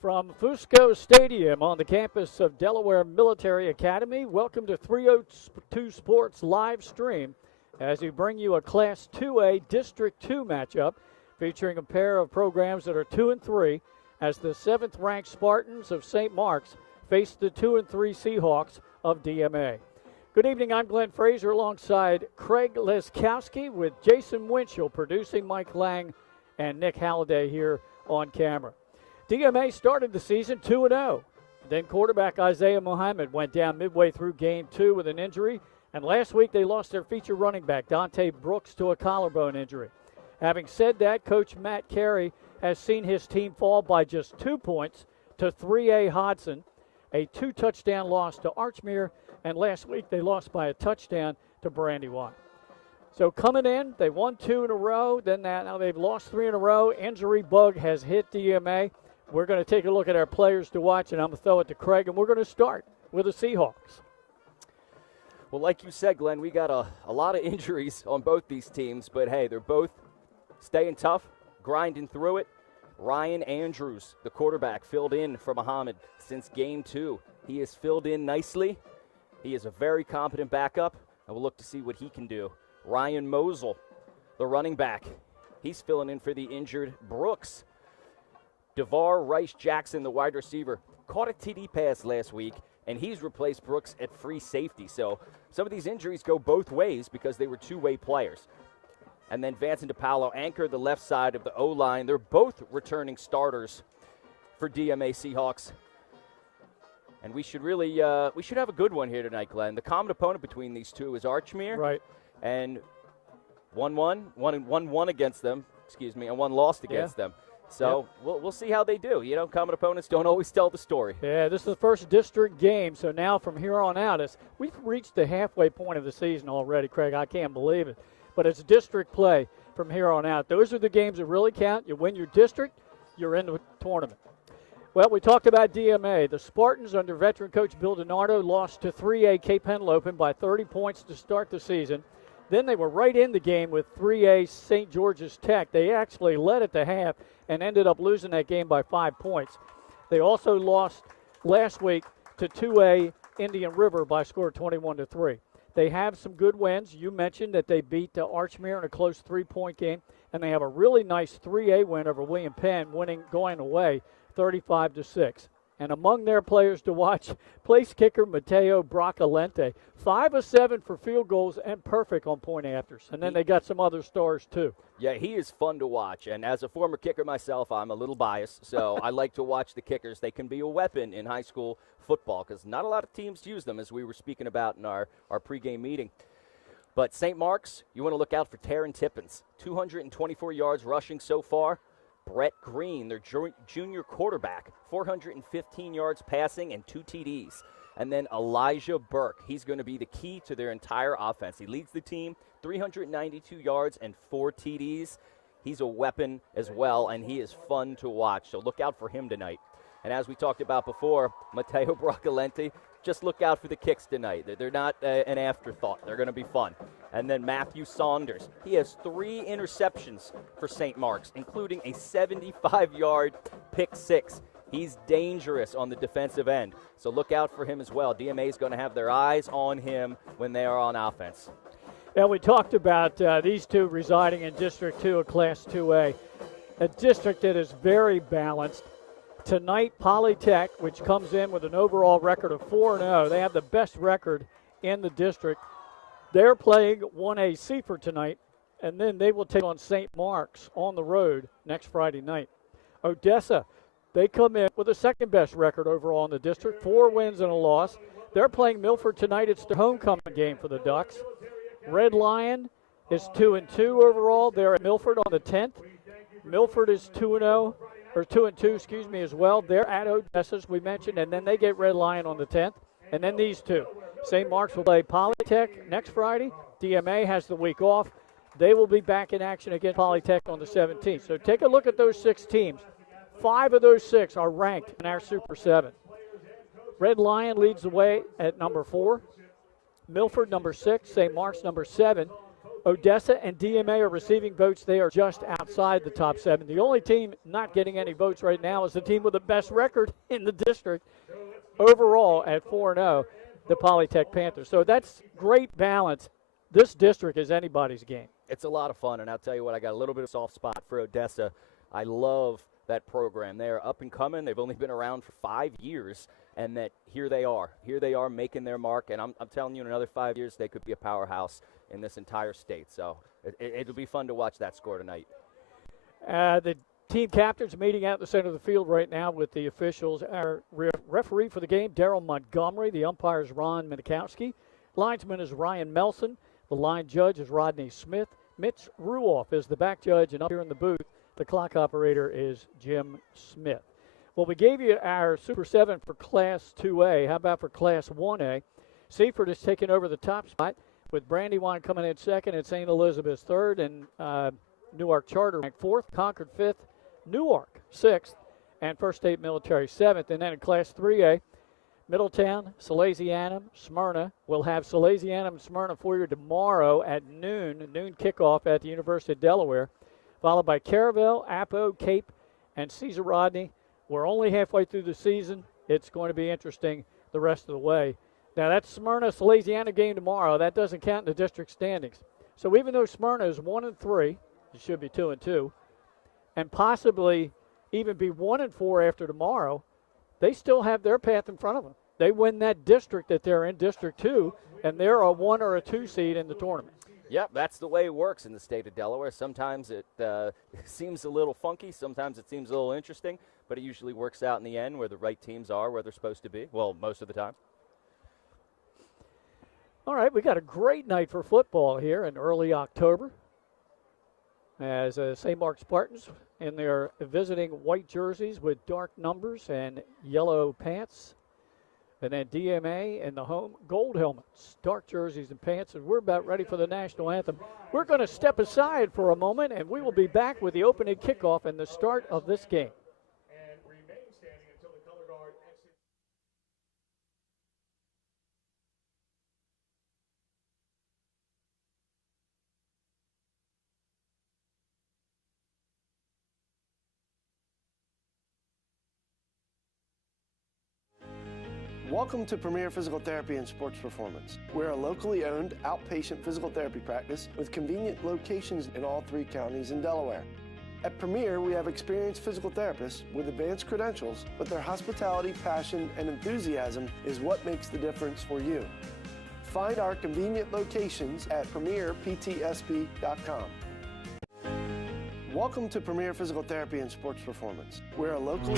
From Fusco Stadium on the campus of Delaware Military Academy, welcome to 302 Sports live stream as we bring you a Class 2A District 2 matchup featuring a pair of programs that are 2 and 3 as the 7th-ranked Spartans of St. Mark's face the 2 and 3 Seahawks of DMA. Good evening, I'm Glenn Fraser alongside Craig Leskowski with Jason Winchell producing, Mike Lang and Nick Halliday here on camera. DMA started the season 2-0. Then quarterback Isaiah Muhammad went down midway through game 2 with an injury. And last week they lost their feature running back, Dante Brooks, to a collarbone injury. Having said that, Coach Matt Carey has seen his team fall by just 2 points to 3A Hodson, a 2-touchdown loss to Archmere, and last week they lost by a touchdown to Brandywine. So coming in, they won 2 in a row. Now they've lost 3 in a row. Injury bug has hit DMA. We're going to take a look at our players to watch, and I'm going to throw it to Craig, and we're going to start with the Seahawks. Well, like you said, Glenn, we got a lot of injuries on both these teams, but, hey, they're both staying tough, grinding through it. Ryan Andrews, the quarterback, filled in for Muhammad since game 2. He has filled in nicely. He is a very competent backup, and we'll look to see what he can do. Ryan Mosel, the running back, he's filling in for the injured Brooks. DeVar Rice-Jackson, the wide receiver, caught a TD pass last week, and he's replaced Brooks at free safety. So some of these injuries go both ways because they were two-way players. And then Vance and DePaulo anchor the left side of the O-line. They're both returning starters for DMA Seahawks. And we should have a good one here tonight, Glenn. The common opponent between these two is Archmere. Right. And 1-1 against them, and one lost against them. So we'll see how they do. You know, common opponents don't always tell the story. Yeah, this is the first district game, so now from here on out, we've reached the halfway point of the season already, Craig. I can't believe it. But it's district play from here on out. Those are the games that really count. You win your district, you're in the tournament. Well, we talked about DMA. The Spartans under veteran coach Bill DiNardo lost to 3A Cape Henlopen by 30 points to start the season. Then they were right in the game with 3A St. George's Tech. They actually led at the half and ended up losing that game by 5 points. They also lost last week to 2A Indian River by a score of 21-3. They have some good wins. You mentioned that they beat Archmere in a close 3-point game, and they have a really nice 3A win over William Penn, going away 35-6. And among their players to watch, place kicker Mateo Bracalente, 5 of 7 for field goals and perfect on point afters. And then they got some other stars too. Yeah, he is fun to watch. And as a former kicker myself, I'm a little biased, so I like to watch the kickers. They can be a weapon in high school football because not a lot of teams use them, as we were speaking about in our pregame meeting. But St. Mark's, you want to look out for Taryn Tippins. 224 yards rushing so far. Brett Green, their junior quarterback, 415 yards passing and 2 TDs. And then Elijah Burke, he's going to be the key to their entire offense. He leads the team, 392 yards and 4 TDs. He's a weapon as well, and he is fun to watch. So look out for him tonight. And as we talked about before, Mateo Bracalente, just look out for the kicks tonight. They're not an afterthought. They're going to be fun. And then Matthew Saunders. He has 3 interceptions for St. Mark's, including a 75-yard pick 6. He's dangerous on the defensive end. So look out for him as well. DMA is going to have their eyes on him when they are on offense. Yeah, we talked about these two residing in District 2 of Class 2A, a district that is very balanced. Tonight, Polytech, which comes in with an overall record of 4-0, they have the best record in the district. They're playing 1A Seaford tonight, and then they will take on St. Mark's on the road next Friday night. Odessa, they come in with the second-best record overall in the district, 4 wins and a loss. They're playing Milford tonight. It's their homecoming game for the Ducks. Red Lion is 2-2 overall. They're at Milford on the 10th. Milford is 2-0. Or 2-2, as well. They're at Odessa, as we mentioned, and then they get Red Lion on the 10th. And then these two. St. Mark's will play Polytech next Friday. DMA has the week off. They will be back in action against Polytech on the 17th. So take a look at those 6 teams. 5 of those 6 are ranked in our Super 7. Red Lion leads the way at number 4. Milford, number 6. St. Mark's, number 7. Odessa and DMA are receiving votes. They are just outside the top 7. The only team not getting any votes right now is the team with the best record in the district overall at 4-0, the Polytech Panthers. So that's great balance. This district is anybody's game. It's a lot of fun, and I'll tell you what, I got a little bit of soft spot for Odessa. I love that program. They're up and coming. They've only been around for 5 years, and that here they are. Here they are making their mark, and I'm telling you, in another 5 years, they could be a powerhouse in this entire state. So it'll be fun to watch that score tonight. The team captains are meeting out in the center of the field right now with the officials. Our referee for the game, Daryl Montgomery. The umpire is Ron Minikowski. Linesman is Ryan Melson. The line judge is Rodney Smith. Mitch Ruoff is the back judge, and up here in the booth, the clock operator is Jim Smith. Well, we gave you our Super 7 for Class 2A. How about for Class 1A? Seaford is taking over the top spot with Brandywine coming in second and St. Elizabeth's third, and Newark Charter ranked fourth, Concord fifth, Newark sixth, and First State Military seventh. And then in Class 3A, Middletown, Salesianum, Smyrna. We'll have Salesianum and Smyrna for you tomorrow at noon kickoff at the University of Delaware, followed by Caravel, Apo, Cape, and Cesar Rodney. We're only halfway through the season. It's going to be interesting the rest of the way. Now, that's Smyrna-Salesiana game tomorrow. That doesn't count in the district standings. So even though Smyrna is 1-3, it should be 2-2, and possibly even be 1-4 after tomorrow, they still have their path in front of them. They win that district that they're in, District 2, and they're a 1 or a 2 seed in the tournament. Yep, that's the way it works in the state of Delaware. Sometimes it seems a little funky. Sometimes it seems a little interesting, but it usually works out in the end where the right teams are where they're supposed to be, well, most of the time. All right, we got a great night for football here in early October as St. Mark Spartans in their visiting white jerseys with dark numbers and yellow pants. And then DMA in the home gold helmets, dark jerseys and pants. And we're about ready for the national anthem. We're going to step aside for a moment, and we will be back with the opening kickoff and the start of this game. Welcome to Premier Physical Therapy and Sports Performance. We're a locally owned outpatient physical therapy practice with convenient locations in all 3 counties in Delaware. At Premier, we have experienced physical therapists with advanced credentials, but their hospitality, passion, and enthusiasm is what makes the difference for you. Find our convenient locations at premierptsp.com. Welcome to Premier Physical Therapy and Sports Performance. We're a locally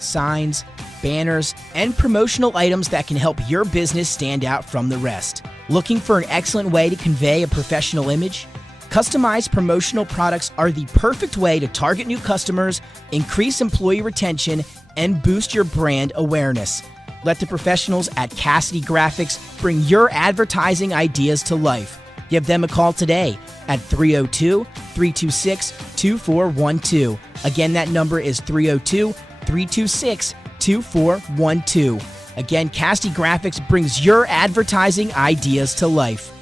signs, banners, and promotional items that can help your business stand out from the rest. Looking for an excellent way to convey a professional image? Customized promotional products are the perfect way to target new customers, increase employee retention, and boost your brand awareness. Let the professionals at Cassidy Graphics bring your advertising ideas to life. Give them a call today at 302-326-2412. Again, that number is 302-326-2412. Again, Cassidy Graphics brings your advertising ideas to life.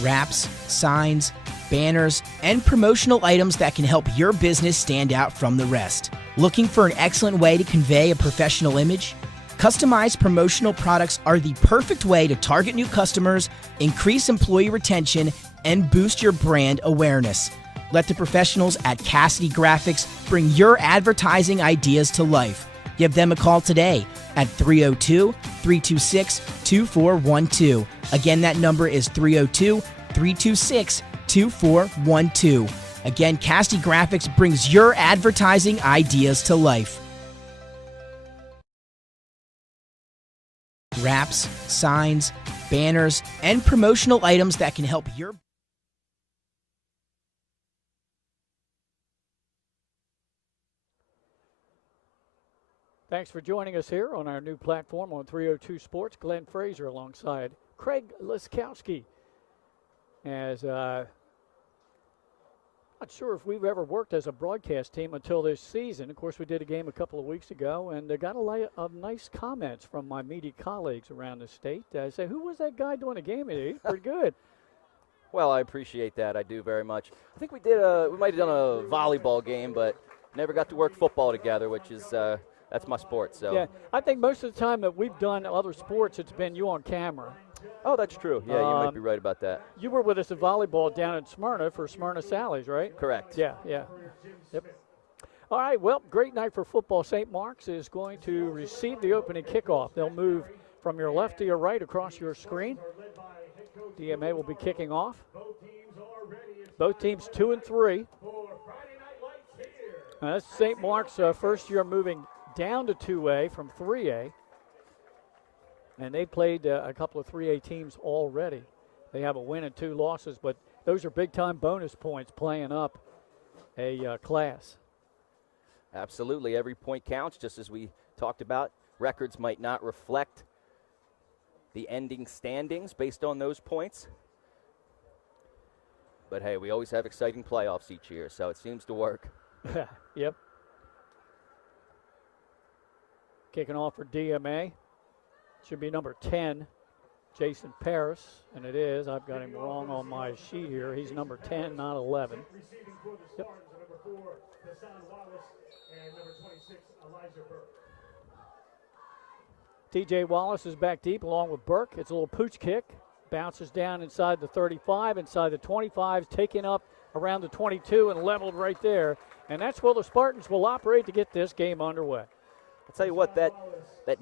Wraps, signs, banners, and promotional items that can help your business stand out from the rest. Looking for an excellent way to convey a professional image? Customized promotional products are the perfect way to target new customers, increase employee retention, and boost your brand awareness. Let the professionals at Cassidy Graphics bring your advertising ideas to life. Give them a call today at 302-326-2412. Again, that number is 302-326-2412. Again, Cassidy Graphics brings your advertising ideas to life. Wraps, signs, banners, and promotional items that can help your Thanks for joining us here on our new platform on 302 Sports. Glenn Fraser alongside Craig Liskowski. As not sure if we've ever worked as a broadcast team until this season. Of course, we did a game a couple of weeks ago, and got a lot of nice comments from my media colleagues around the state. Say, who was that guy doing the game today? He's pretty good. Well, I appreciate that. I do very much. I think we might have done a volleyball game, but never got to work football together, which is that's my sport. So yeah, I think most of the time that we've done other sports, it's been you on camera. Oh, that's true. Yeah, you might be right about that. You were with us at volleyball down in Smyrna for Smyrna Sallies, right? Correct. Yeah. Yep. All right, well, great night for football. St. Mark's is going to receive the opening kickoff. They'll move from your left to your right across your screen. DMA will be kicking off. Both teams 2 and 3. That's St. Mark's first year moving down to 2A from 3A. And they played a couple of 3A teams already. They have a win and 2 losses, but those are big-time bonus points playing up a class. Absolutely. Every point counts, just as we talked about. Records might not reflect the ending standings based on those points. But, hey, we always have exciting playoffs each year, so it seems to work. Yep. Kicking off for DMA. Should be number 10, Jason Paris, and it is. I've got him wrong on my sheet here. He's number 10, not 11. Yep. TJ Wallace is back deep along with Burke. It's a little pooch kick. Bounces down inside the 35, inside the 25, taken up around the 22 and leveled right there. And that's where the Spartans will operate to get this game underway. I'll tell you what, that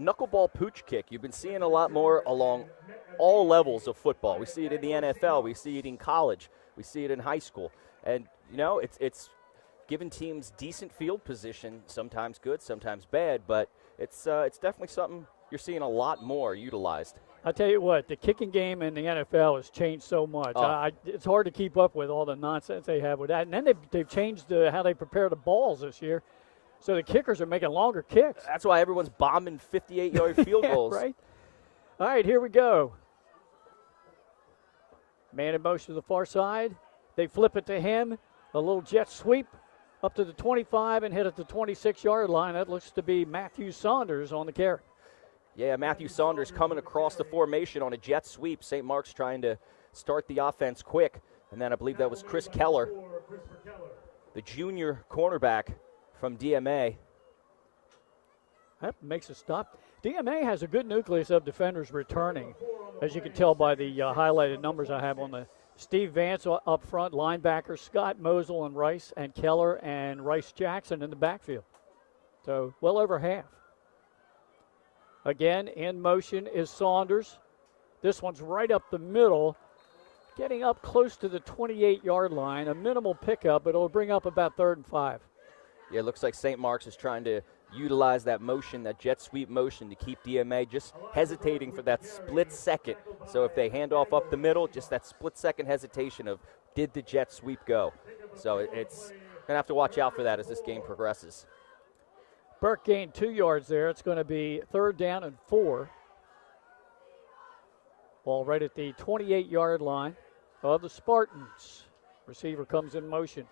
knuckleball pooch kick, you've been seeing a lot more along all levels of football. We see it in the NFL. We see it in college. We see it in high school. And, you know, it's given teams decent field position, sometimes good, sometimes bad, but it's definitely something you're seeing a lot more utilized. I tell you what, the kicking game in the NFL has changed so much. It's hard to keep up with all the nonsense they have with that. And then they've changed how they prepare the balls this year. So the kickers are making longer kicks. That's why everyone's bombing 58-yard field goals. Right. All right, here we go. Man in motion to the far side. They flip it to him. A little jet sweep up to the 25 and hit at the 26-yard line. That looks to be Matthew Saunders on the carry. Yeah, Matthew Saunders coming across the formation on a jet sweep. St. Mark's trying to start the offense quick. And then I believe that was Chris Keller, the junior cornerback from DMA. That makes a stop. DMA has a good nucleus of defenders returning, as you can tell by the highlighted numbers I have on the Steve Vance up front, linebackers Scott Mosel and Rice, and Keller and Rice Jackson in the backfield. So well over half. Again, in motion is Saunders. This one's right up the middle, getting up close to the 28-yard line. A minimal pickup, but it'll bring up about 3rd and 5. Yeah, it looks like St. Mark's is trying to utilize that motion, that jet sweep motion, to keep DMA just hesitating for that split second. So if they hand off up the middle, just that split second hesitation of, did the jet sweep go? So it's going to have to watch out for that as this game progresses. Burke gained 2 yards there. It's going to be 3rd down and 4. Ball right at the 28-yard line of the Spartans. Receiver comes in motion.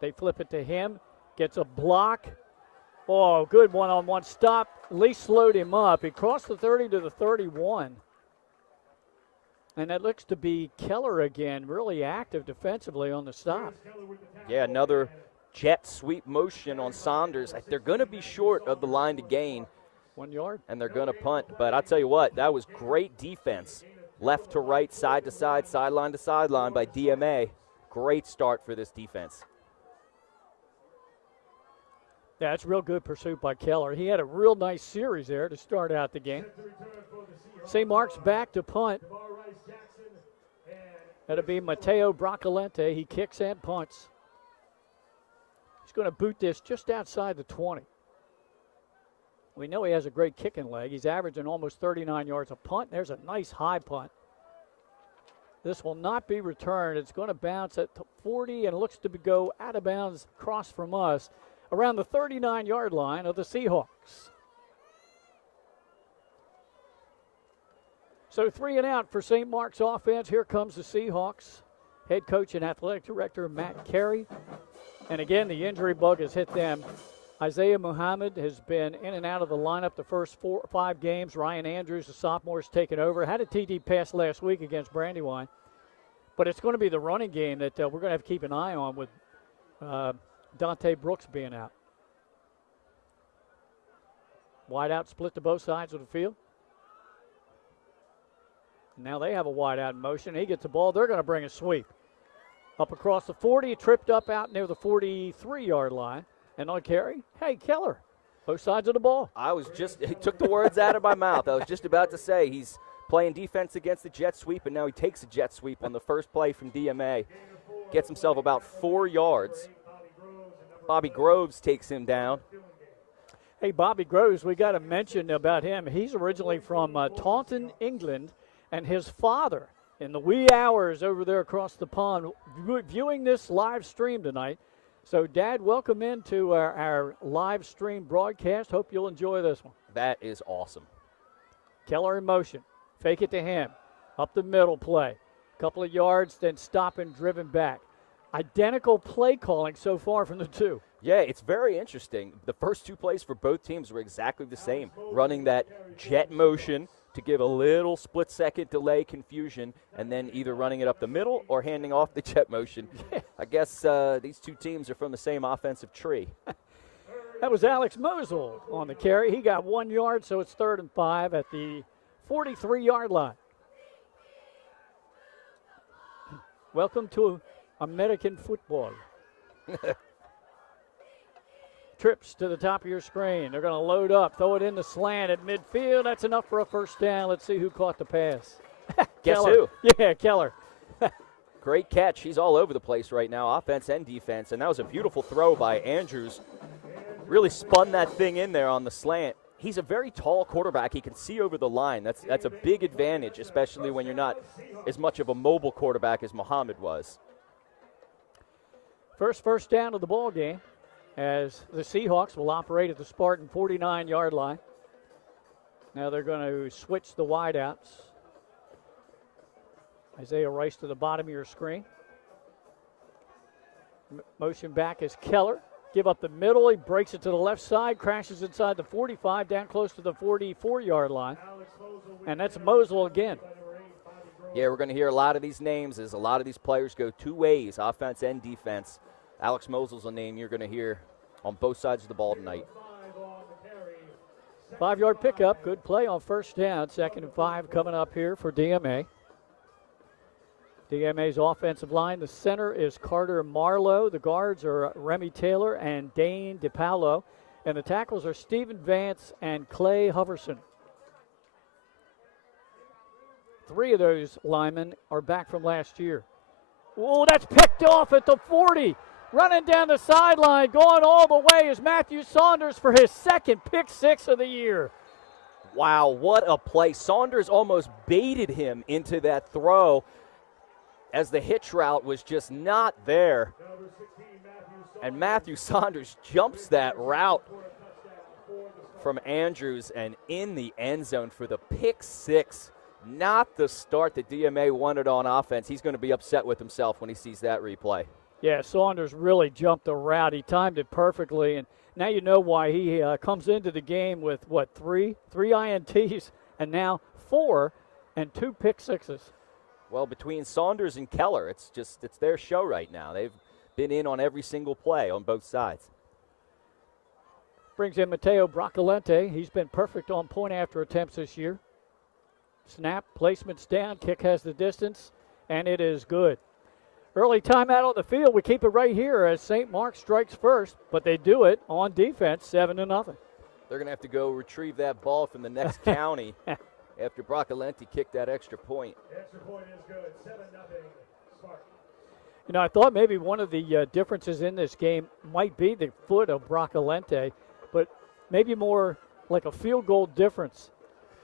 They flip it to him. Gets a block. Oh, good one-on-one stop. At least slowed him up. He crossed the 30 to the 31. And that looks to be Keller again, really active defensively on the stop. Yeah, another jet sweep motion on Saunders. They're going to be short of the line to gain. 1 yard. And they're going to punt. But I'll tell you what, that was great defense. Left to right, side to side, sideline to sideline by DMA. Great start for this defense. Yeah, it's real good pursuit by Keller. He had a real nice series there to start out the game. St. Mark's back to punt. That'll be Mateo Broccolente. He kicks and punts. He's going to boot this just outside the 20. We know he has a great kicking leg. He's averaging almost 39 yards a punt. There's a nice high punt. This will not be returned. It's going to bounce at 40 and looks to go out of bounds across from us around the 39-yard line of the Seahawks. So 3 and out for St. Mark's offense. Here comes the Seahawks. Head coach and athletic director Matt Carey. And again, the injury bug has hit them. Isaiah Muhammad has been in and out of the lineup the first 4 or 5 games. Ryan Andrews, the sophomore, has taken over. Had a TD pass last week against Brandywine. But it's going to be the running game that we're going to have to keep an eye on with Dante Brooks being out. Wide out split to both sides of the field. Now they have a wide out in motion. He gets the ball. They're going to bring a sweep. Up across the 40, tripped up out near the 43-yard line. And on carry, hey, Keller, both sides of the ball. He took the words out of my mouth. I was just about to say he's playing defense against the jet sweep, and now he takes a jet sweep on the first play from DMA. Gets himself about 4 yards. Bobby Groves takes him down. Hey, Bobby Groves, we got to mention about him. He's originally from Taunton, England, and his father, in the wee hours over there across the pond, viewing this live stream tonight. So, Dad, welcome into our live stream broadcast. Hope you'll enjoy this one. That is awesome. Keller in motion. Fake it to him. Up the middle play. Couple of yards, then stop and driven back. Identical play calling so far from the two. Yeah, it's very interesting. The first 2 plays for both teams were exactly the same, running that jet motion to give a little split-second delay confusion, and then either running it up the middle or handing off the jet motion. I guess these 2 teams are from the same offensive tree. That was Alex Mosel on the carry. He got 1 yard, so it's 3rd and 5 at the 43-yard line. Welcome to American football. Trips to the top of your screen. They're going to load up, throw it in the slant at midfield. That's enough for a first down. Let's see who caught the pass. Guess Keller. who? Yeah, Keller. Great catch. He's all over the place right now, offense and defense. And that was a beautiful throw by Andrews. Really spun that thing in there on the slant. He's a very tall quarterback. He can see over the line. That's a big advantage, especially when you're not as much of a mobile quarterback as Muhammad was. First down of the ball game, as the Seahawks will operate at the Spartan 49-yard line. Now they're going to switch the wideouts. Isaiah Rice to the bottom of your screen. Motion back is Keller. Give up the middle. He breaks it to the left side, crashes inside the 45, down close to the 44-yard line. And that's Mosel again. Yeah, we're going to hear a lot of these names as a lot of these players go 2 ways, offense and defense. Alex Mosel's a name you're going to hear on both sides of the ball tonight. 5-yard pickup. Good play on first down. 2nd and 5 coming up here for DMA. DMA's offensive line. The center is Carter Marlowe. The guards are Remy Taylor and Dane DiPaolo. And the tackles are Stephen Vance and Clay Hoverson. 3 of those linemen are back from last year. Oh, that's picked off at the 40. Running down the sideline, going all the way is Matthew Saunders for his 2nd pick 6 of the year. Wow, what a play. Saunders almost baited him into that throw as the hitch route was just not there. And Matthew Saunders jumps that route from Andrews and in the end zone for the pick 6. Not the start that DMA wanted on offense. He's going to be upset with himself when he sees that replay. Yeah, Saunders really jumped the route. He timed it perfectly, and now you know why he comes into the game with, three INTs, and now 4 and 2 pick 6s. Well, between Saunders and Keller, it's their show right now. They've been in on every single play on both sides. Brings in Mateo Broccolente. He's been perfect on point after attempts this year. Snap, placement's down, kick has the distance, and it is good. Early timeout on the field. We keep it right here as St. Mark strikes first, but they do it on defense, 7-0. They're going to have to go retrieve that ball from the next county after Broccolente kicked that extra point. Extra point is good, 7-0 Spartan. You know, I thought maybe one of the differences in this game might be the foot of Broccolente, but maybe more like a field goal difference.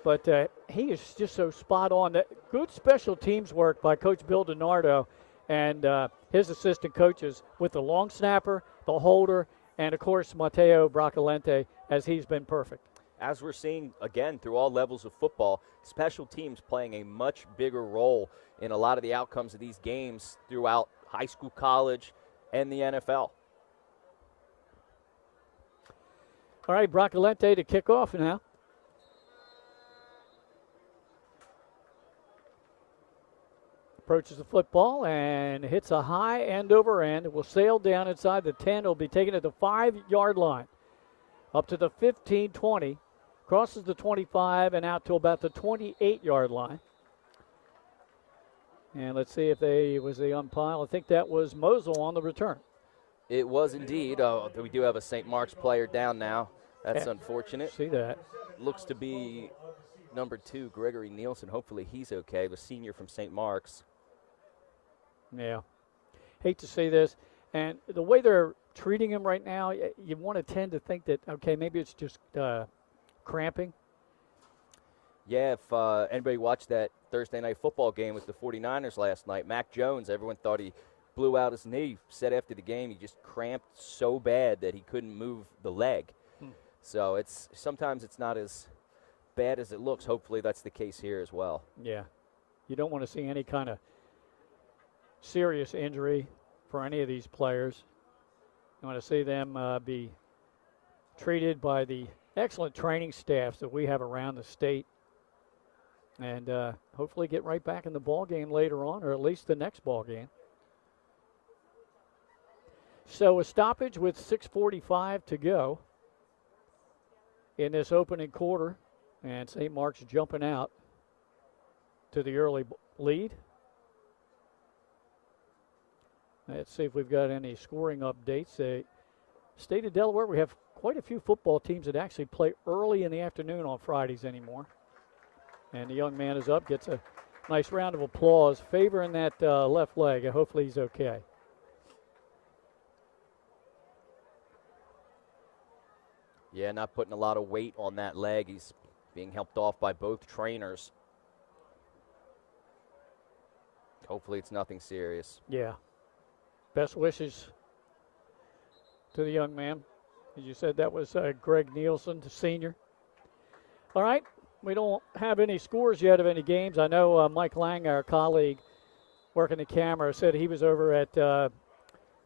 But he is just so spot on. That good special teams work by Coach Bill DiNardo and his assistant coaches with the long snapper, the holder, and, of course, Matteo Bracalente, as he's been perfect. As we're seeing, again, through all levels of football, special teams playing a much bigger role in a lot of the outcomes of these games throughout high school, college, and the NFL. All right, Bracalente to kick off now. Approaches the football and hits a high end over end. It will sail down inside the 10. It will be taken at the 5-yard line. Up to the 15, 20. Crosses the 25 and out to about the 28-yard line. And let's see if was the umpire. I think that was Mosel on the return. It was indeed. We do have a St. Mark's player down now. That's unfortunate. See that. Looks to be number 2, Gregory Nielsen. Hopefully he's okay, the senior from St. Mark's. Yeah. Hate to see this. And the way they're treating him right now, you want to tend to think that, okay, maybe it's just cramping. Yeah, if anybody watched that Thursday night football game with the 49ers last night, Mac Jones, everyone thought he blew out his knee. Said after the game he just cramped so bad that he couldn't move the leg. So sometimes it's not as bad as it looks. Hopefully that's the case here as well. Yeah. You don't want to see any kind of serious injury for any of these players. You want to see them be treated by the excellent training staffs that we have around the state, and hopefully get right back in the ball game later on, or at least the next ball game. So a stoppage with 6:45 to go in this opening quarter, and St. Mark's jumping out to the early lead. Let's see if we've got any scoring updates. State of Delaware, we have quite a few football teams that actually play early in the afternoon on Fridays anymore. And the young man is up, gets a nice round of applause, favoring that left leg. Hopefully he's okay. Yeah, not putting a lot of weight on that leg. He's being helped off by both trainers. Hopefully it's nothing serious. Yeah. Best wishes to the young man. As you said, that was Greg Nielsen, the senior. All right, we don't have any scores yet of any games. I know Mike Lang, our colleague working the camera, said he was over at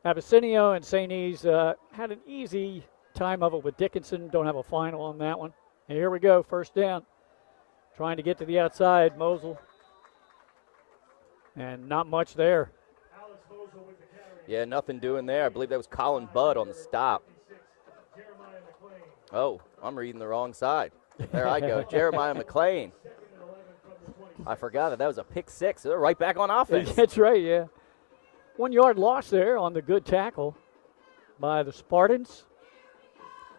Abyssinia and St. E's. Had an easy time of it with Dickinson. Don't have a final on that one. And here we go, first down. Trying to get to the outside, Mosel. And not much there. Yeah, nothing doing there. I believe that was Colin Budd on the stop. Oh, I'm reading the wrong side. There I go. Jeremiah McClain. I forgot that was a pick 6. They're right back on offense. That's right, yeah. 1 yard loss there on the good tackle by the Spartans.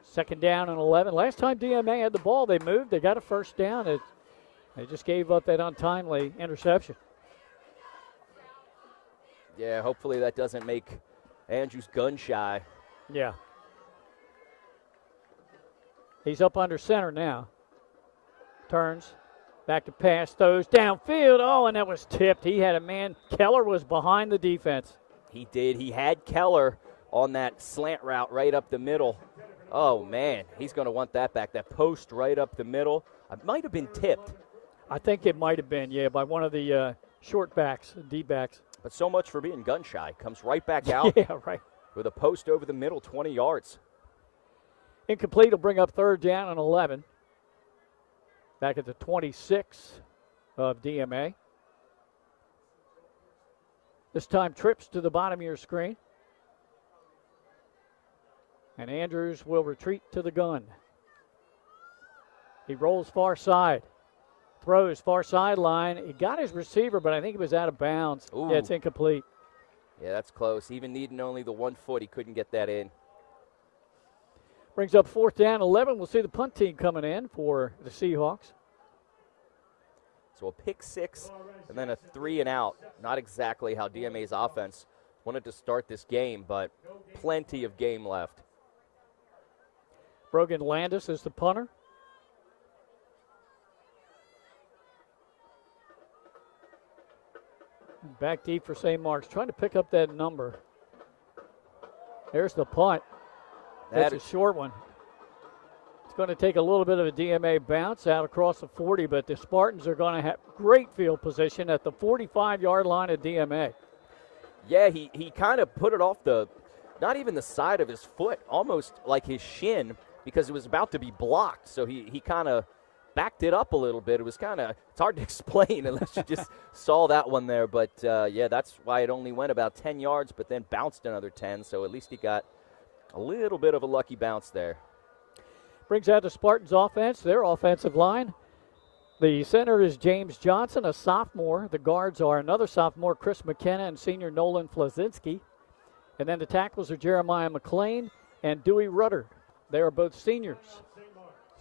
Second down and 11. Last time DMA had the ball, they moved. They got a first down. They just gave up that untimely interception. Yeah, hopefully that doesn't make Andrews gun shy. Yeah. He's up under center now. Turns. Back to pass. Throws downfield. Oh, and that was tipped. He had a man. Keller was behind the defense. He did. He had Keller on that slant route right up the middle. Oh, man. He's going to want that back. That post right up the middle. It might have been tipped. I think it might have been, yeah, by one of the short backs, D-backs. But so much for being gun shy. Comes right back out. Yeah, right. With a post over the middle, 20 yards. Incomplete will bring up third down and 11. Back at the 26 of DMA. This time trips to the bottom of your screen. And Andrews will retreat to the gun. He rolls far side. Throws far sideline. He got his receiver, but I think he was out of bounds. Ooh. Yeah, it's incomplete. Yeah, that's close. Even needing only the 1 foot, he couldn't get that in. Brings up fourth down, 11. We'll see the punt team coming in for the Seahawks. So a pick 6 and then a 3 and out. Not exactly how DMA's offense wanted to start this game, but plenty of game left. Brogan Landis is the punter. Back deep for St. Mark's, trying to pick up that number. There's the punt. That's a short one. It's going to take a little bit of a DMA bounce out across the 40, but the Spartans are going to have great field position at the 45-yard line of DMA. Yeah, he kind of put it off not even the side of his foot, almost like his shin, because it was about to be blocked. So he kind of backed it up a little bit. It was it's hard to explain unless you just saw that one there. But, yeah, that's why it only went about 10 yards, but then bounced another 10. So at least he got a little bit of a lucky bounce there. Brings out the Spartans offense, their offensive line. The center is James Johnson, a sophomore. The guards are another sophomore, Chris McKenna, and senior Nolan Flazinski. And then the tackles are Jeremiah McLean and Dewey Rudder. They are both seniors.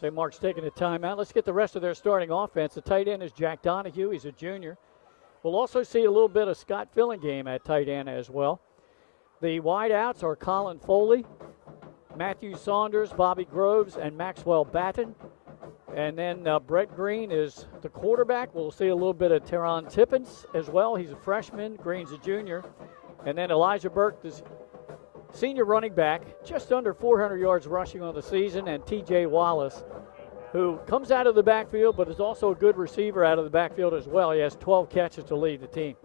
St. Mark's taking a timeout. Let's get the rest of their starting offense. The tight end is Jack Donahue. He's a junior. We'll also see a little bit of Scott Fillingame at tight end as well. The wideouts are Colin Foley, Matthew Saunders, Bobby Groves, and Maxwell Batten. And then Brett Green is the quarterback. We'll see a little bit of Teron Tippins as well. He's a freshman. Green's a junior. And then Elijah Burke, the senior running back, just under 400 yards rushing on the season. And T.J. Wallace, who comes out of the backfield but is also a good receiver out of the backfield as well. He has 12 catches to lead the team.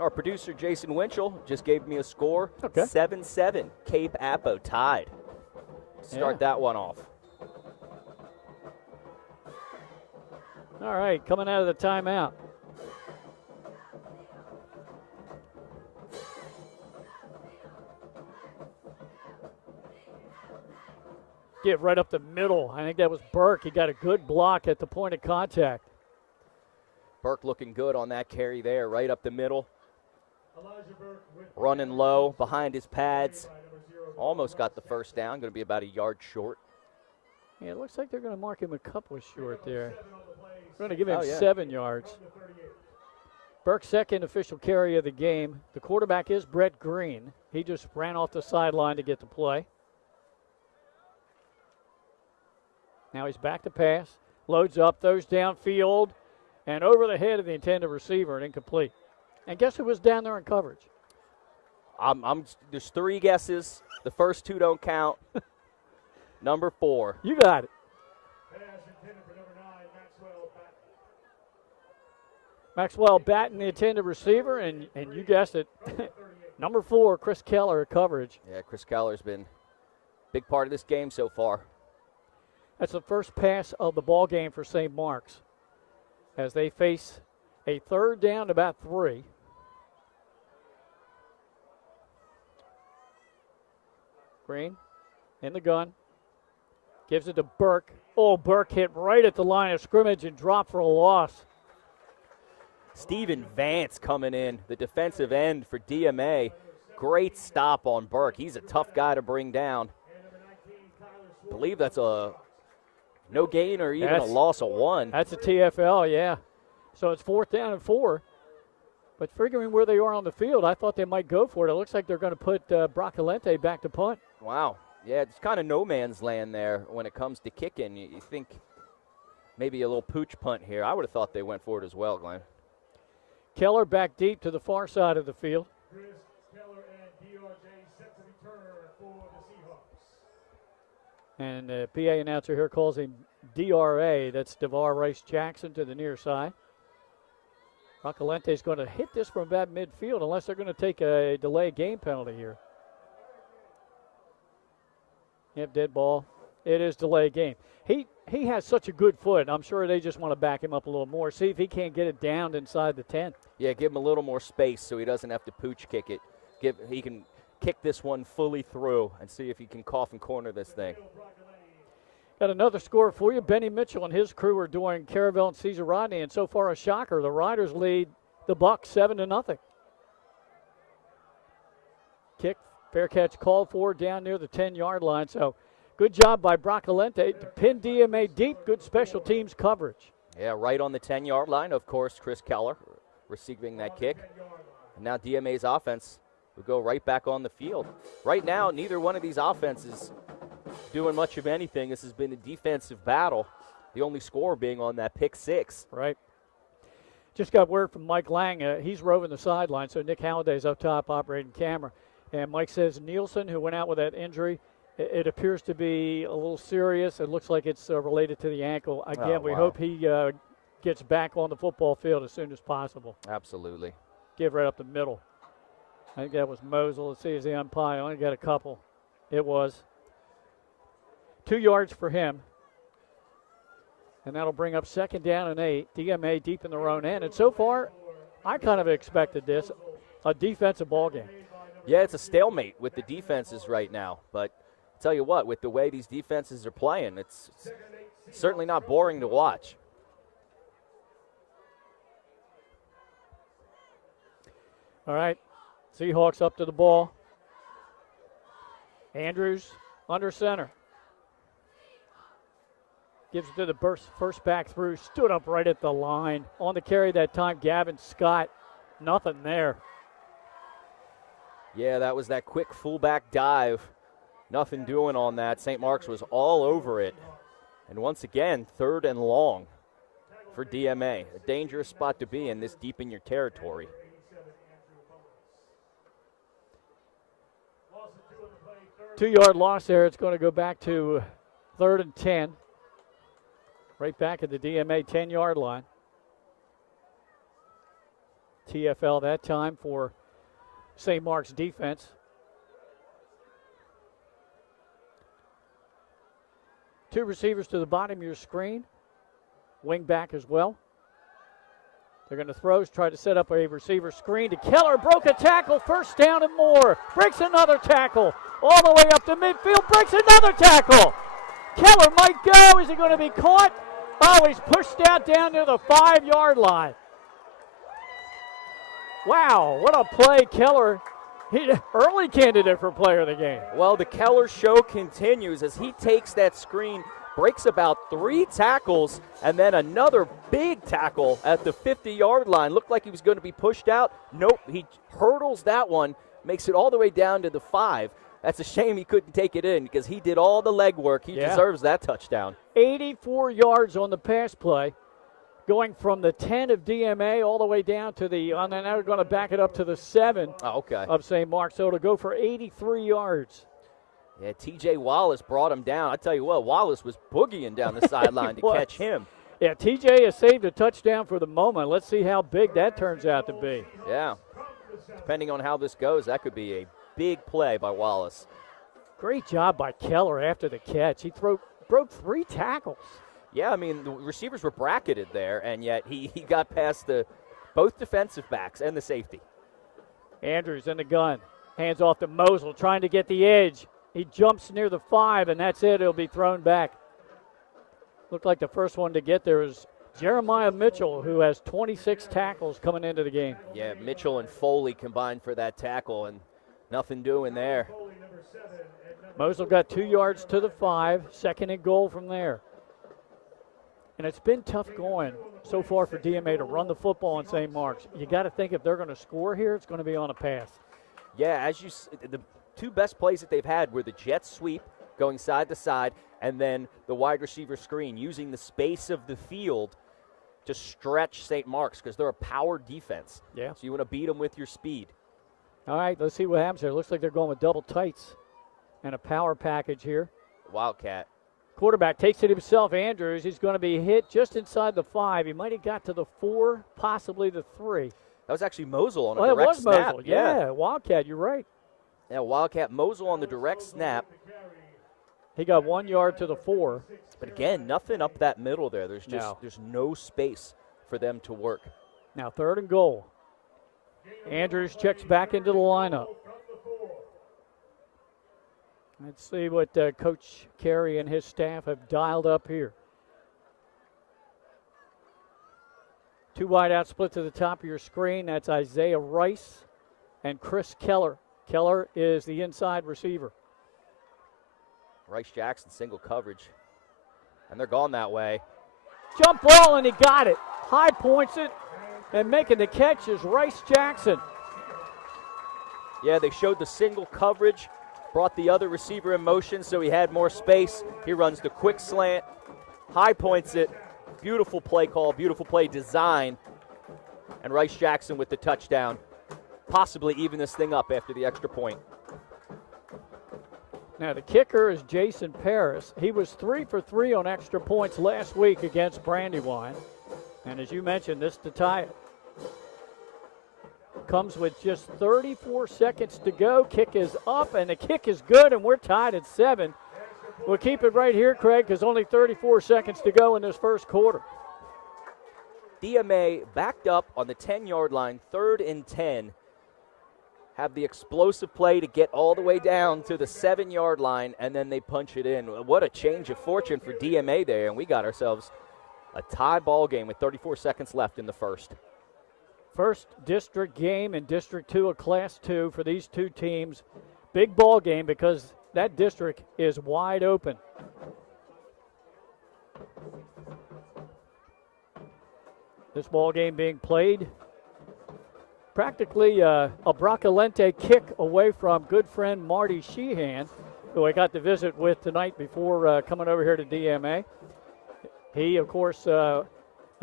Our producer, Jason Winchell, just gave me a score. Okay. 7-7. Cape Apo tied. Start that one off. All right, coming out of the timeout. Get right up the middle. I think that was Burke. He got a good block at the point of contact. Burke looking good on that carry there, right up the middle. Running low behind his pads. Almost got the first down. Going to be about a yard short. Yeah, it looks like they're going to mark him a couple short there. We're going to give him 7 yards. Burke's second official carry of the game. The quarterback is Brett Green. He just ran off the sideline to get the play. Now he's back to pass. Loads up, throws downfield, and over the head of the intended receiver and incomplete. And guess who was down there in coverage? There's 3 guesses. The first 2 don't count. Number 4. You got it. Maxwell Batten, the intended receiver, and you guessed it. Number 4, Chris Keller at coverage. Yeah, Chris Keller's been a big part of this game so far. That's the first pass of the ball game for St. Mark's as they face a third down to about 3. Green in the gun. Gives it to Burke. Oh, Burke hit right at the line of scrimmage and dropped for a loss. Steven Vance coming in, the defensive end for DMA. Great stop on Burke. He's a tough guy to bring down. I believe that's a no gain or even a loss of 1. That's a TFL, yeah. So it's 4th down and 4. But figuring where they are on the field, I thought they might go for it. It looks like they're going to put Broccolente back to punt. Wow. Yeah, it's kind of no man's land there when it comes to kicking. You think maybe a little pooch punt here. I would have thought they went for it as well, Glenn. Keller back deep to the far side of the field. Chris Keller and DRJ set to return for the Seahawks. And the PA announcer here calls him DRA. That's DeVar Rice Jackson to the near side. Broccolente is going to hit this from about midfield unless they're going to take a delay game penalty here. Yep, dead ball. It is delay game. He has such a good foot. I'm sure they just want to back him up a little more. See if he can't get it down inside the 10. Yeah, give him a little more space so he doesn't have to pooch kick it. He can kick this one fully through and see if he can coffin corner this thing. Got another score for you. Benny Mitchell and his crew are doing Caravel and Caesar Rodney, and so far a shocker. The Riders lead the Bucks 7-0. Kick, fair catch called for down near the 10-yard line. So good job by Broccolente to pin DMA deep. Good special teams coverage. Yeah, right on the 10-yard line, of course, Chris Keller receiving that kick. And now DMA's offense will go right back on the field. Right now, neither one of these offenses doing much of anything. This has been a defensive battle. The only score being on that pick 6. Right. Just got word from Mike Lang. He's roving the sideline, so Nick Halliday's up top operating camera. And Mike says Nielsen, who went out with that injury, it appears to be a little serious. It looks like it's related to the ankle. Again, we hope he gets back on the football field as soon as possible. Absolutely. Give right up the middle. I think that was Mosel. Let's see, is the umpire. Only got a couple. It was 2 yards for him. And that'll bring up 2nd down and 8. DMA deep in their own end. And so far, I kind of expected this, a defensive ball game. Yeah, it's a stalemate with the defenses right now. But I'll tell you what, with the way these defenses are playing, it's certainly not boring to watch. All right, Seahawks up to the ball. Andrews under center. Gives it to the first back through. Stood up right at the line. On the carry that time, Gavin Scott. Nothing there. Yeah, that was that quick fullback dive. Nothing doing on that. St. Mark's was all over it. And once again, 3rd and long for DMA. A dangerous spot to be in this deep in your territory. Two-yard loss there. It's going to go back to 3rd and 10. Right back at the DMA 10-yard line. TFL that time for St. Mark's defense. Two receivers to the bottom of your screen. Wing back as well. They're going to throw, try to set up a receiver screen to Keller. Broke a tackle, 1st down and more. Breaks another tackle. All the way up to midfield, breaks another tackle. Keller might go. Is he going to be caught? Oh, he's pushed out down near the 5-yard line. Wow, what a play, Keller. Early candidate for player of the game. Well, the Keller show continues as he takes that screen, breaks about 3 tackles, and then another big tackle at the 50-yard line. Looked like he was going to be pushed out. Nope, he hurdles that one, makes it all the way down to the 5. That's a shame he couldn't take it in because he did all the legwork. He deserves that touchdown. 84 yards on the pass play, going from the 10 of DMA all the way down to the, and then now we're going to back it up to the 7 of St. Mark's. So it'll go for 83 yards. Yeah, T.J. Wallace brought him down. I tell you what, Wallace was boogieing down the sideline to catch him. Yeah, T.J. has saved a touchdown for the moment. Let's see how big that turns out to be. Yeah, depending on how this goes, that could be a big play by Wallace. Great job by Keller after the catch. He broke 3 tackles. Yeah, I mean, the receivers were bracketed there, and yet he got past both defensive backs and the safety. Andrews in the gun. Hands off to Mosel, trying to get the edge. He jumps near the 5, and that's it. It'll be thrown back. Looked like the first one to get there is Jeremiah Mitchell, who has 26 tackles coming into the game. Yeah, Mitchell and Foley combined for that tackle, and nothing doing there. Mosel got 2 yards to the 5, 2nd and goal from there. And it's been tough going so far for DMA to run the football in St. Mark's. You got to think if they're going to score here, it's going to be on a pass. Yeah, the 2 best plays that they've had were the jet sweep going side to side and then the wide receiver screen, using the space of the field to stretch St. Mark's because they're a power defense. Yeah. So you want to beat them with your speed. All right, let's see what happens here. Looks like they're going with double tights and a power package here. Wildcat. Quarterback takes it himself, Andrews. He's going to be hit just inside the 5. He might have got to the 4, possibly the 3. That was actually Mosel on a direct snap. That was Mosel. Yeah, Wildcat, you're right. Yeah, Wildcat Mosel on the direct snap. He got 1 yard to the 4. But again, nothing up that middle there. There's no space for them to work. Now 3rd and goal. Andrews checks back into the lineup. Let's see what Coach Carey and his staff have dialed up here. 2 wide out split to the top of your screen. That's Isaiah Rice and Chris Keller. Keller is the inside receiver. Rice Jackson single coverage. And they're gone that way. Jump ball, and he got it. High points it, and making the catch is Rice Jackson. Yeah, they showed the single coverage, brought the other receiver in motion so he had more space. He runs the quick slant, high points it. Beautiful play call, beautiful play design. and Rice Jackson with the touchdown, possibly even this thing up after the extra point. Now the kicker is Jason Paris. He was 3 for 3 on extra points last week against Brandywine. And as you mentioned, this to tie it. Comes with just 34 seconds to go. Kick is up, and the kick is good, and we're tied at 7. We'll keep it right here, Craig, because only 34 seconds to go in this first quarter. DMA backed up on the 10-yard line, 3rd and 10. Have the explosive play to get all the way down to the 7-yard line, and then they punch it in. What a change of fortune for DMA there, and we got ourselves a tie ball game with 34 seconds left in the first. First district game in District 2 of Class 2 for these two teams. Big ball game because that district is wide open. This ball game being played practically a Bracalente kick away from good friend Marty Sheehan, who I got to visit with tonight before coming over here to DMA. He, of course, a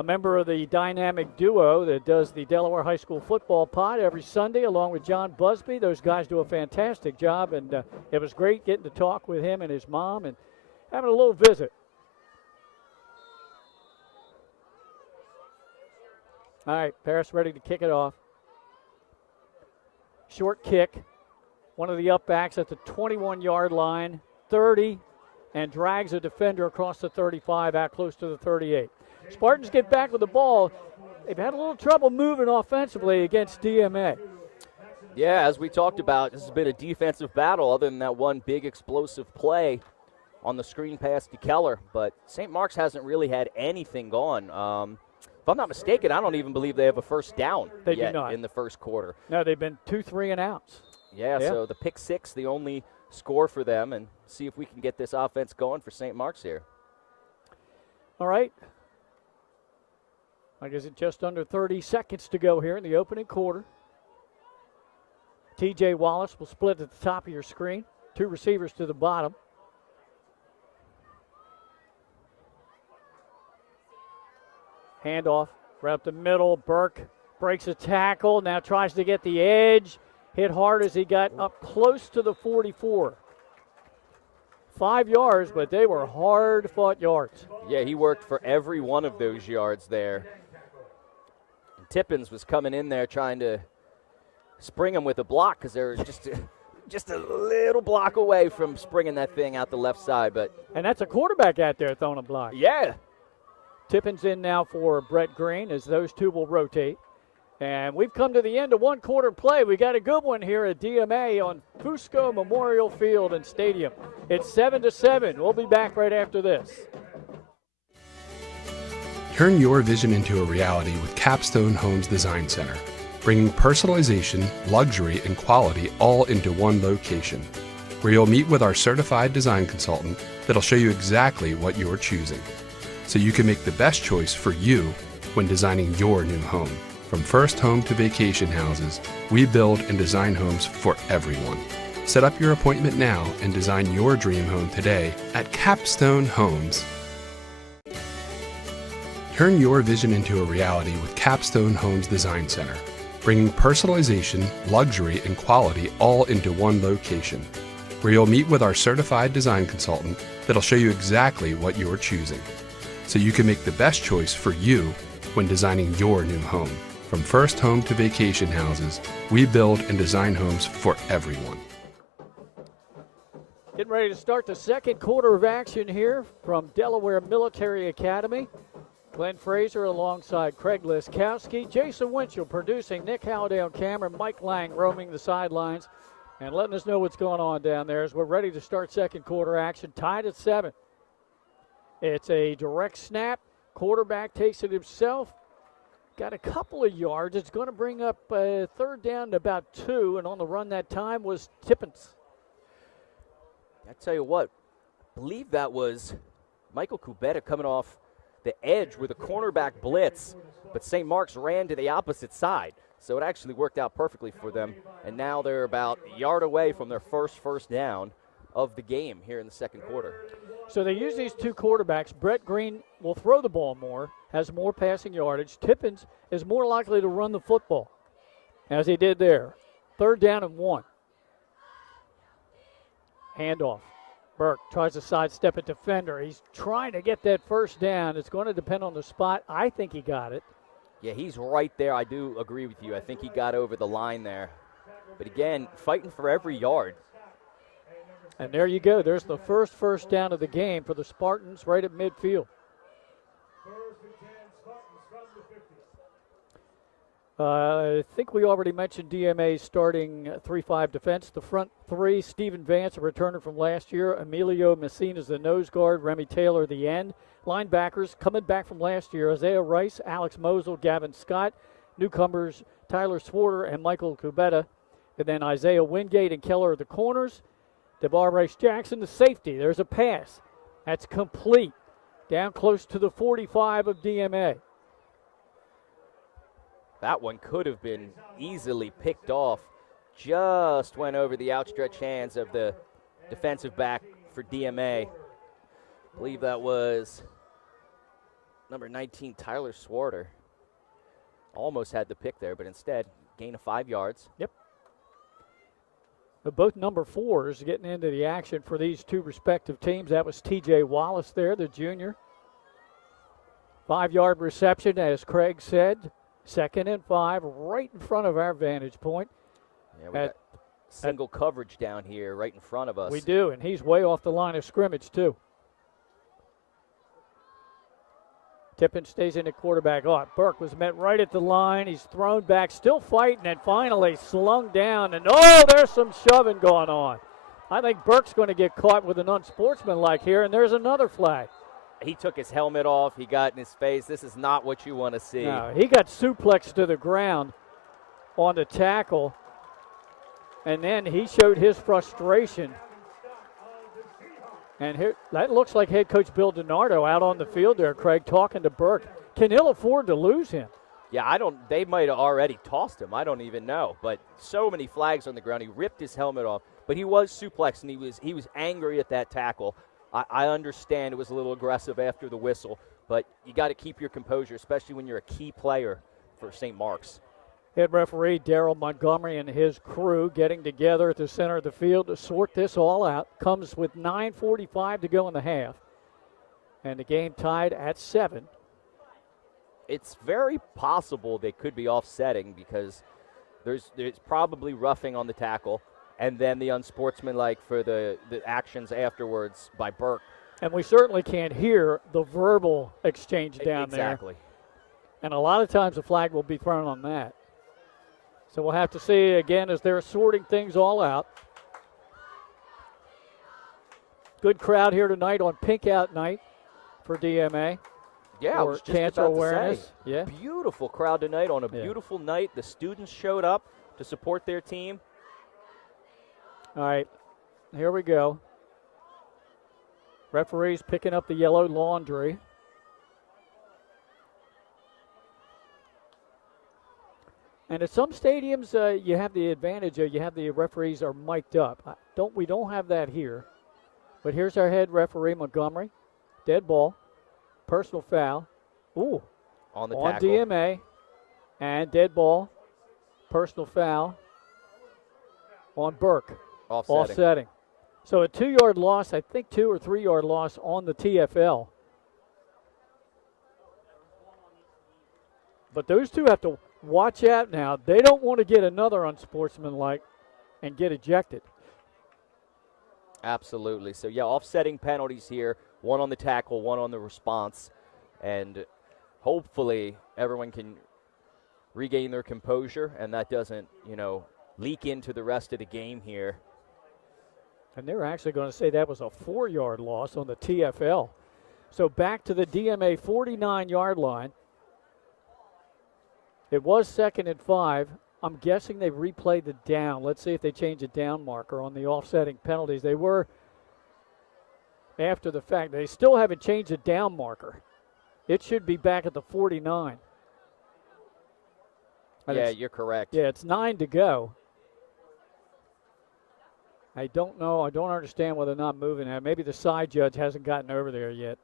member of the dynamic duo that does the Delaware High School football pod every Sunday along with John Busby. Those guys do a fantastic job, and it was great getting to talk with him and his mom and having a little visit. All right, Paris ready to kick it off. Short kick. One of the up backs at the 21-yard line, 30, and drags a defender across the 35 out close to the 38. Spartans get back with the ball. They've had a little trouble moving offensively against DMA. Yeah, as we talked about, this has been a defensive battle other than that one big explosive play on the screen pass to Keller. But St. Mark's hasn't really had anything going. If I'm not mistaken, I don't even believe they have a first down yet in the first quarter. No, they've been 2 3-and-outs. Yeah, so the pick six, the only score for them, and see if we can get this offense going for St. Mark's here. All right. I guess it's just under 30 seconds to go here in the opening quarter. TJ Wallace will split at the top of your screen. 2 receivers to the bottom. Handoff right up the middle. Burke breaks a tackle. Now tries to get the edge. Hit hard as he got up close to the 44. 5 yards, but they were hard-fought yards. Yeah, he worked for every one of those yards there. And Tippins was coming in there trying to spring him with a block because they were just a little block away from springing that thing out the left side. And that's a quarterback out there throwing a block. Yeah. Tippins in now for Brett Green as those two will rotate. And we've come to the end of one quarter play. We got a good one here at DMA on Fusco Memorial Field and Stadium. It's 7-7. We'll be back right after this. Turn your vision into a reality with Capstone Homes Design Center, bringing personalization, luxury, and quality all into one location, where you'll meet with our certified design consultant that'll show you exactly what you're choosing, so you can make the best choice for you when designing your new home. From first home to vacation houses, we build and design homes for everyone. Set up your appointment now and design your dream home today at Capstone Homes. Turn your vision into a reality with Capstone Homes Design Center, bringing personalization, luxury, and quality all into one location, where you'll meet with our certified design consultant that'll show you exactly what you're choosing, so you can make the best choice for you when designing your new home. From first home to vacation houses, we build and design homes for everyone. Getting ready to start the second quarter of action here from Delaware Military Academy. Glenn Fraser alongside Craig Liskowski. Jason Winchell producing, Nick Halliday on camera, Mike Lang roaming the sidelines and letting us know what's going on down there as we're ready to start second quarter action. Tied at 7. It's a direct snap. Quarterback takes it himself. Got a couple of yards. It's going to bring up third down to about 2, and on the run that time was Tippins. I tell you what, I believe that was Michael Kubetta coming off the edge with a cornerback blitz, but St. Mark's ran to the opposite side. So it actually worked out perfectly for them, and now they're about a yard away from their first down of the game here in the second quarter. So they use these two quarterbacks. Brett Green will throw the ball more, has more passing yardage. Tippins is more likely to run the football, as he did there. 3rd down and 1. Handoff. Burke tries to sidestep a defender. He's trying to get that 1st down. It's going to depend on the spot. I think he got it. Yeah, he's right there. I do agree with you. I think he got over the line there. But again, fighting for every yard. And there you go. There's the first down of the game for the Spartans right at midfield. I think we already mentioned DMA starting 3-5 defense. The front three, Stephen Vance, a returner from last year. Emilio Messina's the nose guard. Remy Taylor, the end. Linebackers coming back from last year. Isaiah Rice, Alex Mosel, Gavin Scott. Newcomers, Tyler Swarter and Michael Kubetta. And then Isaiah Wingate and Keller are the corners. DeVar Rice Jackson, the safety. There's a pass. That's complete. Down close to the 45 of DMA. That one could have been easily picked off. Just went over the outstretched hands of the defensive back for DMA. I believe that was number 19, Tyler Swarter. Almost had the pick there, but instead, gain of 5 yards. Yep. But both number 4s getting into the action for these two respective teams. That was T.J. Wallace there, the junior. 5-yard reception, as Craig said. 2nd and 5, right in front of our vantage point. Yeah, we got single coverage down here right in front of us. We do, and he's way off the line of scrimmage, too. Tippin stays in the quarterback. Oh, Burke was met right at the line. He's thrown back, still fighting, and finally slung down. And, oh, there's some shoving going on. I think Burke's going to get caught with an unsportsmanlike here, and there's another flag. He took his helmet off. He got in his face. This is not what you want to see. No, he got suplexed to the ground on the tackle, and then he showed his frustration. And here, that looks like head coach Bill DiNardo out on the field there, Craig, talking to Burke. Can Hill afford to lose him? Yeah, they might have already tossed him. I don't even know. But so many flags on the ground. He ripped his helmet off. But he was suplexed, and he was angry at that tackle. I understand it was a little aggressive after the whistle, but you got to keep your composure, especially when you're a key player for St. Mark's. Head referee Daryl Montgomery and his crew getting together at the center of the field to sort this all out. Comes with 9:45 to go in the half, and the game tied at 7. It's very possible they could be offsetting because there's probably roughing on the tackle. And then the unsportsmanlike for the actions afterwards by Burke. And we certainly can't hear the verbal exchange down there. Exactly. And a lot of times a flag will be thrown on that. So we'll have to see again as they're sorting things all out. Good crowd here tonight on Pink Out Night for DMA. Yeah, I was just cancer about awareness. to say. Yeah. Beautiful crowd tonight on a beautiful night. The students showed up to support their team. All right, here we go. Referees picking up the yellow laundry. And at some stadiums, you have the advantage of you have the referees are mic'd up. We don't have that here. But here's our head referee, Montgomery. Dead ball. Personal foul. Ooh. On the on tackle. DMA. And dead ball. Personal foul on Burke. Offsetting. So a 2-yard loss, I think 2 or 3 yard loss on the TFL. But those two have to watch out now. They don't want to get another unsportsmanlike and get ejected. Absolutely. So, yeah, offsetting penalties here. One on the tackle, one on the response. And hopefully everyone can regain their composure and that doesn't, leak into the rest of the game here. And they're actually going to say that was a 4-yard loss on the TFL. So back to the DMA 49-yard line. It was 2nd and 5. I'm guessing they've replayed the down. Let's see if they change a down marker on the offsetting penalties. They were after the fact. They still haven't changed the down marker. It should be back at the 49. Yeah, you're correct. Yeah, it's 9 to go. I don't know. I don't understand why they're not moving that. Maybe the side judge hasn't gotten over there yet.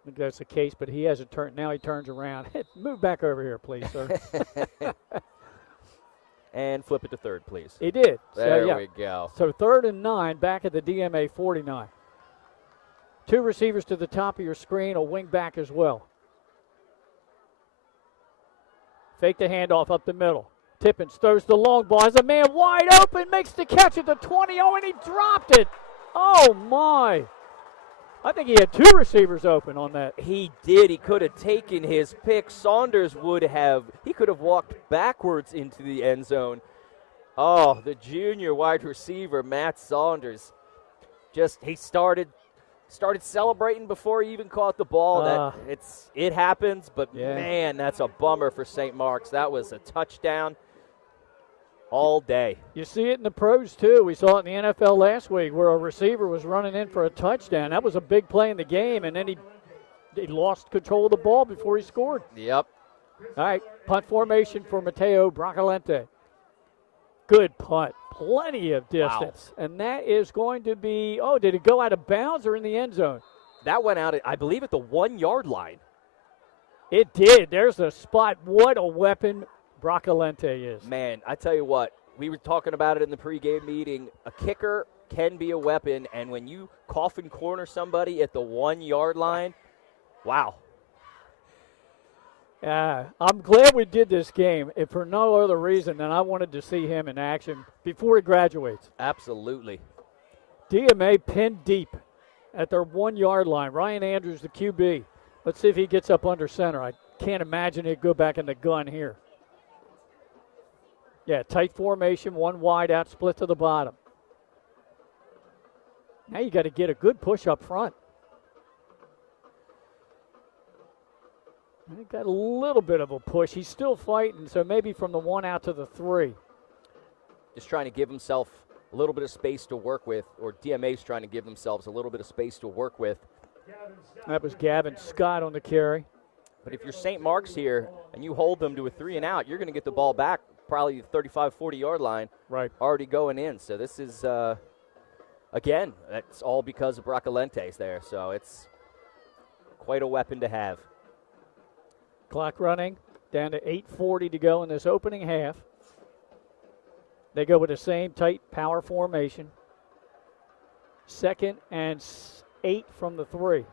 I think that's the case, but he hasn't turned. Now he turns around. Move back over here, please, sir. And flip it to third, please. He did. There so, we go. So 3rd and 9 back at the DMA 49. 2 receivers to the top of your screen, a wing back as well. Fake the handoff up the middle. Tippins throws the long ball. Has a man wide open, makes the catch at the 20. Oh, and he dropped it. Oh, my. I think he had 2 receivers open on that. He did. He could have taken his pick. Saunders he could have walked backwards into the end zone. Oh, the junior wide receiver, Matt Saunders, he started celebrating before he even caught the ball. It happens, but yeah. Man, that's a bummer for St. Mark's. That was a touchdown all day. You see it in the pros, too. We saw it in the NFL last week where a receiver was running in for a touchdown. That was a big play in the game, and then he lost control of the ball before he scored. Yep. All right, punt formation for Mateo Bracalente. Good punt. Plenty of distance. Wow. And that is going to be, did it go out of bounds or in the end zone? That went out, I believe, at the 1-yard line. It did. There's a spot. What a weapon Bracalente is. Man, I tell you what, we were talking about it in the pregame meeting. A kicker can be a weapon, and when you coffin corner somebody at the 1-yard line, wow. I'm glad we did this game, if for no other reason than I wanted to see him in action before he graduates. Absolutely. DMA pinned deep at their 1-yard line. Ryan Andrews, the QB. Let's see if he gets up under center. I can't imagine he'd go back in the gun here. Yeah, tight formation, 1 wide out, split to the bottom. Now you got to get a good push up front. He got a little bit of a push. He's still fighting, so maybe from the 1 out to the 3. Just trying to give himself a little bit of space to work with, or DMA's trying to give themselves a little bit of space to work with. That was Gavin Scott on the carry. But if you're St. Mark's here and you hold them to a 3 and out, you're going to get the ball back probably the 35, 40-yard line. Right. Already going in. So this is, again, that's all because of Bracalente's there. So it's quite a weapon to have. Clock running, down to 8:40 to go in this opening half. They go with the same tight power formation. 2nd and 8 from the 3.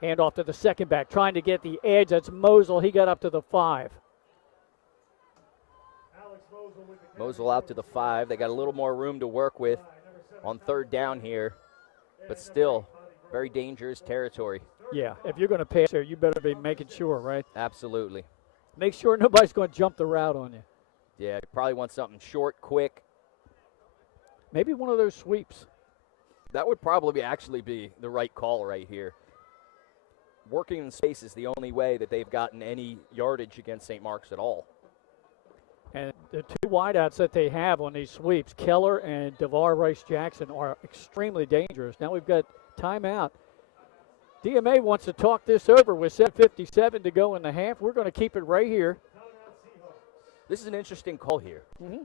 Hand off to the second back, trying to get the edge. That's Mosel. He got up to the 5. Mosel out to the 5. They got a little more room to work with on 3rd down here, but still very dangerous territory. Yeah, if you're going to pass here, you better be making sure, right? Absolutely. Make sure nobody's going to jump the route on you. Yeah, you probably want something short, quick. Maybe one of those sweeps. That would probably actually be the right call right here. Working in space is the only way that they've gotten any yardage against St. Mark's at all. And the 2 wideouts that they have on these sweeps, Keller and DeVar Rice-Jackson, are extremely dangerous. Now we've got timeout. DMA wants to talk this over with 7:57 to go in the half. We're going to keep it right here. This is an interesting call here. Mm-hmm.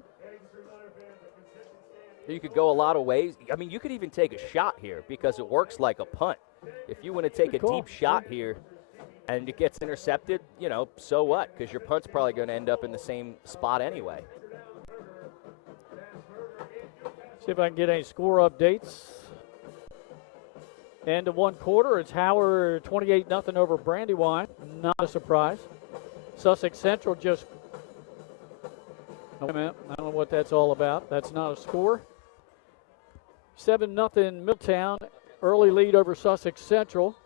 You could go a lot of ways. I mean, you could even take a shot here because it works like a punt. If you want to take a deep shot here and it gets intercepted, so what? Because your punt's probably going to end up in the same spot anyway. See if I can get any score updates. End of 1 quarter. It's Howard 28-0 over Brandywine. Not a surprise. Sussex Central just. Wait a minute. I don't know what that's all about. That's not a score. 7-0 Milltown. Early lead over Sussex Central.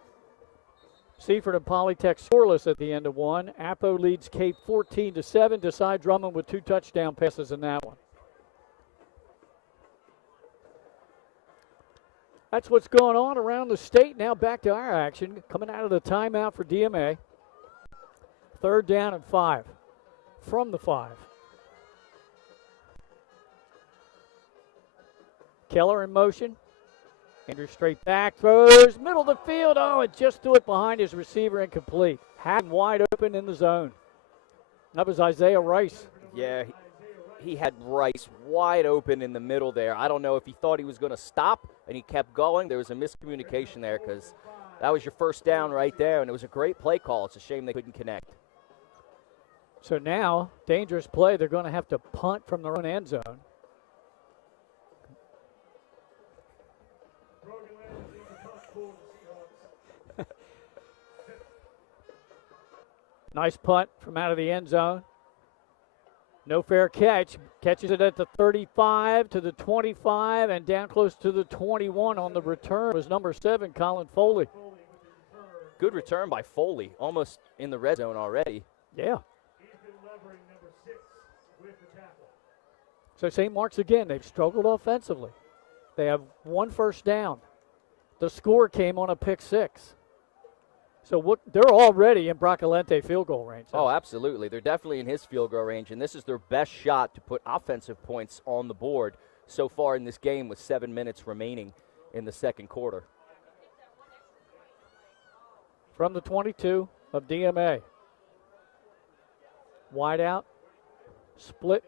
Seaford and Polytech scoreless at the end of 1. Apo leads Cape 14-7. Desai Drummond with 2 touchdown passes in that one. That's what's going on around the state. Now back to our action. Coming out of the timeout for DMA. 3rd down and 5. From the 5. Keller in motion. Andrews straight back. Throws. Middle of the field. Oh, it just threw it behind his receiver. Incomplete. Had him wide open in the zone. That was Isaiah Rice. Yeah, he had Rice wide open in the middle there. I don't know if he thought he was going to stop and he kept going. There was a miscommunication there because that was your first down right there, and it was a great play call. It's a shame they couldn't connect. So now, dangerous play. They're going to have to punt from their own end zone. Nice punt from out of the end zone. No fair catch. Catches it at the 35 to the 25 and down close to the 21 on the return was number 7, Colin Foley. Good return by Foley, almost in the red zone already. Yeah. So St. Mark's again, they've struggled offensively. They have 1 first down. The score came on a pick 6. So they're already in Broccolente field goal range. Oh, absolutely. They're definitely in his field goal range, and this is their best shot to put offensive points on the board so far in this game with 7 minutes remaining in the second quarter. From the 22 of DMA. Wide out. Split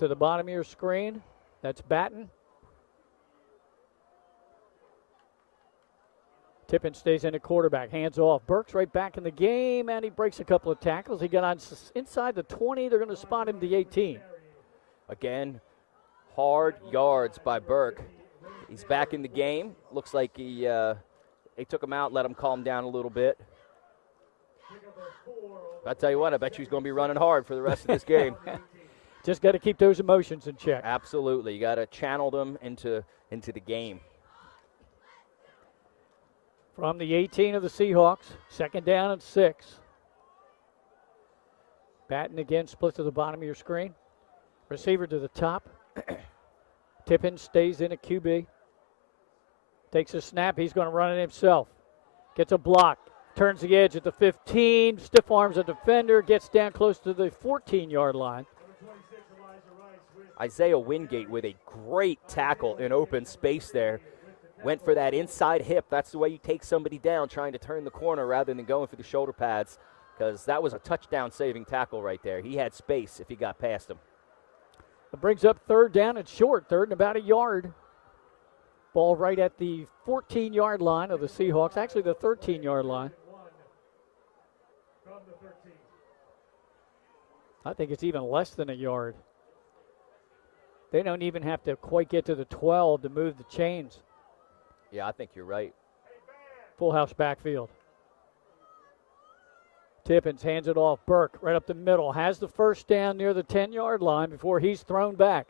to the bottom of your screen. That's Batten. Tippin stays in at quarterback, hands off. Burke's right back in the game, and he breaks a couple of tackles. He got on inside the 20. They're going to spot him the 18. Again, hard yards by Burke. He's back in the game. Looks like they took him out, let him calm down a little bit. I'll tell you what, I bet you he's going to be running hard for the rest of this game. Just got to keep those emotions in check. Absolutely. You got to channel them into the game. From the 18 of the Seahawks, second down and 6. Batten again, split to the bottom of your screen. Receiver to the top. Tippin stays in at QB. Takes a snap. He's going to run it himself. Gets a block. Turns the edge at the 15. Stiff arms a defender. Gets down close to the 14-yard line. Isaiah Wingate with a great tackle in open space there. Went for that inside hip. That's the way you take somebody down, trying to turn the corner rather than going for the shoulder pads, because that was a touchdown-saving tackle right there. He had space if he got past him. It brings up third down and short, third and about a yard. Ball right at the 14-yard line of the Seahawks, actually the 13-yard line. I think it's even less than a yard. They don't even have to quite get to the 12 to move the chains. Yeah, I think you're right. Full house backfield. Tippins hands it off. Burke right up the middle. Has the first down near the 10-yard line before he's thrown back.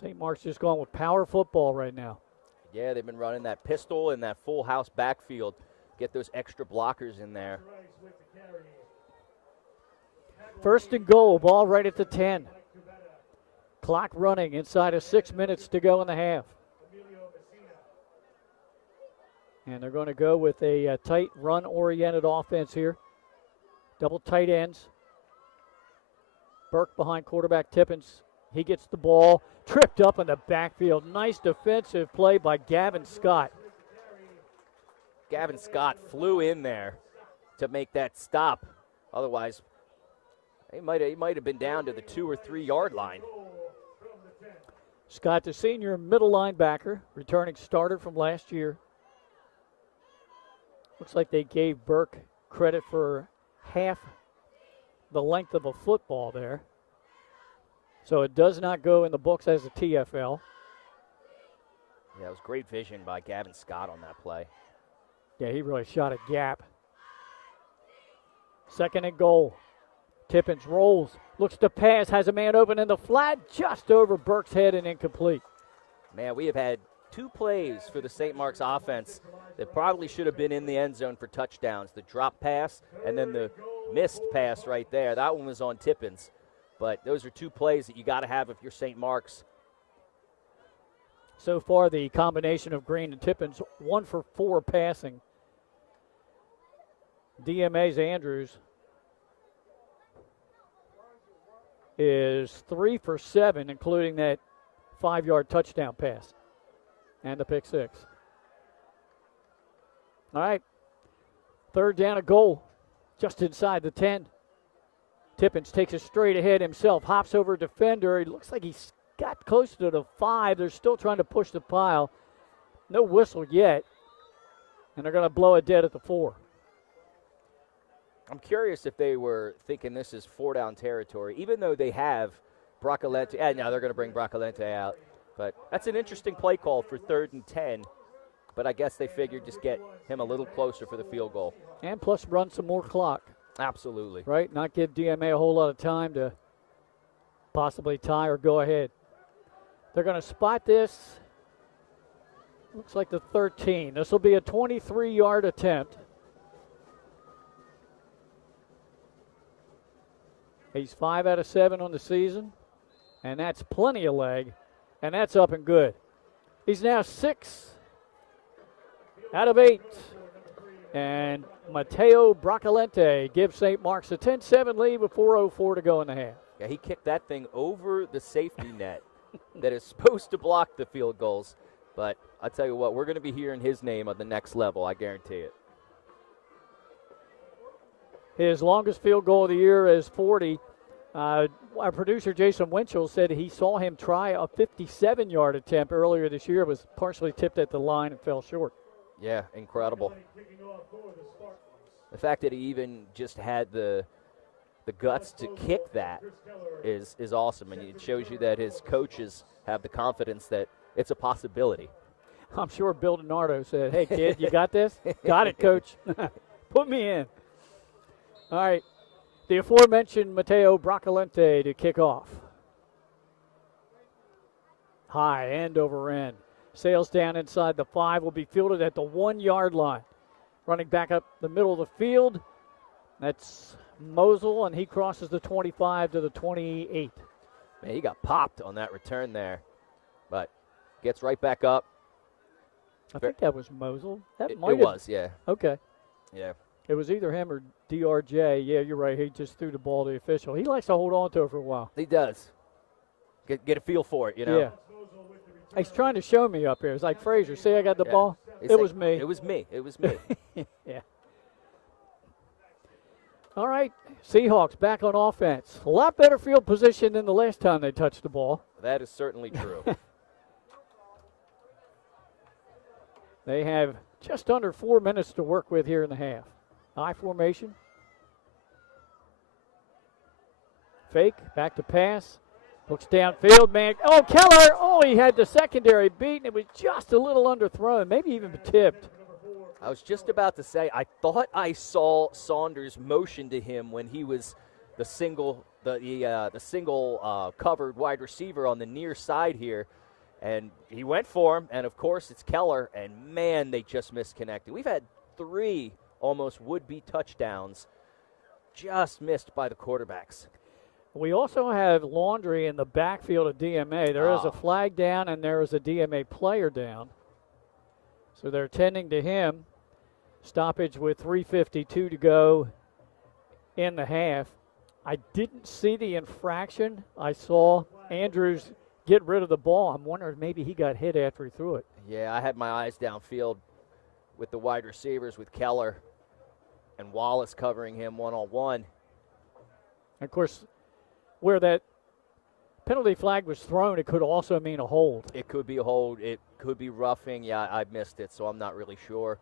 St. Mark's just going with power football right now. Yeah, they've been running that pistol and that full house backfield. Get those extra blockers in there. First and goal, ball right at the 10. Clock running inside of 6 minutes to go in the half. And they're going to go with a tight run-oriented offense here. Double tight ends. Burke behind quarterback Tippins. He gets the ball, tripped up in the backfield. Nice defensive play by Gavin Scott. Gavin Scott flew in there to make that stop. Otherwise, he might have been down to the 2 or 3 yard line. Scott, the senior middle linebacker, returning starter from last year. Looks like they gave Burke credit for half the length of a football there. So it does not go in the books as a TFL. Yeah, it was great vision by Gavin Scott on that play. Yeah, he really shot a gap. Second and goal. Tippins rolls, looks to pass, has a man open in the flat, just over Burke's head and incomplete. Man, we have had 2 plays for the St. Mark's offense that probably should have been in the end zone for touchdowns. The drop pass and then the missed pass right there. That one was on Tippins. But those are 2 plays that you got to have if you're St. Mark's. So far, the combination of Green and Tippins, 1 for 4 passing. DMA's Andrews is 3 for 7, including that 5-yard touchdown pass and the pick 6. All right, Third down, a goal just inside the 10. Tippins takes it straight ahead himself, hops over a defender. It looks like he's got close to the 5. They're still trying to push the pile. No whistle yet, and they're going to blow it dead at the 4. I'm curious if they were thinking this is 4-down territory, even though they have Broccolente. Now they're going to bring Broccolente out. But that's an interesting play call for 3rd and 10. But I guess they figured just get him a little closer for the field goal. And plus run some more clock. Absolutely. Right? Not give DMA a whole lot of time to possibly tie or go ahead. They're going to spot this. Looks like the 13. This will be a 23-yard attempt. He's 5 out of 7 on the season, and that's plenty of leg, and that's up and good. He's now 6 out of 8, and Mateo Broccolente gives St. Mark's a 10-7 lead with 4:04 to go in the half. Yeah, he kicked that thing over the safety net that is supposed to block the field goals, but I tell you what, we're going to be hearing his name on the next level, I guarantee it. His longest field goal of the year is 40. Our producer, Jason Winchell, said he saw him try a 57-yard attempt earlier this year. It was partially tipped at the line and fell short. Yeah, incredible. The fact that he even just had the guts to kick that is awesome, and it shows you that his coaches have the confidence that it's a possibility. I'm sure Bill DiNardo said, hey, kid, you got this? Got it, coach. Put me in. All right, the aforementioned Mateo Broccolente to kick off. High, end over end. Sails down inside the 5, will be fielded at the 1-yard line. Running back up the middle of the field, that's Mosel, and he crosses the 25 to the 28. Man, he got popped on that return there, but gets right back up. I think that was Mosel. It was, yeah. Okay. Yeah. It was either him or DRJ. Yeah, you're right. He just threw the ball to the official. He likes to hold on to it for a while. He does. Get a feel for it, you know. Yeah. He's trying to show me up here. It's like, Frazier, see I got the ball? It was me. It was me. It was me. Yeah. All right, Seahawks back on offense. A lot better field position than the last time they touched the ball. That is certainly true. They have just under 4 minutes to work with here in the half. I formation. Fake, back to pass. Looks downfield, man. Oh, Keller. Oh, he had the secondary beaten. It was just a little underthrown, maybe even tipped. I was just about to say, I thought I saw Saunders motion to him when he was the single covered wide receiver on the near side here. And he went for him, and of course it's Keller, and man, they just misconnected. We've had 3 almost would-be touchdowns just missed by the quarterbacks. We also have Laundry in the backfield of DMA. There is a flag down, and there is a DMA player down. So they're tending to him. Stoppage with 3:52 to go in the half. I didn't see the infraction. I saw Andrews get rid of the ball. I'm wondering if maybe he got hit after he threw it. Yeah, I had my eyes downfield with the wide receivers with Keller and Wallace covering him one-on-one. Of course, where that penalty flag was thrown, it could also mean a hold. It could be a hold. It could be roughing. Yeah, I missed it, so I'm not really sure.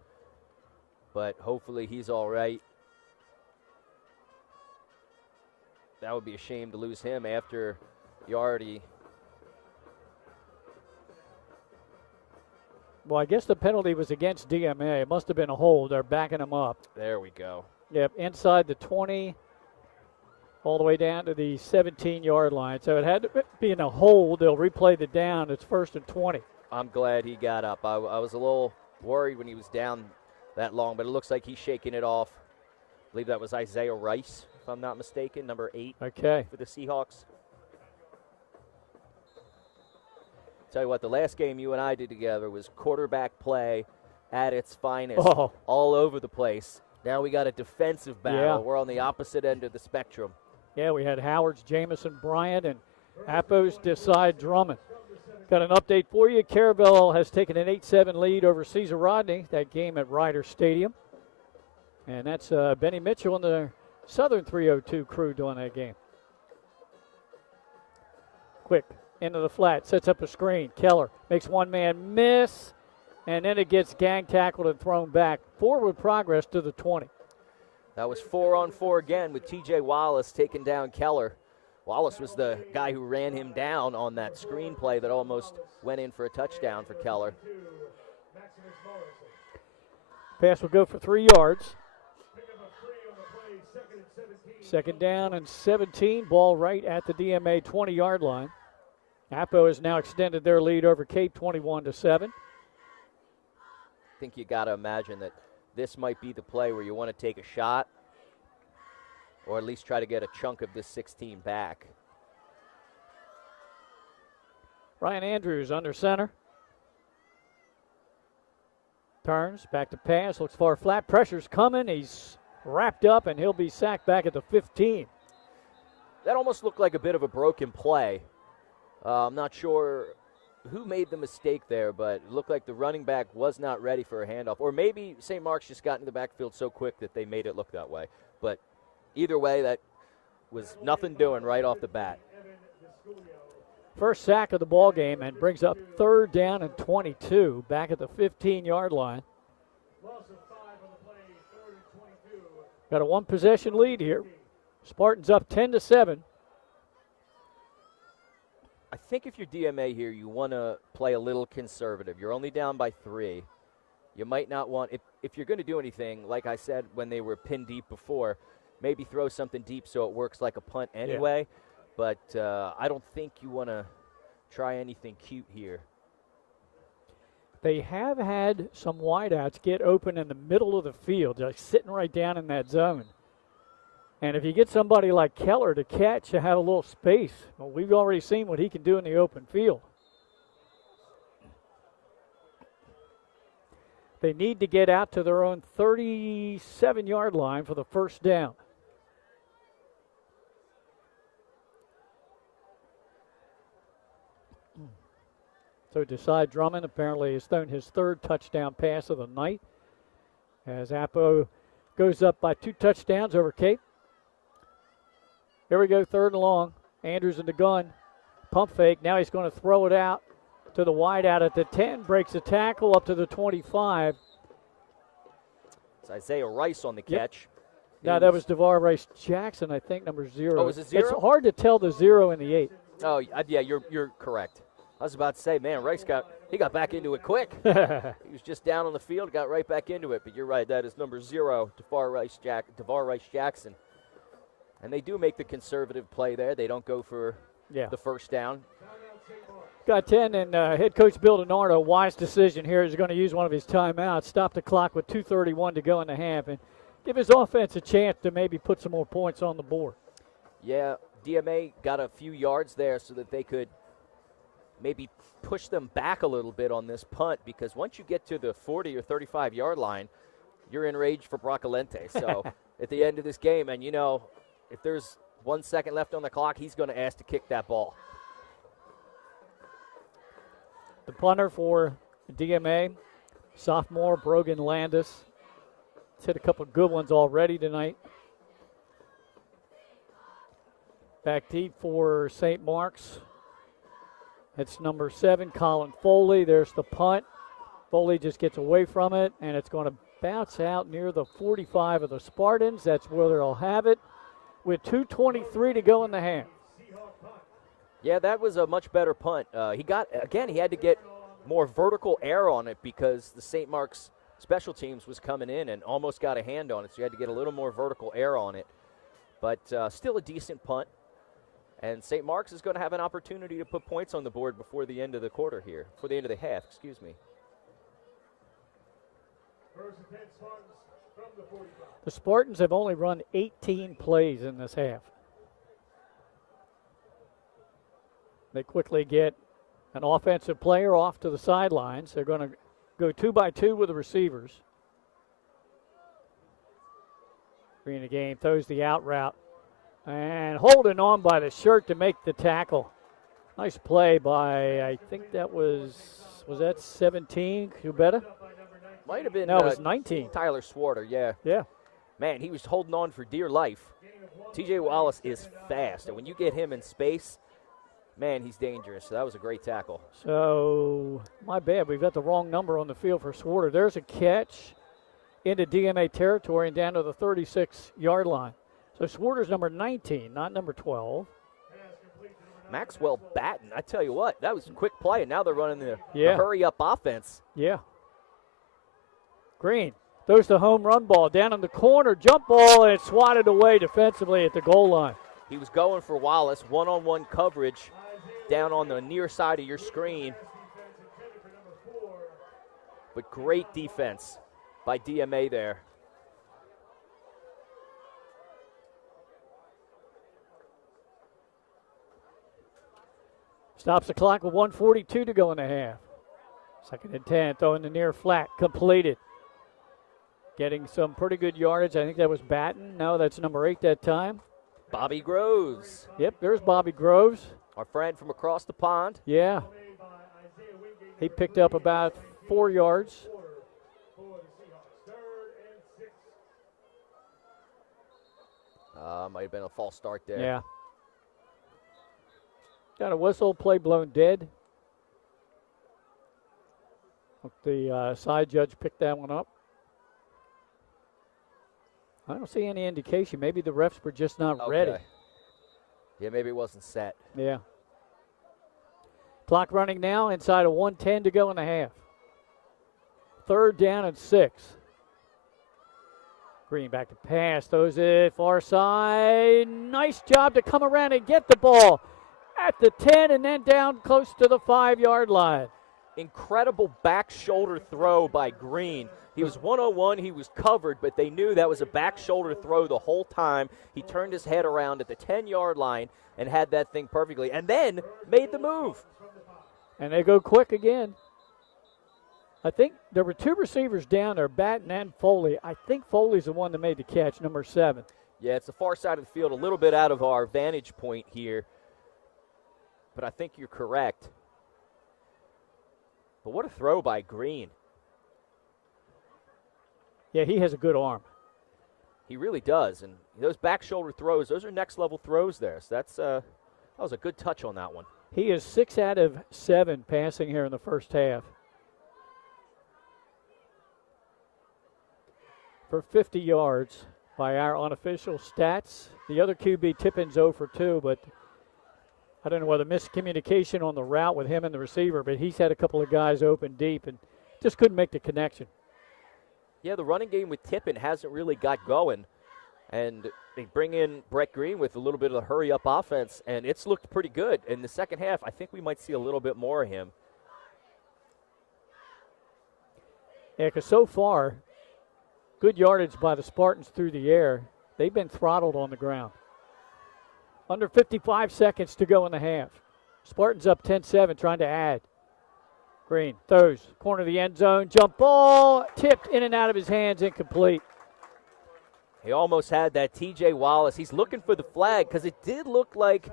But hopefully he's all right. That would be a shame to lose him after you already. Well, I guess the penalty was against DMA. It must have been a hold. They're backing him up. There we go. Yep, inside the 20, all the way down to the 17-yard line. So it had to be in a hold. They'll replay the down. It's 1st and 20. I'm glad he got up. I was a little worried when he was down that long, but it looks like he's shaking it off. I believe that was Isaiah Rice, if I'm not mistaken, number 8 for the Seahawks. Tell you what, the last game you and I did together was quarterback play at its finest, all over the place. Now we got a defensive battle. Yeah. We're on the opposite end of the spectrum. Yeah, we had Howard's, Jamison Bryant, and Appos Desai Drummond. Got an update for you. Caravelle has taken an 8-7 lead over Caesar Rodney, that game at Ryder Stadium. And that's Benny Mitchell and the Southern 302 crew doing that game. Quick, into the flat, sets up a screen. Keller makes one man miss, and then it gets gang tackled and thrown back. Forward progress to the 20. That was 4-on-4 again with T.J. Wallace taking down Keller. Wallace was the guy who ran him down on that screen play that almost went in for a touchdown for Keller. Pass will go for 3 yards. Second down and 17. Ball right at the DMA 20-yard line. Apo has now extended their lead over Cape 21-7. I think you got to imagine that this might be the play where you want to take a shot or at least try to get a chunk of this 16 back. Ryan Andrews under center. Turns, back to pass, looks far flat. Pressure's coming. He's wrapped up, and he'll be sacked back at the 15. That almost looked like a bit of a broken play. I'm not sure who made the mistake there, but it looked like the running back was not ready for a handoff. Or maybe St. Mark's just got into the backfield so quick that they made it look that way. But either way, that was nothing doing right off the bat. First sack of the ball game, and brings up 3rd down and 22 back at the 15-yard line. Got a 1-possession lead here. Spartans up 10-7. I think if you're DMA here, you want to play a little conservative. You're only down by 3. You might not want, if you're going to do anything, like I said when they were pinned deep before, maybe throw something deep so it works like a punt anyway. Yeah. But I don't think you want to try anything cute here. They have had some wideouts get open in the middle of the field, just sitting right down in that zone. And if you get somebody like Keller to catch and have a little space, well, we've already seen what he can do in the open field. They need to get out to their own 37-yard line for the first down. So Desai Drummond apparently has thrown his 3rd touchdown pass of the night as Apo goes up by 2 touchdowns over Cape. Here we go, 3rd and long. Andrews in the gun. Pump fake. Now he's going to throw it out to the wideout at the 10. Breaks a tackle up to the 25. It's Isaiah Rice on the catch. No, that was DeVar Rice Jackson, I think, number 0. Oh, was it 0? It's hard to tell the 0 and the 8. Oh, yeah, you're correct. I was about to say, man, Rice got back into it quick. He was just down on the field, got right back into it. But you're right, that is number 0, DeVar Rice Jackson. And they do make the conservative play there. They don't go for the first down. Got 10, and head coach Bill DiNardo, wise decision here. He's going to use one of his timeouts, stop the clock with 2:31 to go in the half, and give his offense a chance to maybe put some more points on the board. Yeah, DMA got a few yards there so that they could maybe push them back a little bit on this punt, because once you get to the 40 or 35-yard line, you're in rage for Broccolente. So at the end of this game, and if there's 1 second left on the clock, he's going to ask to kick that ball. The punter for DMA, sophomore Brogan Landis. He's hit a couple good ones already tonight. Back deep for St. Mark's. It's number 7, Colin Foley. There's the punt. Foley just gets away from it, and it's going to bounce out near the 45 of the Spartans. That's where they'll have it with 2:23 to go in the half. Yeah, that was a much better punt. He had to get more vertical air on it because the St. Mark's special teams was coming in and almost got a hand on it, so you had to get a little more vertical air on it. But still a decent punt. And St. Mark's is going to have an opportunity to put points on the board before the end of the quarter here, before the end of the half, excuse me. The Spartans have only run 18 plays in this half. They quickly get an offensive player off to the sidelines. They're going to go 2-by-2 with the receivers. Green again throws the out route. And holding on by the shirt to make the tackle. Nice play by, I think that was that 17, Cubetta? Might have been. No, it was 19. Tyler Swarter, yeah. Yeah. Man, he was holding on for dear life. TJ Wallace is fast, and when you get him in space, man, he's dangerous. So that was a great tackle. So, my bad. We've got the wrong number on the field for Swarter. There's a catch into DMA territory and down to the 36-yard line. So Swarter's number 19, not number 12. Maxwell Batten, I tell you what, that was a quick play, and now they're running the hurry-up offense. Yeah. Green throws the home run ball down in the corner, jump ball, and it's swatted away defensively at the goal line. He was going for Wallace, one-on-one coverage down on the near side of your screen. But great defense by DMA there. Stops the clock with 1:42 to go in the half. 2nd and 10, throwing the near flat, completed. Getting some pretty good yardage. I think that was Batten. No, that's number 8 that time. Bobby Groves. Yep, there's Bobby Groves. Our friend from across the pond. Yeah. He picked up about 4 yards. Might have been a false start there. Yeah. Got a whistle, play blown dead. The side judge picked that one up. I don't see any indication. Maybe the refs were just not ready. Yeah, maybe it wasn't set. Yeah. Clock running now, inside of 1:10 to go in the half. 3rd down and 6. Green back to pass, throws it far side. Nice job to come around and get the ball at the 10 and then down close to the 5-yard line. Incredible back shoulder throw by Green. He was 101, he was covered, but they knew that was a back shoulder throw the whole time. He turned his head around at the 10-yard line and had that thing perfectly, and then made the move. And they go quick again. I think there were 2 receivers down there, Batten and Foley. I think Foley's the one that made the catch, number 7. Yeah, it's the far side of the field, a little bit out of our vantage point here. But I think you're correct. But what a throw by Green. Yeah, he has a good arm. He really does. And those back shoulder throws, those are next level throws there. So that was a good touch on that one. He is 6 out of 7 passing here in the first half. For 50 yards by our unofficial stats. The other QB, Tippin's 0 for 2, but I don't know whether miscommunication on the route with him and the receiver, but he's had a couple of guys open deep and just couldn't make the connection. Yeah, the running game with Tippin hasn't really got going. And they bring in Brett Green with a little bit of a hurry-up offense, and it's looked pretty good. In the second half, I think we might see a little bit more of him. Yeah, because so far, good yardage by the Spartans through the air. They've been throttled on the ground. Under 55 seconds to go in the half. Spartans up 10-7, trying to add. Green throws, corner of the end zone, jump ball, tipped in and out of his hands, incomplete. He almost had that TJ Wallace. He's looking for the flag because it did look like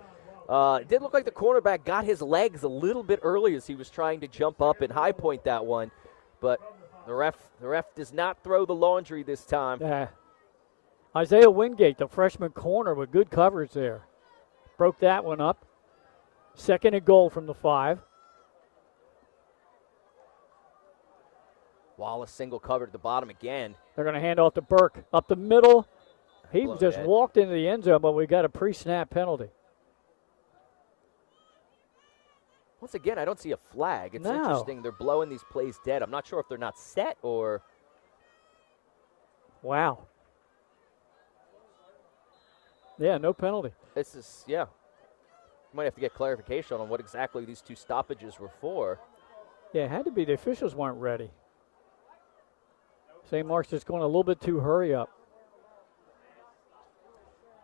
the cornerback got his legs a little bit early as he was trying to jump up and high point that one. But the ref does not throw the laundry this time. Isaiah Wingate, the freshman corner, with good coverage there. Broke that one up. 2nd and goal from the 5. Wallace single covered at the bottom again. They're going to hand off to Burke. Up the middle. He Blow just dead. walked into the end zone, but we got a pre-snap penalty. Once again, I don't see a flag. It's No. interesting. They're blowing these plays dead. I'm not sure if they're not set or... Wow. Yeah, no penalty. This is, yeah. You might have to get clarification on what exactly these 2 stoppages were for. Yeah, it had to be. The officials weren't ready. St. Mark's just going a little bit too hurry up.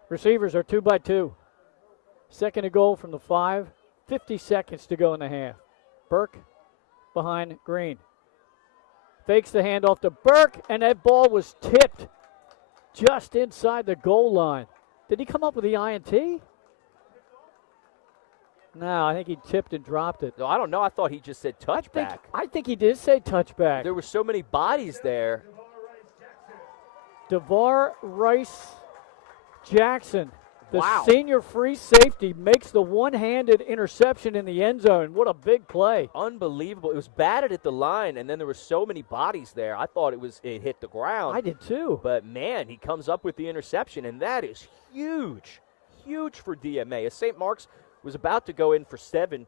Receivers are 2 by 2. 2nd and goal from the 5. 50 seconds to go in the half. Burke behind Green. Fakes the handoff to Burke, and that ball was tipped just inside the goal line. Did he come up with the INT? No, I think he tipped and dropped it. No, I don't know. I thought he just said touchback. I think he did say touchback. There were so many bodies there. DeVar Rice Jackson, the Wow. senior free safety, makes the one-handed interception in the end zone. What a big play. Unbelievable. It was batted at the line, and then there were so many bodies there. I thought it hit the ground. I did too. But, man, he comes up with the interception, and that is huge. Huge for DMA. As St. Mark's was about to go in for 7,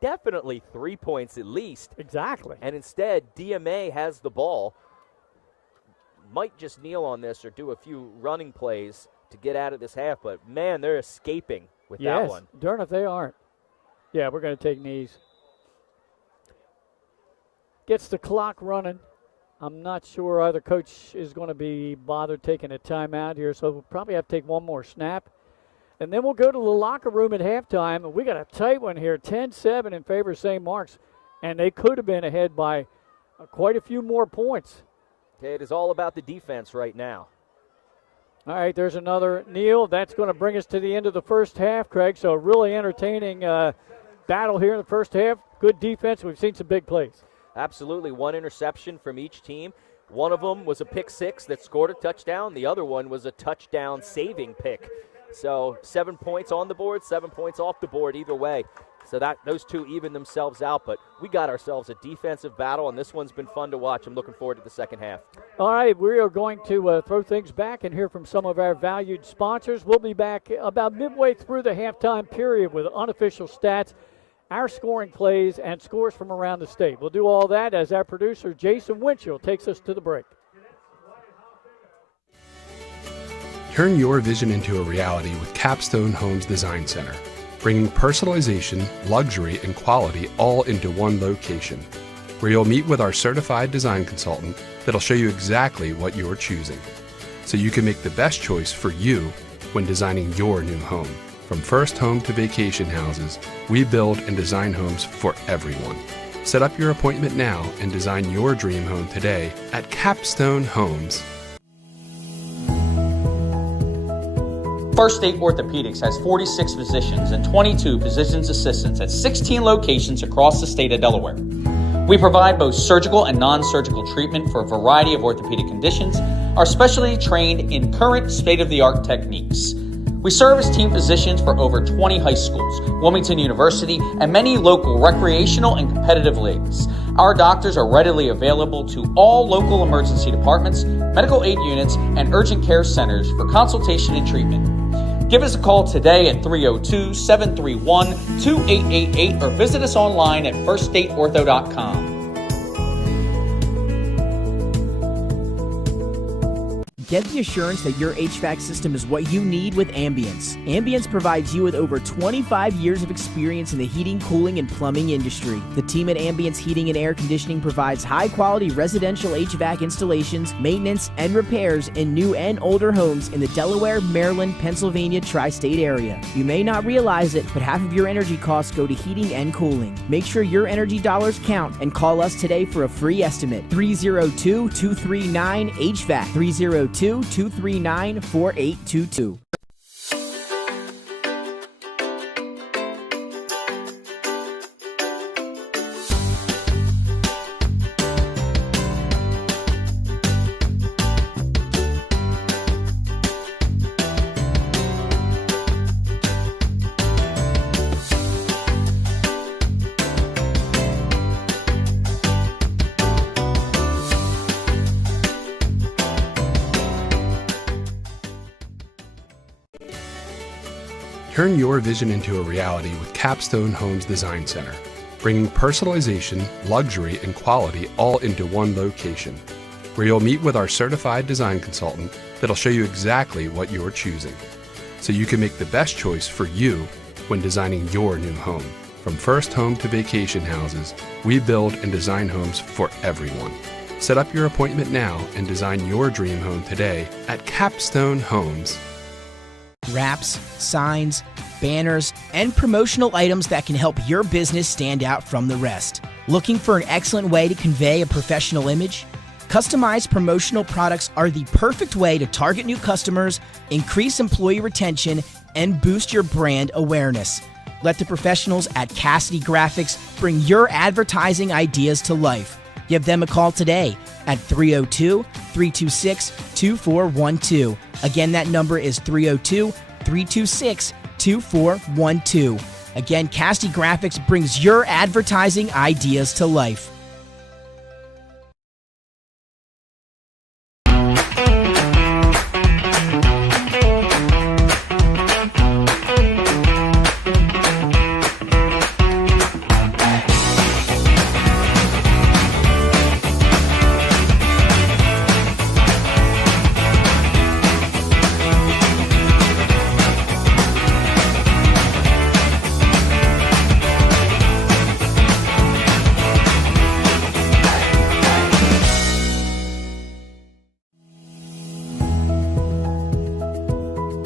definitely 3 points at least. Exactly. And instead, DMA has the ball. Might just kneel on this or do a few running plays to get out of this half, but, man, they're escaping with that one. Darn if they aren't. Yeah, we're going to take knees. Gets the clock running. I'm not sure either coach is going to be bothered taking a timeout here, so we'll probably have to take one more snap. And then we'll go to the locker room at halftime, and we got a tight one here, 10-7 in favor of St. Mark's, and they could have been ahead by quite a few more points. Okay, it is all about the defense right now. All right, there's another kneel. That's going to bring us to the end of the first half, Craig. So a really entertaining battle here in the first half. Good defense. We've seen some big plays. Absolutely. One interception from each team. One of them was a pick six that scored a touchdown. The other one was a touchdown saving pick. So 7 points on the board, 7 points off the board either way. So those two even themselves out, but we got ourselves a defensive battle, and this one's been fun to watch. I'm looking forward to the second half. All right, we are going to throw things back and hear from some of our valued sponsors. We'll be back about midway through the halftime period with unofficial stats, our scoring plays, and scores from around the state. We'll do all that as our producer, Jason Winchell, takes us to the break. Turn your vision into a reality with Capstone Homes Design Center, bringing personalization, luxury, and quality all into one location, where you'll meet with our certified design consultant that'll show you exactly what you're choosing, so you can make the best choice for you when designing your new home. From first home to vacation houses, we build and design homes for everyone. Set up your appointment now and design your dream home today at Capstone Homes. First State Orthopedics has 46 physicians and 22 physician's assistants at 16 locations across the state of Delaware. We provide both surgical and non-surgical treatment for a variety of orthopedic conditions, are specially trained in current state-of-the-art techniques. We serve as team physicians for over 20 high schools, Wilmington University, and many local recreational and competitive leagues. Our doctors are readily available to all local emergency departments, medical aid units, and urgent care centers for consultation and treatment. Give us a call today at 302-731-2888 or visit us online at firststateortho.com. Get the assurance that your HVAC system is what you need with Ambience. Ambience provides you with over 25 years of experience in the heating, cooling, and plumbing industry. The team at Ambience Heating and Air Conditioning provides high-quality residential HVAC installations, maintenance, and repairs in new and older homes in the Delaware, Maryland, Pennsylvania tri-state area. You may not realize it, but half of your energy costs go to heating and cooling. Make sure your energy dollars count and call us today for a free estimate. 302-239-HVAC. 302-239-4822. Turn your vision into a reality with Capstone Homes Design Center, bringing personalization, luxury, and quality all into one location, where you'll meet with our certified design consultant that'll show you exactly what you're choosing, so you can make the best choice for you when designing your new home. From first home to vacation houses, we build and design homes for everyone. Set up your appointment now and design your dream home today at Capstone Homes. Wraps, signs, banners, and promotional items that can help your business stand out from the rest. Looking for an excellent way to convey a professional image? Customized promotional products are the perfect way to target new customers, increase employee retention, and boost your brand awareness. Let the professionals at Cassidy Graphics bring your advertising ideas to life. Give them a call today at 302-326-2412. Again, that number is 302-326-2412. Again, Casty Graphics brings your advertising ideas to life.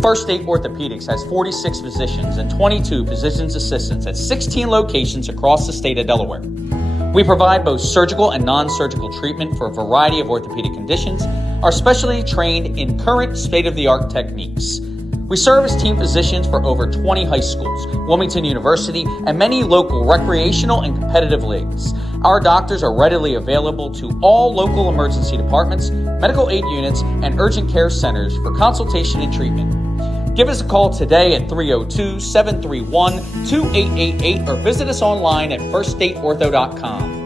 First State Orthopedics has 46 physicians and 22 physician's assistants at 16 locations across the state of Delaware. We provide both surgical and non-surgical treatment for a variety of orthopedic conditions, are specially trained in current state-of-the-art techniques. We serve as team physicians for over 20 high schools, Wilmington University, and many local recreational and competitive leagues. Our doctors are readily available to all local emergency departments, medical aid units, and urgent care centers for consultation and treatment. Give us a call today at 302-731-2888 or visit us online at firststateortho.com.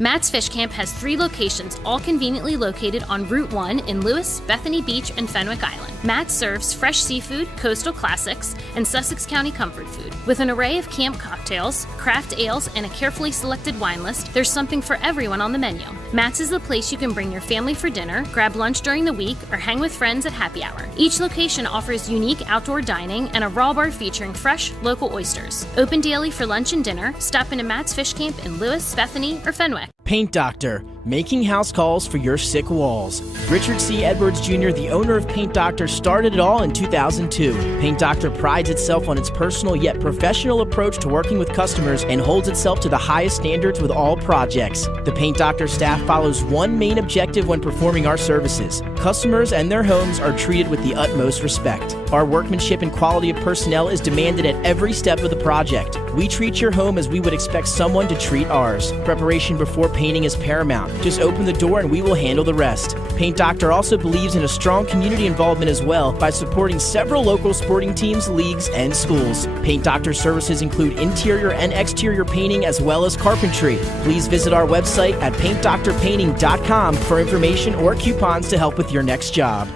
Matt's Fish Camp has 3 locations, all conveniently located on Route 1 in Lewis, Bethany Beach, and Fenwick Island. Matt serves fresh seafood, coastal classics, and Sussex County comfort food. With an array of camp cocktails, craft ales, and a carefully selected wine list, there's something for everyone on the menu. Matt's is the place you can bring your family for dinner, grab lunch during the week, or hang with friends at happy hour. Each location offers unique outdoor dining and a raw bar featuring fresh, local oysters. Open daily for lunch and dinner. Stop into Matt's Fish Camp in Lewis, Bethany, or Fenwick. Paint Doctor, making house calls for your sick walls. Richard C. Edwards Jr., the owner of Paint Doctor, started it all in 2002. Paint Doctor prides itself on its personal yet professional approach to working with customers and holds itself to the highest standards with all projects. The Paint Doctor staff follows one main objective when performing our services. Customers and their homes are treated with the utmost respect. Our workmanship and quality of personnel is demanded at every step of the project. We treat your home as we would expect someone to treat ours. Preparation before painting is paramount. Just open the door and we will handle the rest. Paint Doctor also believes in a strong community involvement as well by supporting several local sporting teams, leagues, and schools. Paint Doctor services include interior and exterior painting as well as carpentry. Please visit our website at paintdoctorpainting.com for information or coupons to help with your next job.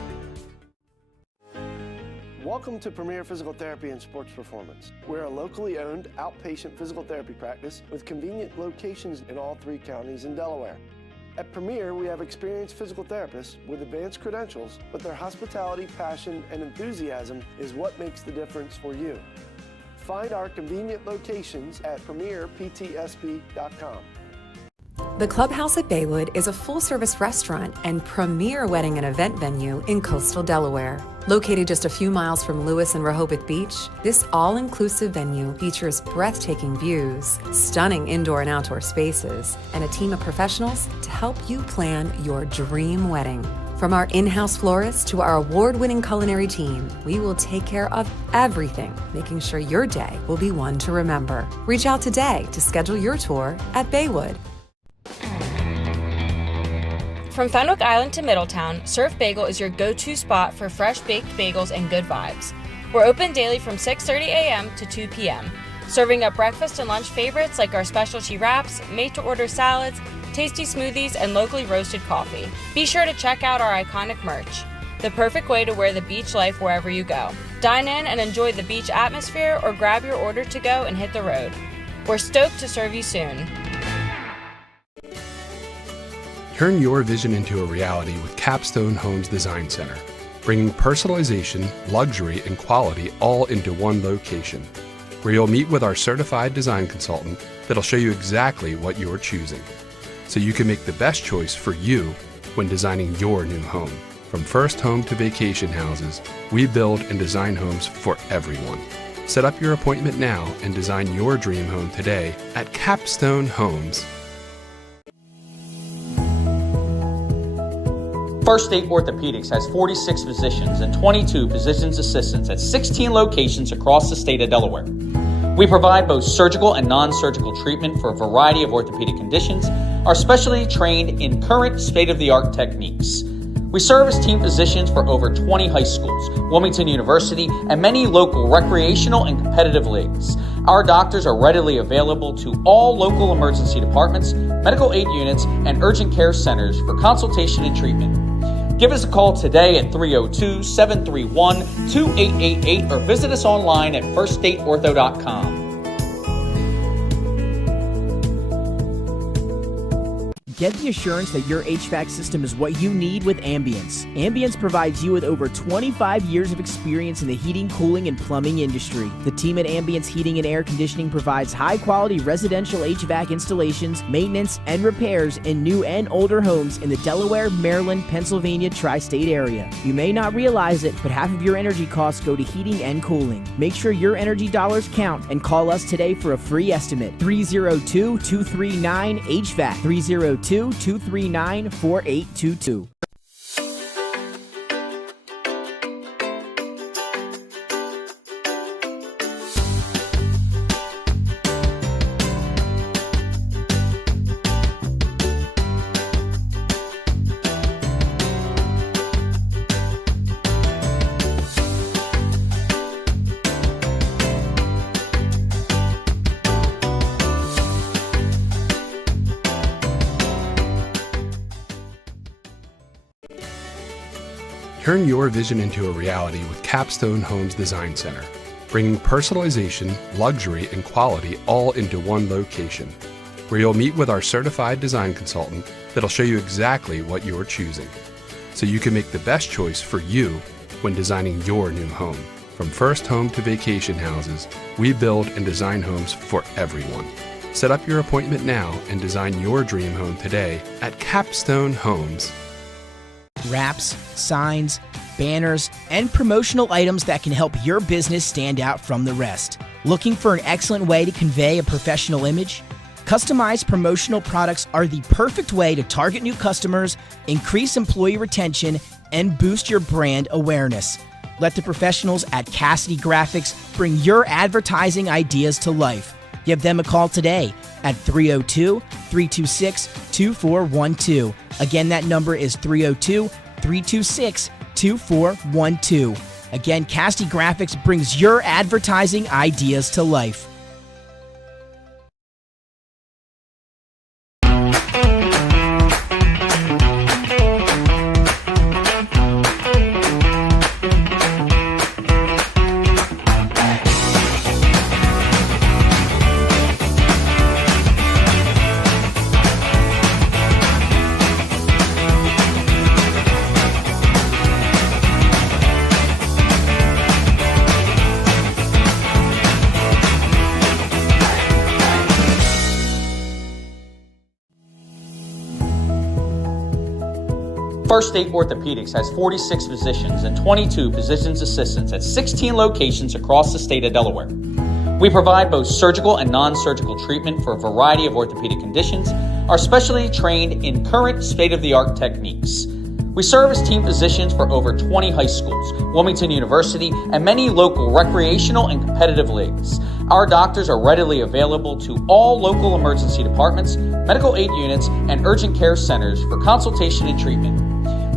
Welcome to Premier Physical Therapy and Sports Performance. We're a locally owned outpatient physical therapy practice with convenient locations in all 3 counties in Delaware. At Premier, we have experienced physical therapists with advanced credentials, but their hospitality, passion, and enthusiasm is what makes the difference for you. Find our convenient locations at premierptsp.com. The Clubhouse at Baywood is a full-service restaurant and premier wedding and event venue in coastal Delaware. Located just a few miles from Lewis and Rehoboth Beach, this all-inclusive venue features breathtaking views, stunning indoor and outdoor spaces, and a team of professionals to help you plan your dream wedding. From our in-house florist to our award-winning culinary team, we will take care of everything, making sure your day will be one to remember. Reach out today to schedule your tour at Baywood. From Fenwick Island to Middletown, Surf Bagel is your go-to spot for fresh baked bagels and good vibes. We're open daily from 6:30 a.m. to 2 p.m., serving up breakfast and lunch favorites like our specialty wraps, made-to-order salads, tasty smoothies, and locally roasted coffee. Be sure to check out our iconic merch, the perfect way to wear the beach life wherever you go. Dine in and enjoy the beach atmosphere or grab your order to go and hit the road. We're stoked to serve you soon. Turn your vision into a reality with Capstone Homes Design Center, bringing personalization, luxury, and quality all into one location. where you'll meet with our certified design consultant that'll show you exactly what you're choosing, so you can make the best choice for you when designing your new home. From first home to vacation houses, we build and design homes for everyone. Set up your appointment now and design your dream home today at Capstone Homes. First State Orthopedics has 46 physicians and 22 physician's assistants at 16 locations across the state of Delaware. We provide both surgical and non-surgical treatment for a variety of orthopedic conditions, are specially trained in current state-of-the-art techniques. We serve as team physicians for over 20 high schools, Wilmington University, and many local recreational and competitive leagues. Our doctors are readily available to all local emergency departments, medical aid units, and urgent care centers for consultation and treatment. Give us a call today at 302-731-2888 or visit us online at firststateortho.com. Get the assurance that your HVAC system is what you need with Ambience. Ambience provides you with over 25 years of experience in the heating, cooling, and plumbing industry. The team at Ambience Heating and Air Conditioning provides high-quality residential HVAC installations, maintenance, and repairs in new and older homes in the Delaware, Maryland, Pennsylvania tri-state area. You may not realize it, but half of your energy costs go to heating and cooling. Make sure your energy dollars count and call us today for a free estimate. 302-239-HVAC. 302-239-4822. Turn your vision into a reality with Capstone Homes Design Center, bringing personalization, luxury, and quality all into one location, where you'll meet with our certified design consultant that'll show you exactly what you're choosing, so you can make the best choice for you when designing your new home. From first home to vacation houses, we build and design homes for everyone. Set up your appointment now and design your dream home today at Capstone Homes. Wraps, signs, banners, and promotional items that can help your business stand out from the rest. Looking for an excellent way to convey a professional image? Customized promotional products are the perfect way to target new customers, increase employee retention, and boost your brand awareness. Let the professionals at Cassidy Graphics bring your advertising ideas to life. Give them a call today at 302-326-2412. Again, that number is 302-326-2412. Again, Cassidy Graphics brings your advertising ideas to life. First State Orthopedics has 46 physicians and 22 physician's assistants at 16 locations across the state of Delaware. We provide both surgical and non-surgical treatment for a variety of orthopedic conditions, are specially trained in current state-of-the-art techniques. We serve as team physicians for over 20 high schools, Wilmington University, and many local recreational and competitive leagues. Our doctors are readily available to all local emergency departments, medical aid units, and urgent care centers for consultation and treatment.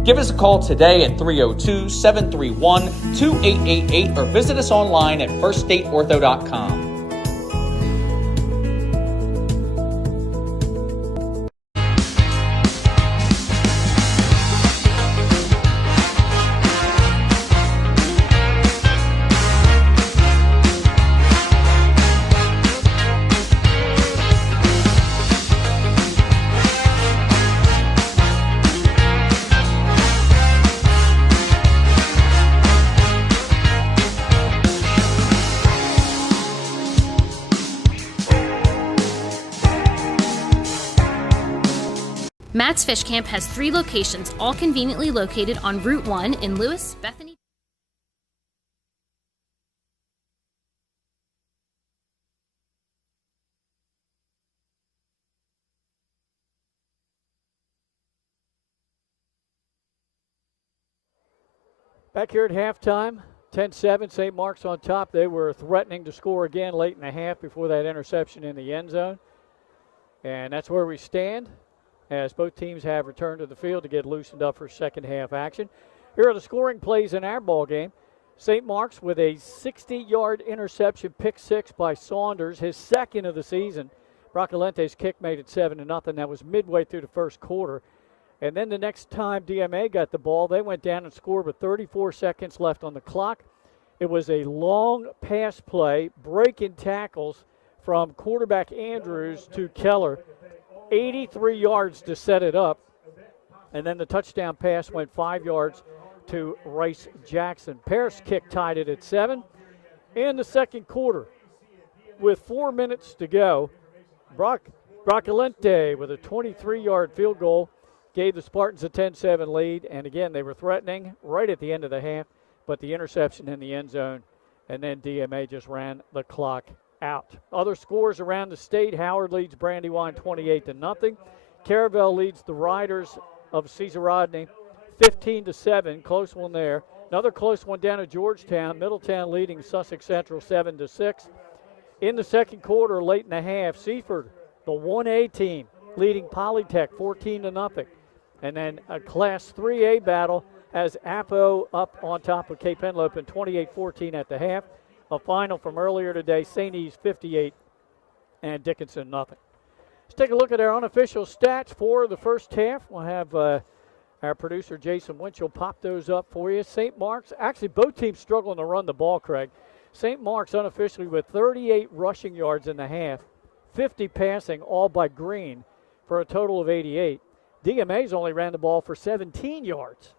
Give us a call today at 302-731-2888 or visit us online at firststateortho.com. Matt's Fish Camp has 3 locations, all conveniently located on Route 1 in Lewis, Bethany. Back here at halftime, 10-7, St. Mark's on top. They were threatening to score again late in the half before that interception in the end zone. And that's where we stand as both teams have returned to the field to get loosened up for second half action. Here are the scoring plays in our ball game. St. Mark's with a 60-yard interception, pick 6 by Saunders, his second of the season. Bracalente's kick made it 7-0. That was midway through the first quarter. And then the next time DMA got the ball, they went down and scored with 34 seconds left on the clock. It was a long pass play, breaking tackles from quarterback Andrews to Keller. 83 yards to set it up. And then the touchdown pass went 5 yards to Rice Jackson. Paris kick tied it at 7. In the second quarter, with 4 minutes to go, Bracalente with a 23-yard field goal gave the Spartans a 10-7 lead. And again, they were threatening right at the end of the half, but the interception in the end zone, and then DMA just ran the clock out. Other scores around the state: Howard leads Brandywine 28-0. Caravel leads the Riders of Cesar Rodney 15-7. Close one there. Another close one down at Georgetown. Middletown leading Sussex Central 7-6. In the second quarter, late in the half, Seaford, the 1A team, leading Polytech 14-0. And then a Class 3A battle has Apo up on top of Cape Henlopen 28-14 at the half. A final from earlier today, St. E's 58 and Dickinson nothing. Let's take a look at our unofficial stats for the first half. We'll have our producer Jason Winchell pop those up for you. St. Mark's, actually both teams struggling to run the ball, Craig. St. Mark's unofficially with 38 rushing yards in the half, 50 passing, all by Green, for a total of 88. DMA's only ran the ball for 17 yards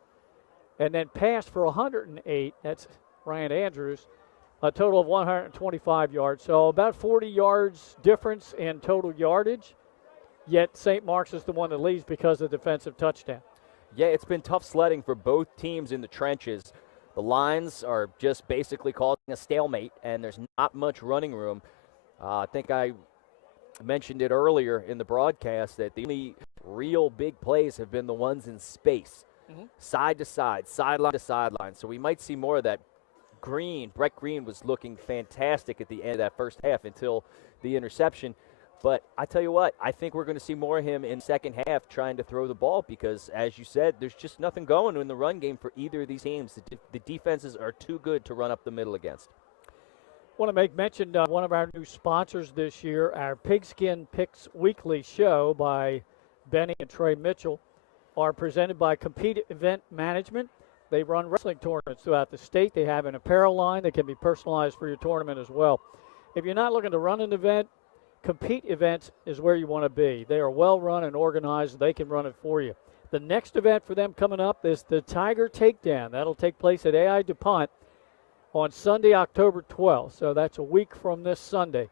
and then passed for 108. That's Ryan Andrews, a total of 125 yards. So about 40 yards difference in total yardage, yet St. Mark's is the one that leads because of defensive touchdown. Yeah, it's been tough sledding for both teams in the trenches. The lines are just basically causing a stalemate, and there's not much running room. I think I mentioned it earlier in the broadcast that the only real big plays have been the ones in space, side to side, sideline to sideline. So we might see more of that. Brett Green was looking fantastic at the end of that first half until the interception. But I tell you what, I think we're going to see more of him in second half trying to throw the ball because, as you said, there's just nothing going in the run game for either of these teams. The defenses are too good to run up the middle against. I want to make mention of one of our new sponsors this year, our Pigskin Picks Weekly show by Benny and Trey Mitchell, are presented by Compete Event Management. They run wrestling tournaments throughout the state. They have an apparel line that can be personalized for your tournament as well. If you're not looking to run an event, Compete Events is where you want to be. They are well run and organized. They can run it for you. The next event for them coming up is the Tiger Takedown. That'll take place at AI DuPont on Sunday, October 12th. So that's a week from this Sunday.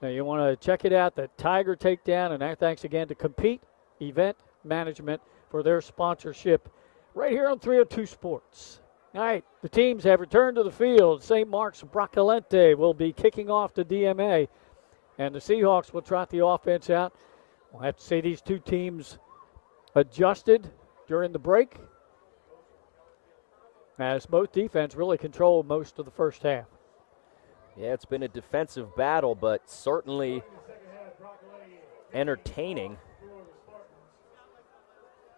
Now you want to check it out, the Tiger Takedown, and our thanks again to Compete Event Management for their sponsorship right here on 302 Sports. All right, the teams have returned to the field. St. Mark's Bracalente will be kicking off the DMA, and the Seahawks will trot the offense out. We'll have to see these two teams adjusted during the break, as both defense really controlled most of the first half. Yeah, it's been a defensive battle, but certainly entertaining.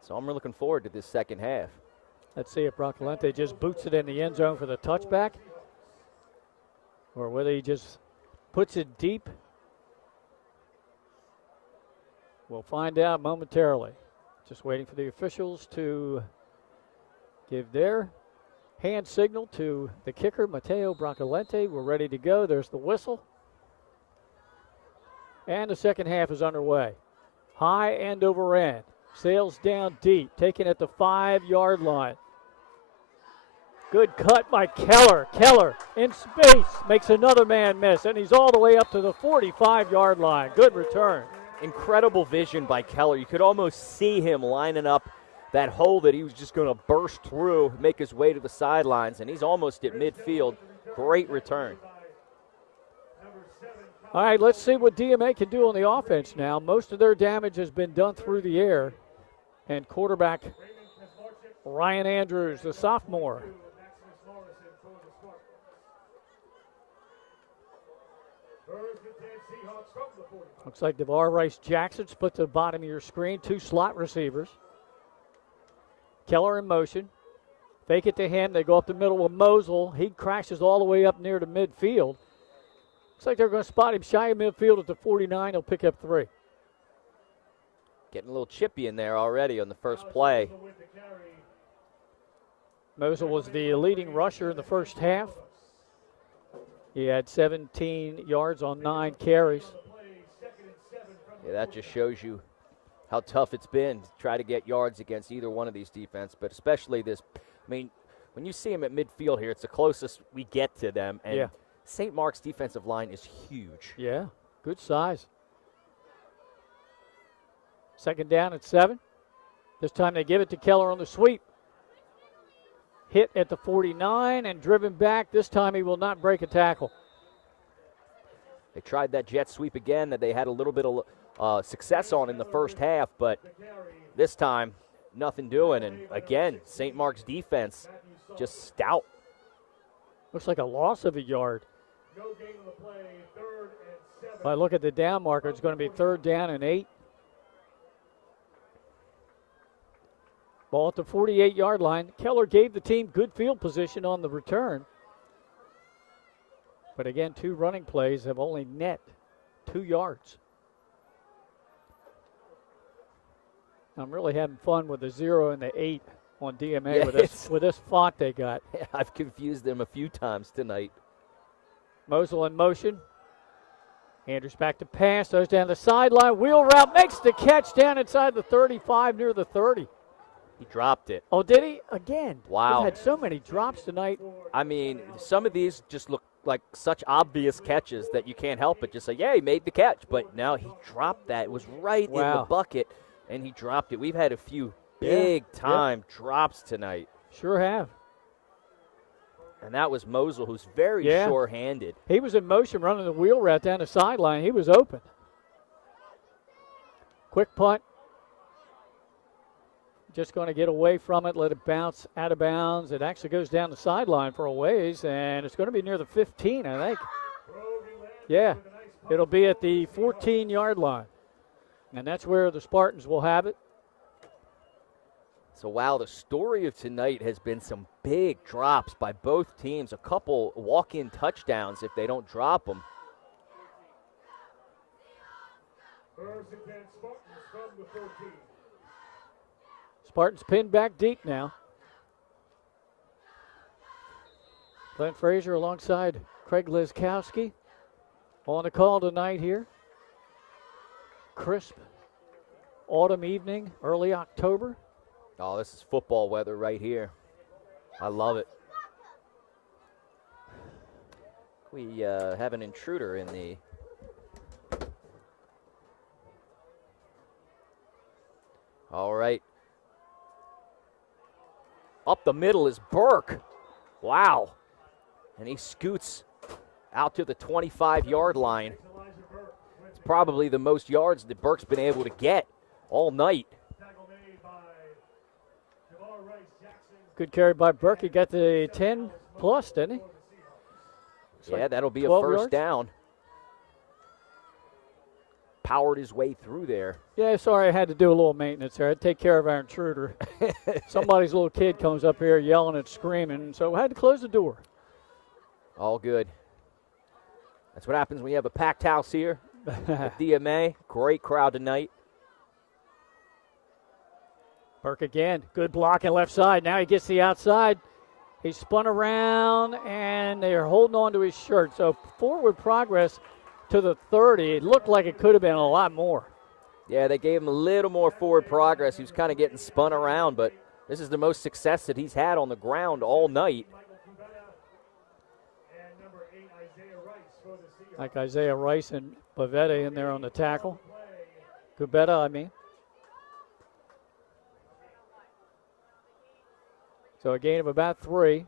So I'm really looking forward to this second half. Let's see if Bracalente just boots it in the end zone for the touchback, or whether he just puts it deep. We'll find out momentarily. Just waiting for the officials to give their hand signal to the kicker, Mateo Bracalente. We're ready to go. There's the whistle. And the second half is underway. High end over end. Sails down deep, taken at the 5-yard line. Good cut by Keller. Keller in space makes another man miss, and he's all the way up to the 45-yard line. Good return. incredible vision by Keller. You could almost see him lining up that hole that he was just going to burst through, make his way to the sidelines, and he's almost at midfield. Great return. All right, let's see what DMA can do on the offense now. Most of their damage has been done through the air. And quarterback Ryan Andrews, the sophomore. Looks like DeVar Rice Jackson split to the bottom of your screen. 2 slot receivers. Keller in motion. Fake it to him. They go up the middle with Mosel. He crashes all the way up near the midfield. Looks like they're going to spot him shy of midfield at the 49. He'll pick up 3. Getting a little chippy in there already on the first play. Mosel was the leading rusher in the first half. He had 17 yards on 9 carries. Yeah, that just shows you how tough it's been to try to get yards against either one of these defenses, but especially this. I mean, when you see him at midfield here, it's the closest we get to them. And yeah. St. Mark's defensive line is huge. Yeah, good size. 2nd down at 7. This time they give it to Keller on the sweep. Hit at the 49 and driven back. This time he will not break a tackle. They tried that jet sweep again that they had a little bit of success on in the first half, but this time nothing doing. And again, St. Mark's defense just stout. Looks like a loss of a yard. If I look at the down marker, it's going to be 3rd down and 8. Ball at the 48-yard line. Keller gave the team good field position on the return. But again, 2 running plays have only net 2 yards. I'm really having fun with the 0 and the 8 on DMA with this font they got. I've confused them a few times tonight. Mosel in motion. Andrews back to pass. Throws down the sideline. Wheel route. Makes the catch down inside the 35 near the 30. He dropped it. Oh, did he? Again. Wow. We've had so many drops tonight. I mean, some of these just look like such obvious catches that you can't help but just say, yeah, he made the catch. But now he dropped that. It was right in the bucket, and he dropped it. We've had a few big-time drops tonight. Sure have. And that was Mosel, who's very sure-handed. He was in motion running the wheel route down the sideline. He was open. Quick punt. Just going to get away from it, let it bounce out of bounds. It actually goes down the sideline for a ways, and it's going to be near the 15, I think. Yeah, it'll be at the 14-yard line. And that's where the Spartans will have it. So, wow, the story of tonight has been some big drops by both teams. A couple walk-in touchdowns if they don't drop them. Spartans pinned back deep now. Glenn Frazier alongside Craig Liskowski on the call tonight here. Crisp autumn evening, early October. Oh, this is football weather right here. I love it. We have an intruder in the... All right. Up the middle is Burke. Wow. And he scoots out to the 25-yard line. It's probably the most yards that Burke's been able to get all night. Good carry by Burke. He got the 10-plus, didn't he? Yeah, that'll be a first down. Powered his way through there. Yeah, sorry, I had to do a little maintenance there. I'd take care of our intruder. Somebody's little kid comes up here yelling and screaming, so I had to close the door. All good. That's what happens when you have a packed house here at DMA. Great crowd tonight. Burke again. Good block on left side. Now he gets the outside. He spun around, and they're holding on to his shirt. So forward progress to the 30. It looked like it could have been a lot more. Yeah, they gave him a little more forward progress. He was kind of getting spun around, but this is the most success that he's had on the ground all night. Like Isaiah Rice and Pavetta in there on the tackle. Kubeta, I mean. So a gain of about 3.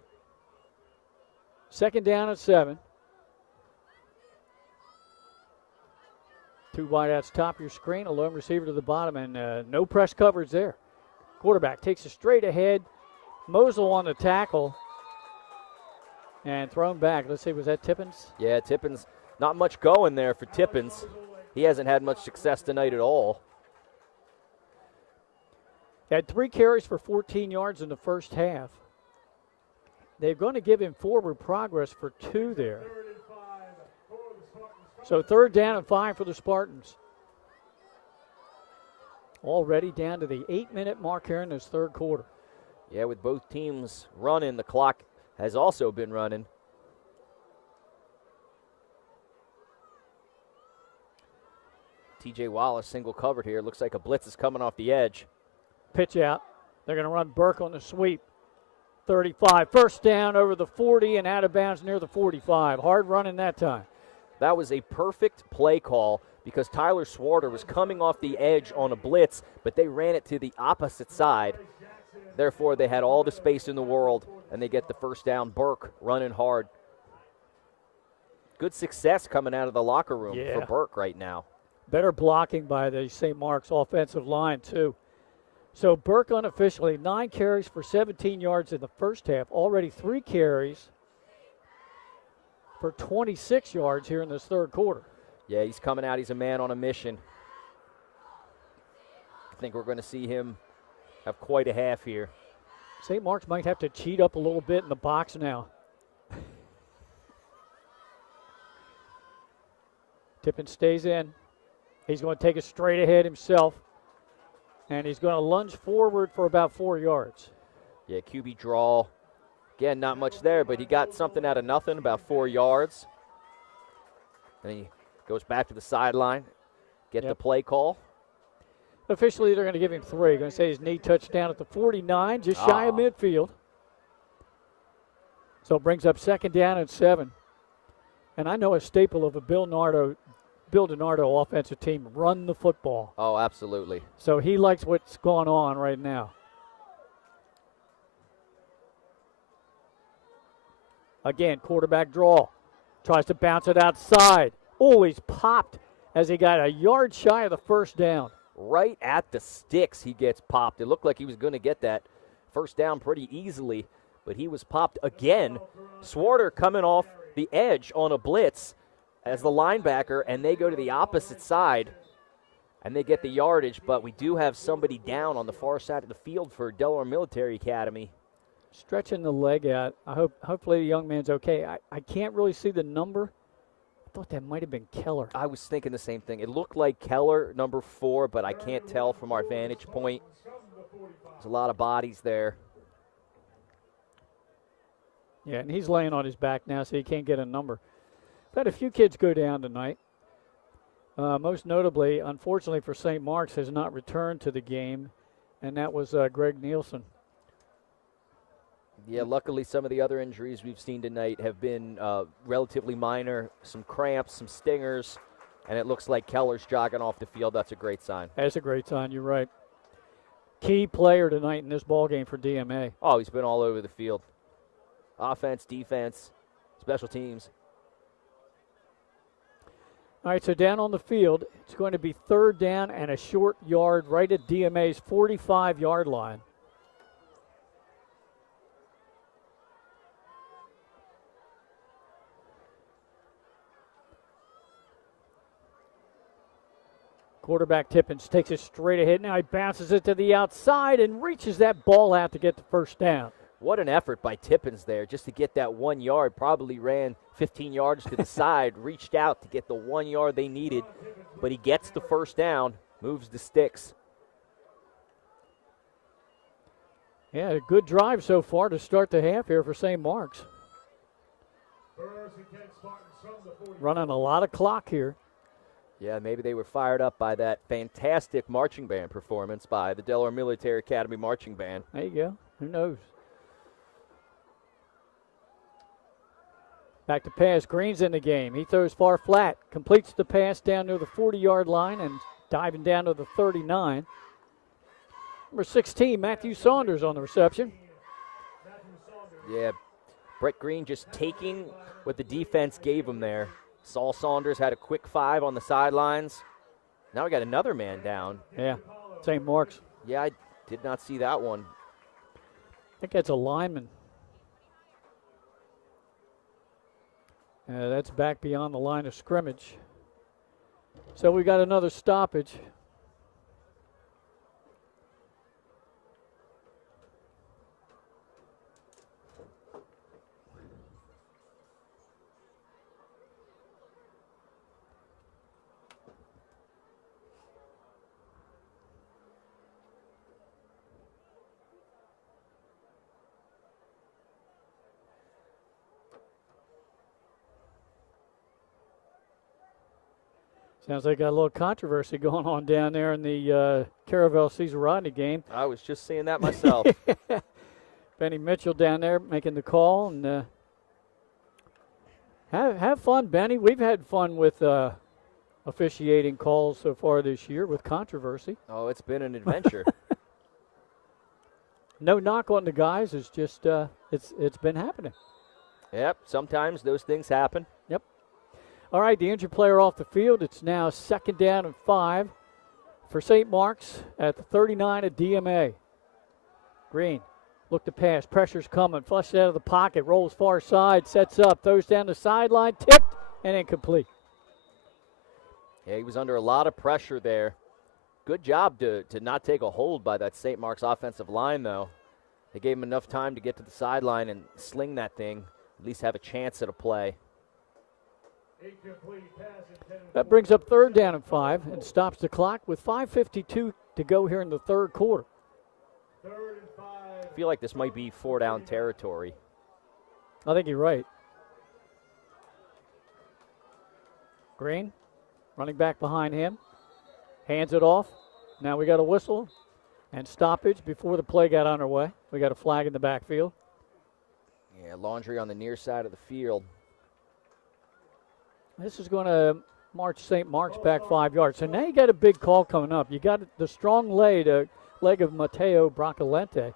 Second down at 7. 2 wideouts top of your screen, a lone receiver to the bottom, and no press coverage there. Quarterback takes it straight ahead. Mosel on the tackle. And thrown back. Let's see, was that Tippins? Yeah, Tippins. Not much going there for Tippins. He hasn't had much success tonight at all. Had 3 carries for 14 yards in the first half. They're going to give him forward progress for 2 there. So 3rd down and 5 for the Spartans. Already down to the 8-minute mark here in this 3rd quarter. Yeah, with both teams running, the clock has also been running. TJ Wallace single covered here. Looks like a blitz is coming off the edge. Pitch out. They're going to run Burke on the sweep. 35. First down over the 40 and out of bounds near the 45. Hard running that time. That was a perfect play call because Tyler Swarter was coming off the edge on a blitz, but they ran it to the opposite side. Therefore, they had all the space in the world, and they get the first down. Burke running hard. Good success coming out of the locker room for Burke right now. Better blocking by the St. Mark's offensive line, too. So Burke unofficially 9 carries for 17 yards in the first half. Already 3 carries for 26 yards here in this 3rd quarter. Yeah, he's coming out. He's a man on a mission. I think we're going to see him have quite a half here. St. Mark's might have to cheat up a little bit in the box now. Tippin stays in. He's going to take it straight ahead himself. And he's going to lunge forward for about 4 yards. Yeah, QB draw. Again, not much there, but he got something out of nothing, about 4 yards. And he goes back to the sideline, get the play call. Officially, they're going to give him 3. Going to say his knee touchdown at the 49, just shy of midfield. So it brings up 2nd down and 7. And I know a staple of a Bill DiNardo offensive team, run the football. Oh, absolutely. So he likes what's going on right now. Again, quarterback draw. Tries to bounce it outside. Always popped as he got a yard shy of the first down. Right at the sticks he gets popped. It looked like he was going to get that first down pretty easily, but he was popped again. Swarter coming off the edge on a blitz as the linebacker, and they go to the opposite side, and they get the yardage, but we do have somebody down on the far side of the field for Delaware Military Academy. Stretching the leg out. Hopefully the young man's okay. I can't really see the number. I thought that might have been Keller. I was thinking the same thing. It looked like Keller, number 4, but I can't tell from our vantage point. There's a lot of bodies there. Yeah, and he's laying on his back now, so he can't get a number. We've had a few kids go down tonight. Most notably, unfortunately for St. Mark's, has not returned to the game, and that was Greg Nielsen. Yeah, luckily some of the other injuries we've seen tonight have been relatively minor, some cramps, some stingers, and it looks like Keller's jogging off the field. That's a great sign. That's a great sign, you're right. Key player tonight in this ball game for DMA. Oh, he's been all over the field. Offense, defense, special teams. All right, so down on the field, it's going to be 3rd down and a short yard right at DMA's 45-yard line. Quarterback Tippins takes it straight ahead. Now he bounces it to the outside and reaches that ball out to get the first down. What an effort by Tippins there just to get that 1 yard. Probably ran 15 yards to the side, reached out to get the 1 yard they needed, but he gets the first down, moves the sticks. Yeah, a good drive so far to start the half here for St. Mark's. Running a lot of clock here. Yeah, maybe they were fired up by that fantastic marching band performance by the Delaware Military Academy Marching Band. There you go. Who knows? Back to pass. Green's in the game. He throws far flat. Completes the pass down near the 40-yard line and diving down to the 39. Number 16, Matthew Saunders on the reception. Yeah, Brett Green just taking what the defense gave him there. Saul Saunders had a quick 5 on the sidelines. Now we got another man down. Yeah, St. Mark's. Yeah, I did not see that one. I think that's a lineman. That's back beyond the line of scrimmage. So we got another stoppage. Sounds like got a little controversy going on down there in the Caravel Caesar Rodney game. I was just seeing that myself. Benny Mitchell down there making the call. And have fun, Benny. We've had fun with officiating calls so far this year with controversy. Oh, it's been an adventure. No knock on the guys. It's just it's been happening. Yep, sometimes those things happen. Yep. All right, the injured player off the field. It's now 2nd down and 5 for St. Mark's at the 39 of DMA. Green, look to pass. Pressure's coming. Flushed out of the pocket. Rolls far side. Sets up. Throws down the sideline. Tipped and incomplete. Yeah, he was under a lot of pressure there. Good job to not take a hold by that St. Mark's offensive line, though. They gave him enough time to get to the sideline and sling that thing, at least have a chance at a play. That brings up 3rd down and 5 and stops the clock with 5:52 to go here in the 3rd quarter. I feel like this might be 4-down territory. I think you're right. Green, running back behind him, hands it off. Now we got a whistle and stoppage before the play got underway. We got a flag in the backfield. Yeah, Laundry on the near side of the field. This is going to march St. Mark's back 5 yards. So now you got a big call coming up. You got the strong leg of Mateo Bracalente.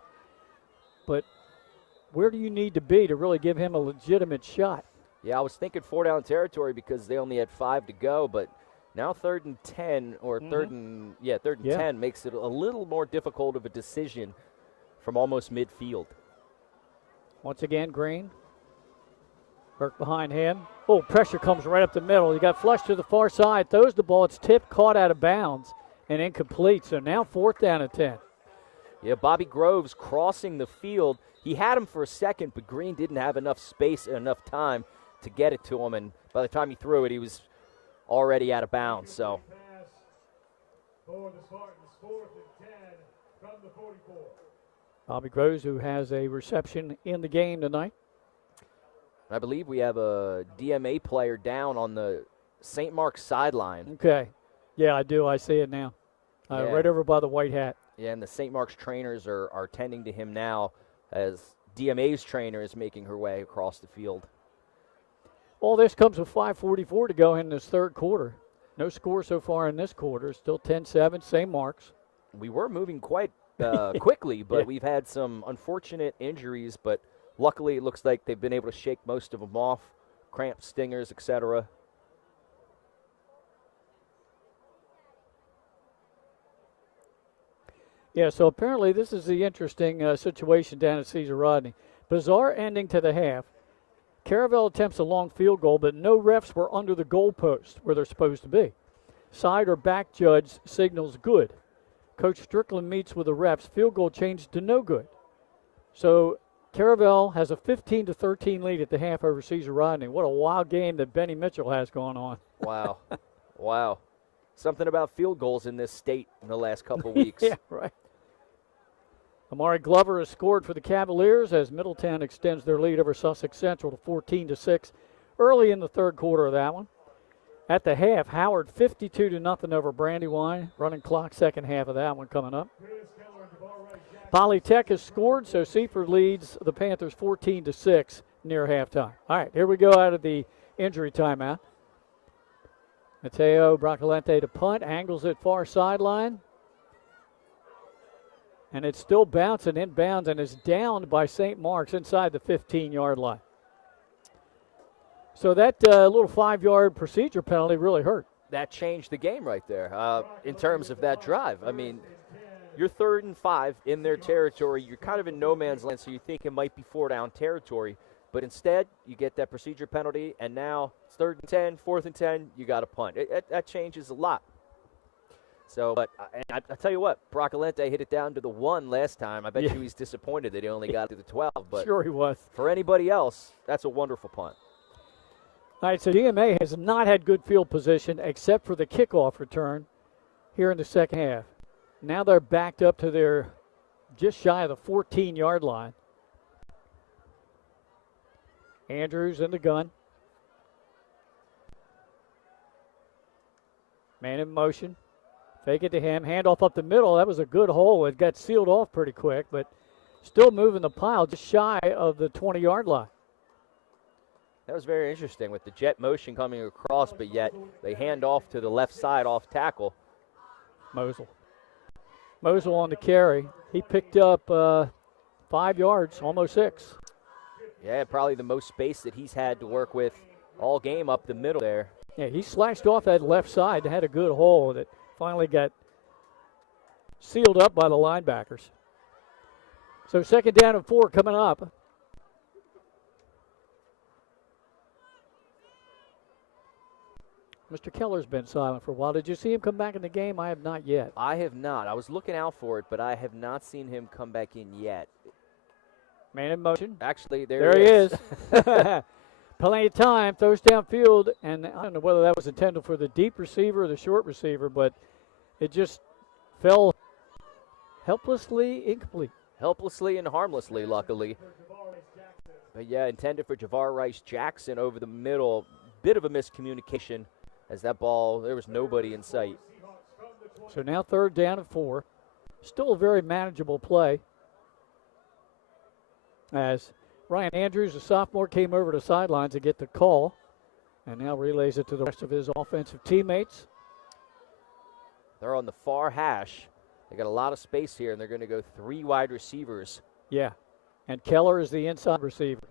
But where do you need to be to really give him a legitimate shot? Yeah, I was thinking 4-down territory because they only had 5 to go, but now 3rd and 10 or third and 10 makes it a little more difficult of a decision from almost midfield. Once again, Green. Burke behind him. Oh, pressure comes right up the middle. He got flushed to the far side. Throws the ball. It's tipped, caught out of bounds, and incomplete. So now 4th down and 10. Yeah, Bobby Groves crossing the field. He had him for a second, but Green didn't have enough space and enough time to get it to him. And by the time he threw it, he was already out of bounds. So Bobby Groves, who has a reception in the game tonight. I believe we have a DMA player down on the St. Mark's sideline. Okay. Yeah, I do. I see it now. Yeah. Right over by the white hat. Yeah, and the St. Mark's trainers are tending to him now as DMA's trainer is making her way across the field. All this comes with 5:44 to go in this 3rd quarter. No score so far in this quarter. Still 10-7, St. Mark's. We were moving quite quickly, but we've had some unfortunate injuries, but luckily, it looks like they've been able to shake most of them off, cramps, stingers, etc. Yeah, so apparently this is the interesting situation down at Caesar Rodney. Bizarre ending to the half. Caravel attempts a long field goal, but no refs were under the goalpost where they're supposed to be. Side or back judge signals good. Coach Strickland meets with the refs. Field goal changed to no good. So Caravel has a 15-13 lead at the half over Caesar Rodney. What a wild game that Benny Mitchell has going on. Wow. Wow. Something about field goals in this state in the last couple weeks. Yeah, right. Amari Glover has scored for the Cavaliers as Middletown extends their lead over Sussex Central to 14-6 early in the 3rd quarter of that one. At the half, Howard 52-0 over Brandywine. Running clock, 2nd half of that one coming up. Polytech has scored, so Seaford leads the Panthers 14-6 near halftime. All right, here we go out of the injury timeout. Mateo Broccolente to punt, angles it far sideline. And it's still bouncing inbounds and is downed by St. Mark's inside the 15-yard line. So that little 5-yard procedure penalty really hurt. That changed the game right there in terms of that drive. I mean, you're 3rd and 5 in their territory. You're kind of in no man's land, so you think it might be 4-down territory. But instead, you get that procedure penalty, and now it's 3rd and 10, 4th and 10, you got to punt. That changes a lot. So, but I tell you what, Broccolente hit it down to the 1 last time. I bet you he's disappointed that he only got to the 12. But sure he was. For anybody else, that's a wonderful punt. All right, so DMA has not had good field position except for the kickoff return here in the second half. Now they're backed up to their just shy of the 14-yard line. Andrews in the gun. Man in motion. Fake it to him. Handoff up the middle. That was a good hole. It got sealed off pretty quick, but still moving the pile just shy of the 20-yard line. That was very interesting with the jet motion coming across, but yet they hand off to the left side off tackle. Mosel on the carry. He picked up 5 yards, almost 6. Yeah, probably the most space that he's had to work with all game up the middle there. Yeah, he slashed off that left side and had a good hole that finally got sealed up by the linebackers. So 2nd down and 4 coming up. Mr. Keller's been silent for a while. Did you see him come back in the game? I have not yet. I have not. I was looking out for it, but I have not seen him come back in yet. Man in motion. Actually, there he is. Plenty of time. Throws downfield, and I don't know whether that was intended for the deep receiver or the short receiver, but it just fell helplessly incomplete. Helplessly and harmlessly, luckily. But, yeah, intended for Javar Rice-Jackson over the middle. Bit of a miscommunication as that ball, there was nobody in sight. So now 3rd down and 4. Still a very manageable play. As Ryan Andrews, a sophomore, came over to sidelines to get the call and now relays it to the rest of his offensive teammates. They're on the far hash. They got a lot of space here, and they're going to go 3 wide receivers. Yeah, and Keller is the inside receiver.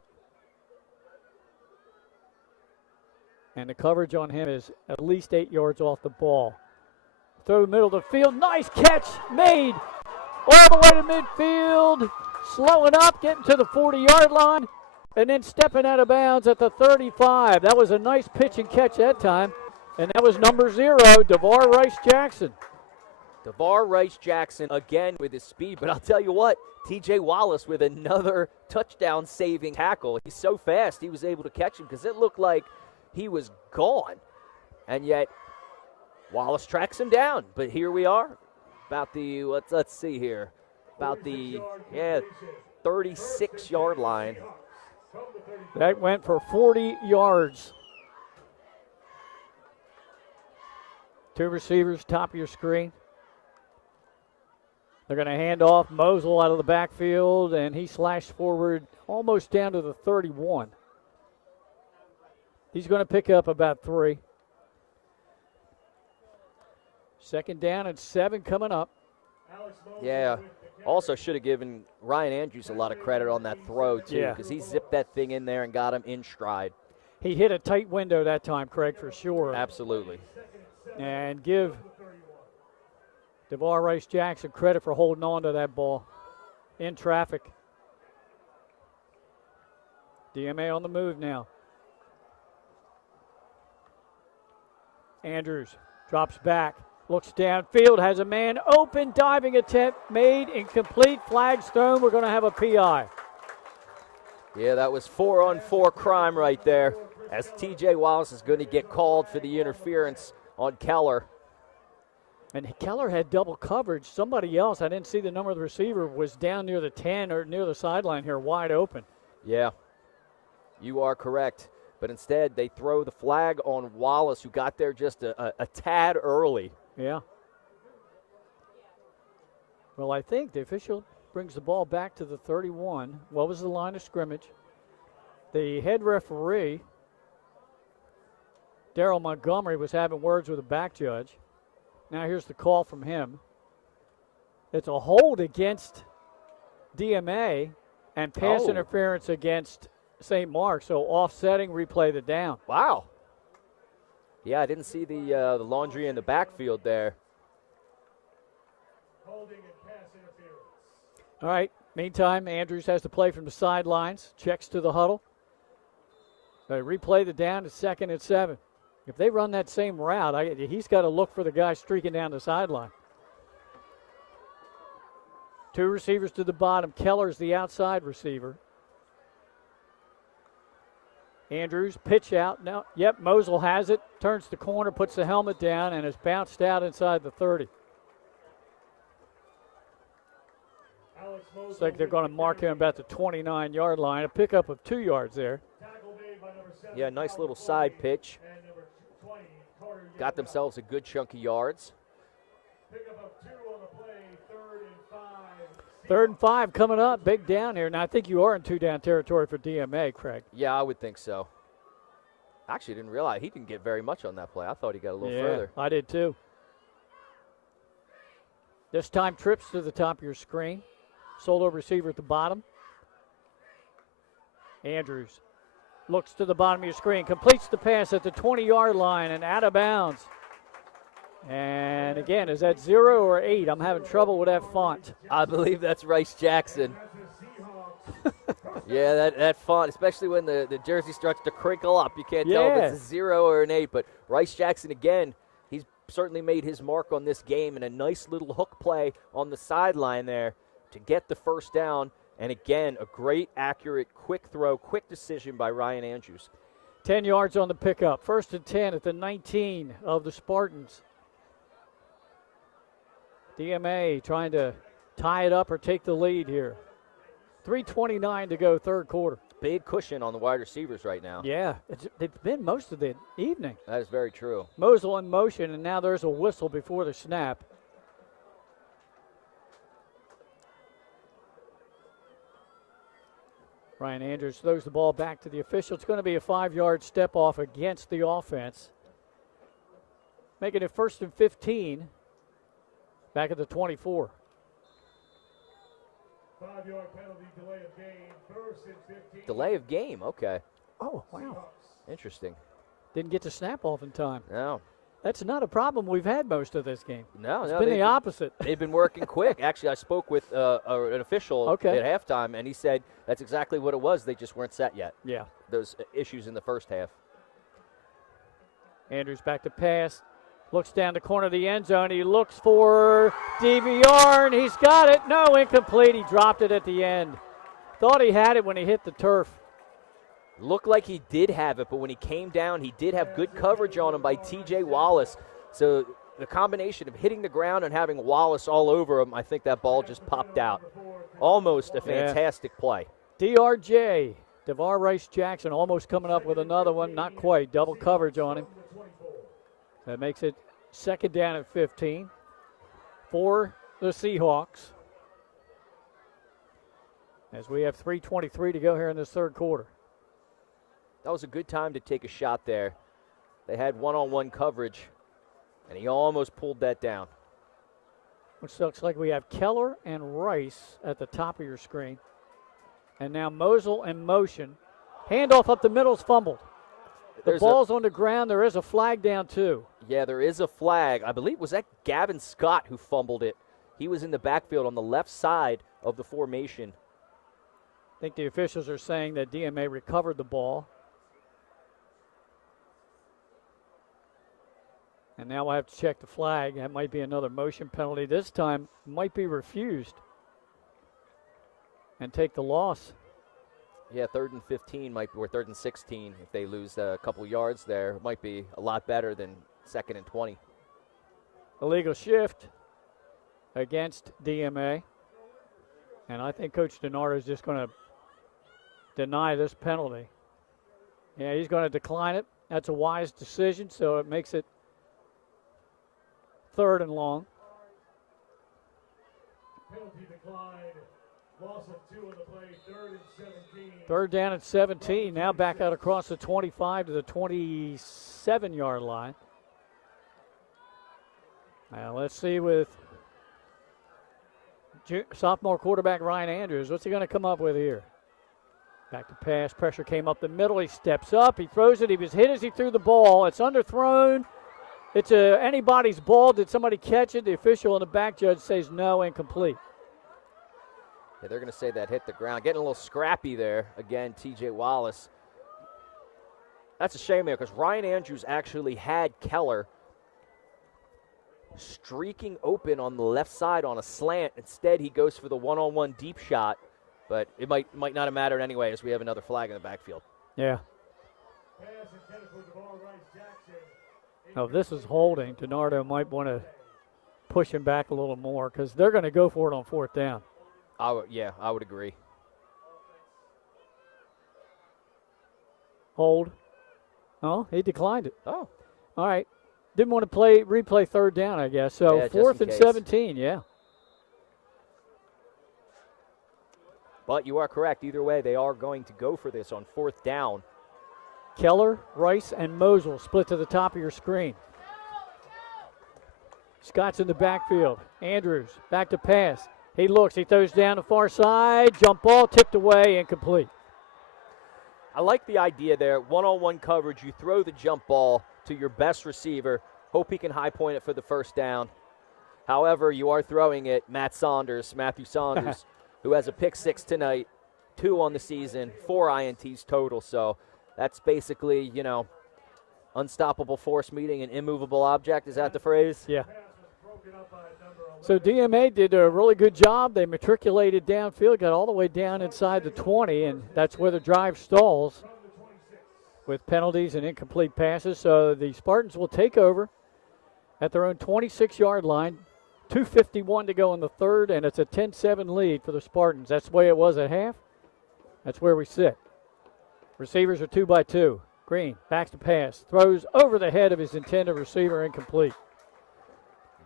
And the coverage on him is at least 8 yards off the ball. Throw middle of the field. Nice catch made all the way to midfield. Slowing up, getting to the 40-yard line, and then stepping out of bounds at the 35. That was a nice pitch and catch that time. And that was number 0, DeVar Rice-Jackson. DeVar Rice-Jackson again with his speed. But I'll tell you what, T.J. Wallace with another touchdown-saving tackle. He's so fast he was able to catch him because it looked like he was gone. And yet Wallace tracks him down. But here we are about the, let's see here, about the 36-yard line. That went for 40 yards. 2 receivers, top of your screen. They're going to hand off Mosel out of the backfield, and he slashed forward almost down to the 31. He's going to pick up about 3. 2nd down and 7 coming up. Yeah, also should have given Ryan Andrews a lot of credit on that throw, too, because he zipped that thing in there and got him in stride. He hit a tight window that time, Craig, for sure. Absolutely. And give DeVar Rice-Jackson credit for holding on to that ball in traffic. DMA on the move now. Andrews drops back, looks downfield, has a man open, diving attempt made, incomplete, flags thrown. We're going to have a PI. Yeah, that was 4-on-4 crime right there, as T.J. Wallace is going to get called for the interference on Keller. And Keller had double coverage. Somebody else, I didn't see the number of the receiver, was down near the 10 or near the sideline here, wide open. Yeah, you are correct. But instead, they throw the flag on Wallace, who got there just a tad early. Yeah. Well, I think the official brings the ball back to the 31. What was the line of scrimmage? The head referee Daryl Montgomery was having words with the back judge. Now here's the call from him. It's a hold against DMA and pass interference against St. Mark. So offsetting, replay the down. Wow. Yeah, I didn't see the laundry in the backfield there. Holding and pass interference. All right. Meantime, Andrews has to play from the sidelines. Checks to the huddle. They replay the down to 2nd and 7. If they run that same route, he's got to look for the guy streaking down the sideline. 2 receivers to the bottom. Keller's the outside receiver. Andrews, pitch out. Now, yep, Mosel has it. Turns the corner, puts the helmet down, and is bounced out inside the 30. Looks like they're going to mark him about the 29-yard line. A pickup of 2 yards there. Yeah, nice little side pitch. Got themselves a good chunk of yards. Pickup of 2 on the play, 3rd and 5. 3rd and 5 coming up. Big down here. Now, I think you are in 2-down territory for DMA, Craig. Yeah, I would think so. Actually, didn't realize he didn't get very much on that play. I thought he got a little further. I did too. This time trips to the top of your screen. Solo receiver at the bottom. Andrews looks to the bottom of your screen. Completes the pass at the 20-yard line and out of bounds. And again, is that 0 or 8? I'm having trouble with that font. I believe that's Rice Jackson. Yeah, that font, especially when the jersey starts to crinkle up. You can't tell if it's a 0 or an 8. But Rice Jackson, again, he's certainly made his mark on this game, and a nice little hook play on the sideline there to get the first down. And again, a great, accurate, quick throw, quick decision by Ryan Andrews. 10 yards on the pickup. 1st and 10 at the 19 of the Spartans. DMA trying to tie it up or take the lead here. 3:29 to go, 3rd quarter. Big cushion on the wide receivers right now. Yeah, they've been most of the evening. That is very true. Mosel in motion, and now there's a whistle before the snap. Ryan Andrews throws the ball back to the official. It's going to be a 5-yard step off against the offense. Making it 1st and 15 back at the 24. 5-yard penalty, delay of game, 1st and 15. Delay of game, okay. Oh, wow. Interesting. Didn't get the snap off in time. No. That's not a problem we've had most of this game. No, it's been the opposite. They've been working quick. Actually, I spoke with an official at halftime, and he said that's exactly what it was. They just weren't set yet. Yeah. Those issues in the first half. Andrews back to pass. Looks down the corner of the end zone. He looks for DVR, and he's got it. No, incomplete. He dropped it at the end. Thought he had it when he hit the turf. Looked like he did have it, but when he came down, he did have good coverage on him by T.J. Wallace. So the combination of hitting the ground and having Wallace all over him, I think that ball just popped out. Almost a fantastic play. DRJ, DeVar Rice Jackson, almost coming up with another one. Not quite. Double coverage on him. That makes it 2nd down at 15 for the Seahawks. As we have 3:23 to go here in this 3rd quarter. That was a good time to take a shot there. They had one-on-one coverage, and he almost pulled that down. Which looks like we have Keller and Rice at the top of your screen. And now Mosel in motion. Handoff up the middle is fumbled. The ball's on the ground. There is a flag down, too. Yeah, there is a flag. I believe, was that Gavin Scott who fumbled it? He was in the backfield on the left side of the formation. I think the officials are saying that DMA recovered the ball. And now I have to check the flag. That might be another motion penalty. This time might be refused and take the loss. Yeah, 3rd and 15 might be, or 3rd and 16. If they lose a couple yards there, it might be a lot better than 2nd and 20. Illegal shift against DMA. And I think Coach DiNardo is just going to deny this penalty. Yeah, he's going to decline it. That's a wise decision, so it makes it 3rd and long. Penalty declined. Loss of 2 on the play, 3rd and 17. Third down at 17. Now back out across the 25 to the 27-yard line. Now let's see with sophomore quarterback Ryan Andrews. What's he going to come up with here? Back to pass. Pressure came up the middle. He steps up. He throws it. He was hit as he threw the ball. It's underthrown. It's anybody's ball. Did somebody catch it? The official and the back judge says no, incomplete. Yeah, they're going to say that hit the ground. Getting a little scrappy there. Again, T.J. Wallace. That's a shame there because Ryan Andrews actually had Keller streaking open on the left side on a slant. Instead, he goes for the one-on-one deep shot, but it might not have mattered anyway as we have another flag in the backfield. Yeah. Now, if this is holding, DiNardo might want to push him back a little more because they're going to go for it on 4th down. I would agree. Hold. Oh, he declined it. Oh. All right. Didn't want to replay 3rd down, I guess. So yeah, 4th and 17, yeah. But you are correct. Either way, they are going to go for this on 4th down. Keller, Rice, and Mosel split to the top of your screen. Scott's in the backfield. Andrews back to pass. He looks. He throws down the far side. Jump ball tipped away, incomplete. I like the idea there. One-on-one coverage. You throw the jump ball to your best receiver. Hope he can high point it for the 1st down. However, you are throwing it Matthew Saunders, who has a pick 6 tonight, 2 on the season, 4 INTs total. So that's basically, unstoppable force meeting an immovable object. Is that the phrase? Yeah. So DMA did a really good job. They matriculated downfield, got all the way down inside the 20, and that's where the drive stalls with penalties and incomplete passes. So the Spartans will take over at their own 26-yard line. 2:51 to go in the 3rd, and it's a 10-7 lead for the Spartans. That's the way it was at half. That's where we sit. Receivers are 2 by 2. Green backs to pass, throws over the head of his intended receiver, incomplete.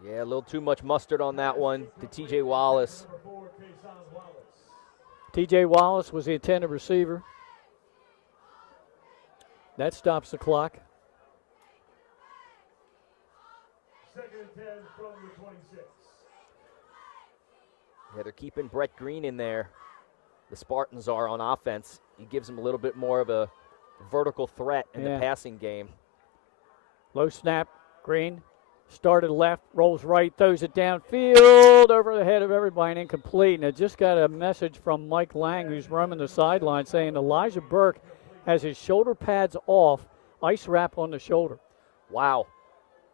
Yeah, a little too much mustard on that one to T.J. Wallace. T.J. Wallace was the intended receiver. That stops the clock. 2nd and 10 from the 26. Yeah, they're keeping Brett Green in there. The Spartans are on offense. He gives them a little bit more of a vertical threat in the passing game. Low snap, Green. Started left, rolls right, throws it downfield over the head of everybody and incomplete. And I just got a message from Mike Lang, who's roaming the sideline, saying Elijah Burke has his shoulder pads off, ice wrap on the shoulder. Wow.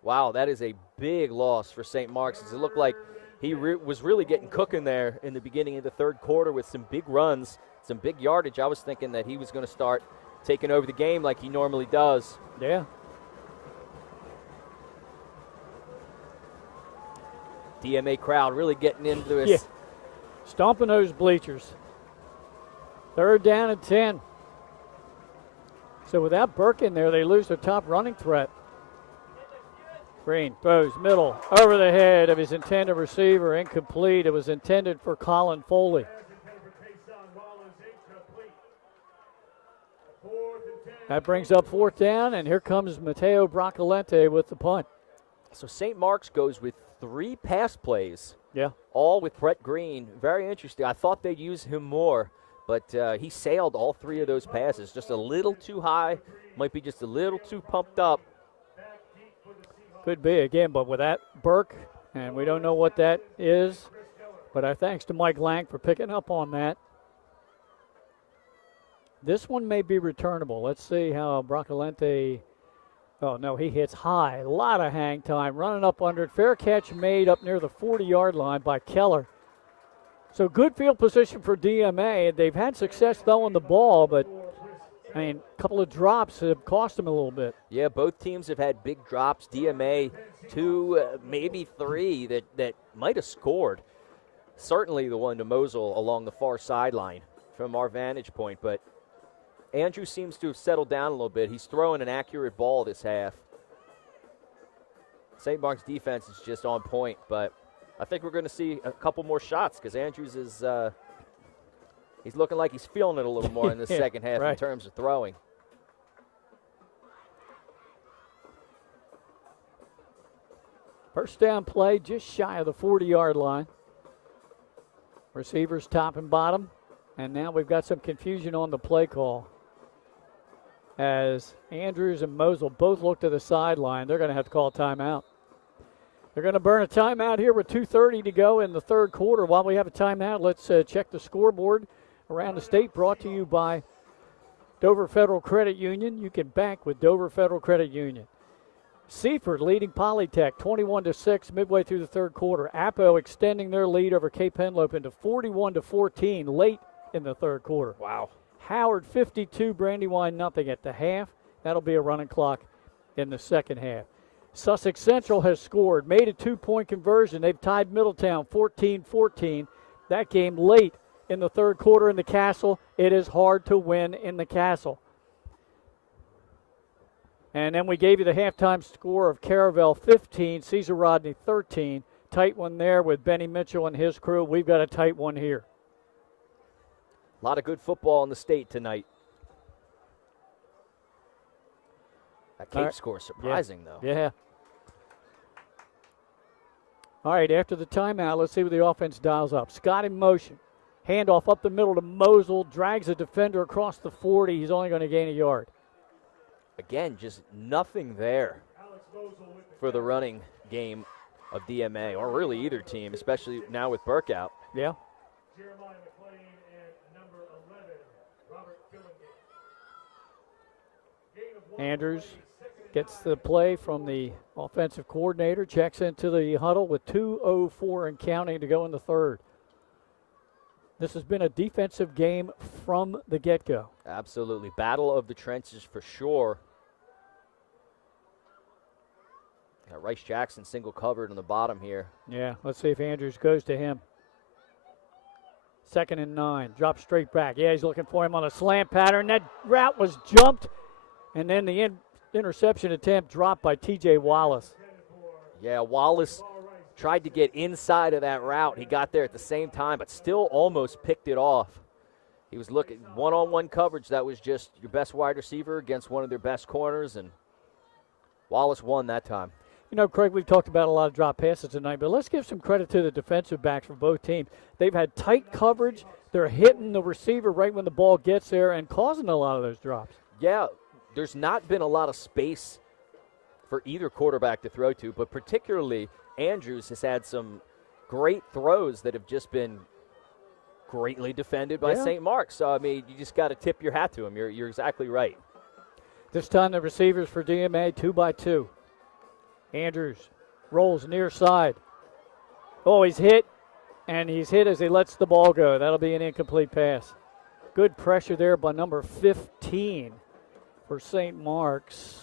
Wow, that is a big loss for St. Mark's. It looked like he was really getting cooking there in the beginning of the 3rd quarter with some big runs, some big yardage. I was thinking that he was going to start taking over the game like he normally does. Yeah. DMA crowd really getting into this. Yeah. Stomping those bleachers. 3rd down and 10. So without Burke in there, they lose their top running threat. Green throws middle over the head of his intended receiver, incomplete. It was intended for Colin Foley. That brings up 4th down, and here comes Mateo Broccolente with the punt. So St. Mark's goes with 3 pass plays. Yeah. All with Brett Green. Very interesting. I thought they'd use him more, but he sailed all 3 of those passes. Just a little too high. Might be just a little too pumped up. Could be, again, but with that Burke, and we don't know what that is, but thanks to Mike Lang for picking up on that. This one may be returnable. Let's see how Broccolente. Oh, no, he hits high. A lot of hang time. Running up under it. Fair catch made up near the 40-yard line by Keller. So good field position for DMA. They've had success throwing the ball, but, a couple of drops have cost them a little bit. Yeah, both teams have had big drops. DMA, 2, maybe 3 that might have scored. Certainly the one to Mosel along the far sideline from our vantage point, but Andrew seems to have settled down a little bit. He's throwing an accurate ball this half. St. Mark's defense is just on point, but I think we're going to see a couple more shots because Andrews is He's looking like he's feeling it a little more in the second half in terms of throwing. First down play just shy of the 40-yard line. Receivers top and bottom. And now we've got some confusion on the play call. As Andrews and Mosel both look to the sideline, they're going to have to call a timeout. They're going to burn a timeout here with 2:30 to go in the third quarter. While we have a timeout, let's check the scoreboard around the state, brought to you by Dover Federal Credit Union. You can bank with Dover Federal Credit Union. Seaford leading Polytech 21-6 midway through the third quarter. Apo extending their lead over Cape Henlopen to 41-14 late in the third quarter. Wow. Howard 52, Brandywine nothing at the half. That'll be a running clock in the second half. Sussex Central has scored, made a 2-point conversion. They've tied Middletown 14-14. That game late in the third quarter in the Castle. It is hard to win in the Castle. And then we gave you the halftime score of Caravel 15, Cesar Rodney 13. Tight one there with Benny Mitchell and his crew. We've got a tight one here. A lot of good football in the state tonight. That Cape score is surprising, though. Yeah. All right, after the timeout, let's see what the offense dials up. Scott in motion. Handoff up the middle to Mosel. Drags a defender across the 40. He's only going to gain a yard. Again, just nothing there for the running game of DMA, or really either team, especially now with Burke out. Yeah. Andrews gets the play from the offensive coordinator, checks into the huddle with 2:04 and counting to go in the third. This has been a defensive game from the get-go. Absolutely. Battle of the trenches for sure. Got Rice Jackson single covered on the bottom here. Yeah, let's see if Andrews goes to him. 2nd and 9. Drop straight back. Yeah, he's looking for him on a slant pattern. That route was jumped. And then the interception attempt dropped by T.J. Wallace. Yeah, Wallace tried to get inside of that route. He got there at the same time, but still almost picked it off. He was looking one-on-one coverage. That was just your best wide receiver against one of their best corners, and Wallace won that time. You know, Craig, we've talked about a lot of drop passes tonight, but let's give some credit to the defensive backs for both teams. They've had tight coverage. They're hitting the receiver right when the ball gets there and causing a lot of those drops. Yeah, there's not been a lot of space for either quarterback to throw to, but particularly Andrews has had some great throws that have just been greatly defended by St. Mark's. So, I mean, you just got to tip your hat to him. You're exactly right. This time the receivers for DMA 2-by-2. Andrews rolls near side. Oh, he's hit, and he's hit as he lets the ball go. That'll be an incomplete pass. Good pressure there by number 15 for St. Mark's.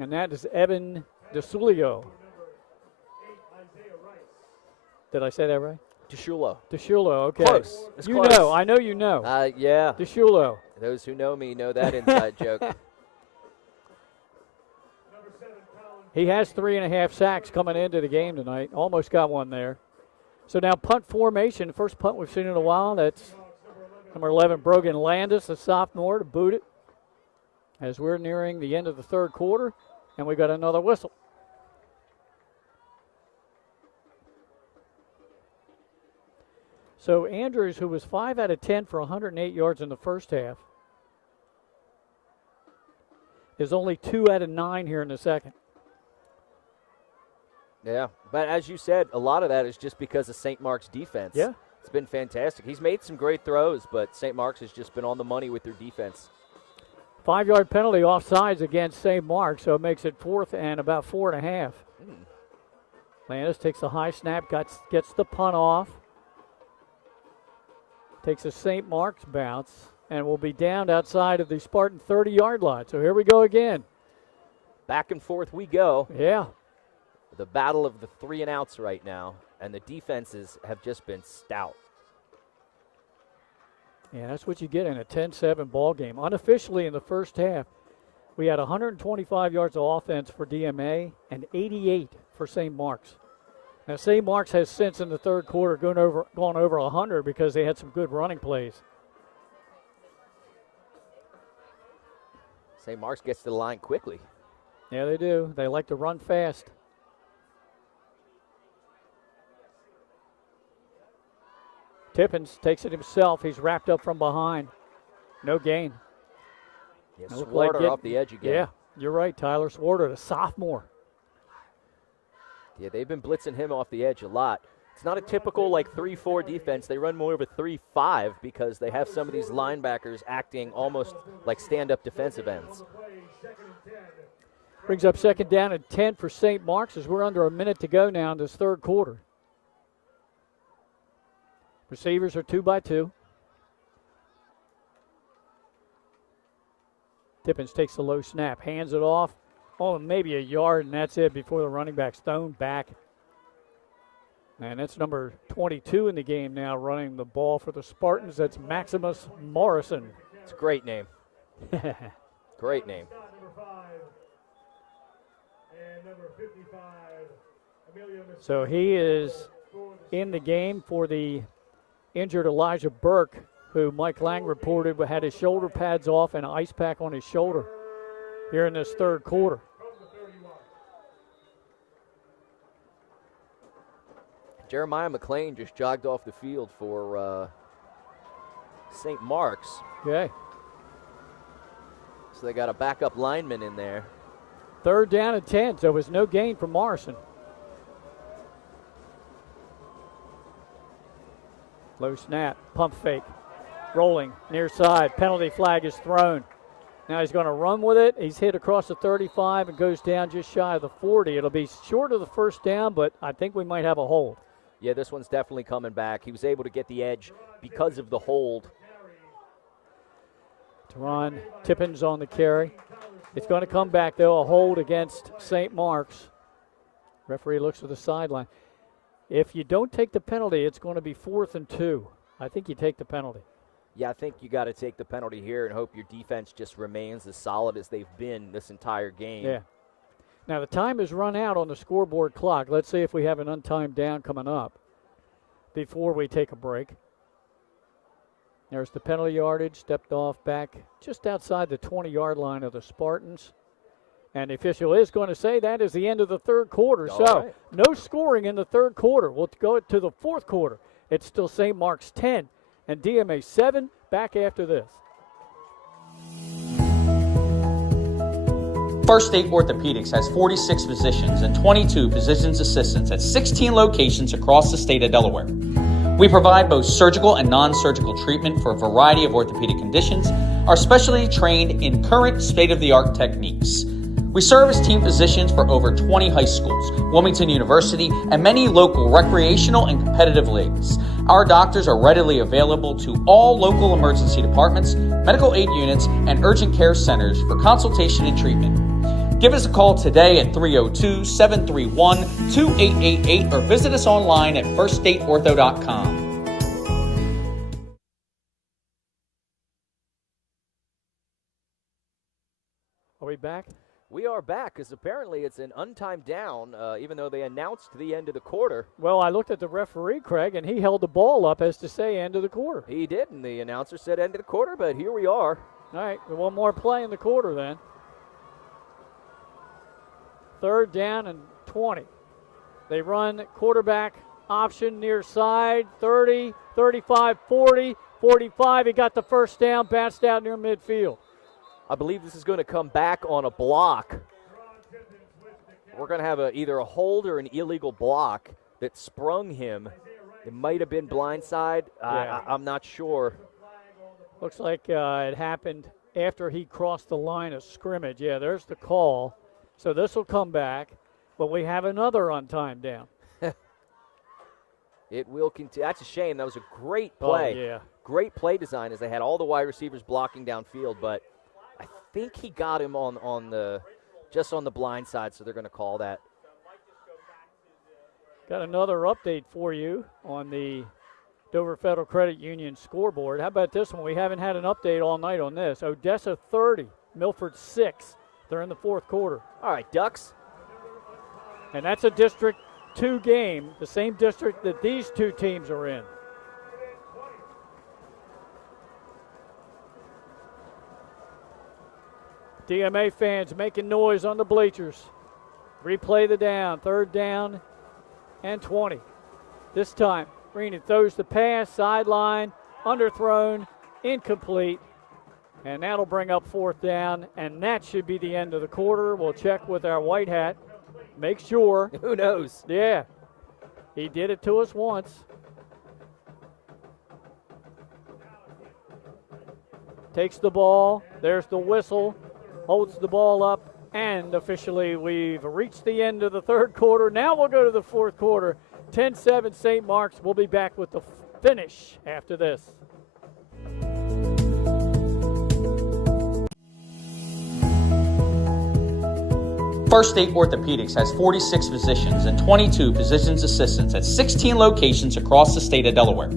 And that is Evan DeSulio. Did I say that right? DeShulo. DeShulo, okay. Close. It's you close. know, I know you know. Yeah. DeShulo. Those who know me know that inside joke. He has 3.5 sacks coming into the game tonight. Almost got one there. So now punt formation. First punt we've seen in a while. That's number 11, Brogan Landis, the sophomore, to boot it as we're nearing the end of the third quarter. And we got another whistle. So Andrews, who was 5 out of 10 for 108 yards in the first half, is only 2 out of 9 here in the second. Yeah, but as you said, a lot of that is just because of St. Mark's defense. Yeah. It's been fantastic. He's made some great throws, but St. Mark's has just been on the money with their defense. 5-yard penalty offsides against St. Mark's, so it makes it 4th and about 4.5. Landis takes the high snap, gets the punt off. Takes a St. Mark's bounce, and will be downed outside of the Spartan 30-yard line. So here we go again. Back and forth we go. Yeah. The battle of the 3-and-outs right now, and the defenses have just been stout. Yeah, that's what you get in a 10-7 ball game. Unofficially in the first half, we had 125 yards of offense for DMA and 88 for St. Mark's. Now, St. Mark's has since in the third quarter gone over 100 because they had some good running plays. St. Mark's gets to the line quickly. Yeah, they do. They like to run fast. Tippins takes it himself. He's wrapped up from behind. No gain. Yeah, Swarter off the edge again. Yeah, you're right, Tyler Swarter, the sophomore. Yeah, they've been blitzing him off the edge a lot. It's not a typical, 3-4 defense. They run more of a 3-5 because they have some of these linebackers acting almost like stand-up defensive ends. Brings up second down and 10 for St. Mark's as we're under a minute to go now in this third quarter. Receivers are 2-by-2. Tippins takes the low snap, hands it off. Oh, maybe a yard, and that's it before the running back's thrown back. And that's number 22 in the game now, running the ball for the Spartans. That's Maximus Morrison. It's a great name. Great name. So he is in the game for the injured Elijah Burke, who Mike Lang reported had his shoulder pads off and an ice pack on his shoulder here in this third quarter. Jeremiah McLean just jogged off the field for St. Mark's. Okay. So they got a backup lineman in there. Third down and 10, so it was no gain for Morrison. Low snap, pump fake, rolling, near side, penalty flag is thrown. Now he's going to run with it. He's hit across the 35 and goes down just shy of the 40. It'll be short of the first down, but I think we might have a hold. Yeah, this one's definitely coming back. He was able to get the edge because of the hold. Teron Tippins on the carry. It's going to come back, though, a hold against St. Mark's. Referee looks to the sideline. If you don't take the penalty, it's going to be 4th and 2. I think you take the penalty. Yeah, I think you got to take the penalty here and hope your defense just remains as solid as they've been this entire game. Yeah. Now, the time has run out on the scoreboard clock. Let's see if we have an untimed down coming up before we take a break. There's the penalty yardage, stepped off back just outside the 20-yard line of the Spartans. And the official is going to say that is the end of the third quarter. All so right. no scoring in the third quarter. We'll go to the fourth quarter. It's still St. Mark's 10 and DMA 7. Back after this. First State Orthopedics has 46 physicians and 22 physician's assistants at 16 locations across the state of Delaware. We provide both surgical and non-surgical treatment for a variety of orthopedic conditions, are specially trained in current state-of-the-art techniques. We serve as team physicians for over 20 high schools, Wilmington University, and many local recreational and competitive leagues. Our doctors are readily available to all local emergency departments, medical aid units, and urgent care centers for consultation and treatment. Give us a call today at 302-731-2888 or visit us online at firststateortho.com. Are we back? We are back because apparently it's an untimed down, even though they announced the end of the quarter. Well, I looked at the referee, Craig, and he held the ball up as to say end of the quarter. He did, and the announcer said end of the quarter, but here we are. All right, one more play in the quarter then. Third down and 20. They run quarterback option near side, 30, 35, 40, 45. He got the first down, bounced out near midfield. I believe this is going to come back on a block. We're going to have either a hold or an illegal block that sprung him. It might have been blindside. Yeah. I'm not sure. Looks like it happened after he crossed the line of scrimmage. Yeah, there's the call. So this will come back, but we have another untimed down. It will continue. That's a shame. That was a great play. Oh, yeah. Great play design as they had all the wide receivers blocking downfield, but I think he got him on the blind side, so they're going to call that. Got another update for you on the Dover Federal Credit Union scoreboard. How about this one? We haven't had an update all night on this. Odessa 30, Milford 6. They're in the fourth quarter. All right, Ducks. And that's a District 2 game, the same district that these two teams are in. DMA fans making noise on the bleachers. Replay the down, 3rd down and 20. This time, Green throws the pass, sideline, underthrown, incomplete, and that'll bring up 4th down, and that should be the end of the quarter. We'll check with our white hat, make sure. Who knows? Yeah, he did it to us once. Takes the ball, there's the whistle, holds the ball up, and officially we've reached the end of the 3rd quarter. Now we'll go to the 4th quarter. 10-7 St. Mark's. We'll be back with the finish after this. First State Orthopedics has 46 physicians and 22 physicians assistants at 16 locations across the state of Delaware.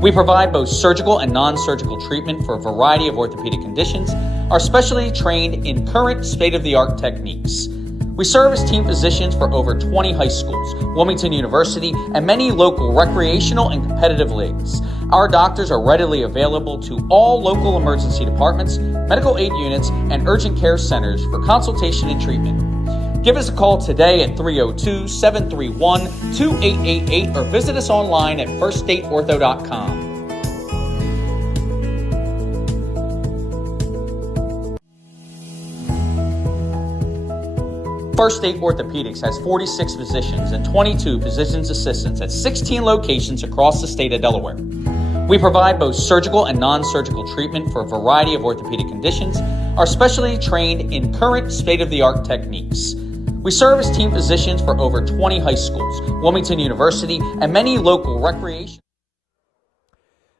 We provide both surgical and non-surgical treatment for a variety of orthopedic conditions, are specially trained in current state-of-the-art techniques. We serve as team physicians for over 20 high schools, Wilmington University, and many local recreational and competitive leagues. Our doctors are readily available to all local emergency departments, medical aid units, and urgent care centers for consultation and treatment. Give us a call today at 302-731-2888 or visit us online at firststateortho.com. First State Orthopedics has 46 physicians and 22 physicians assistants at 16 locations across the state of Delaware. We provide both surgical and non-surgical treatment for a variety of orthopedic conditions, are specially trained in current state-of-the-art techniques. We serve as team physicians for over 20 high schools, Wilmington University, and many local recreation.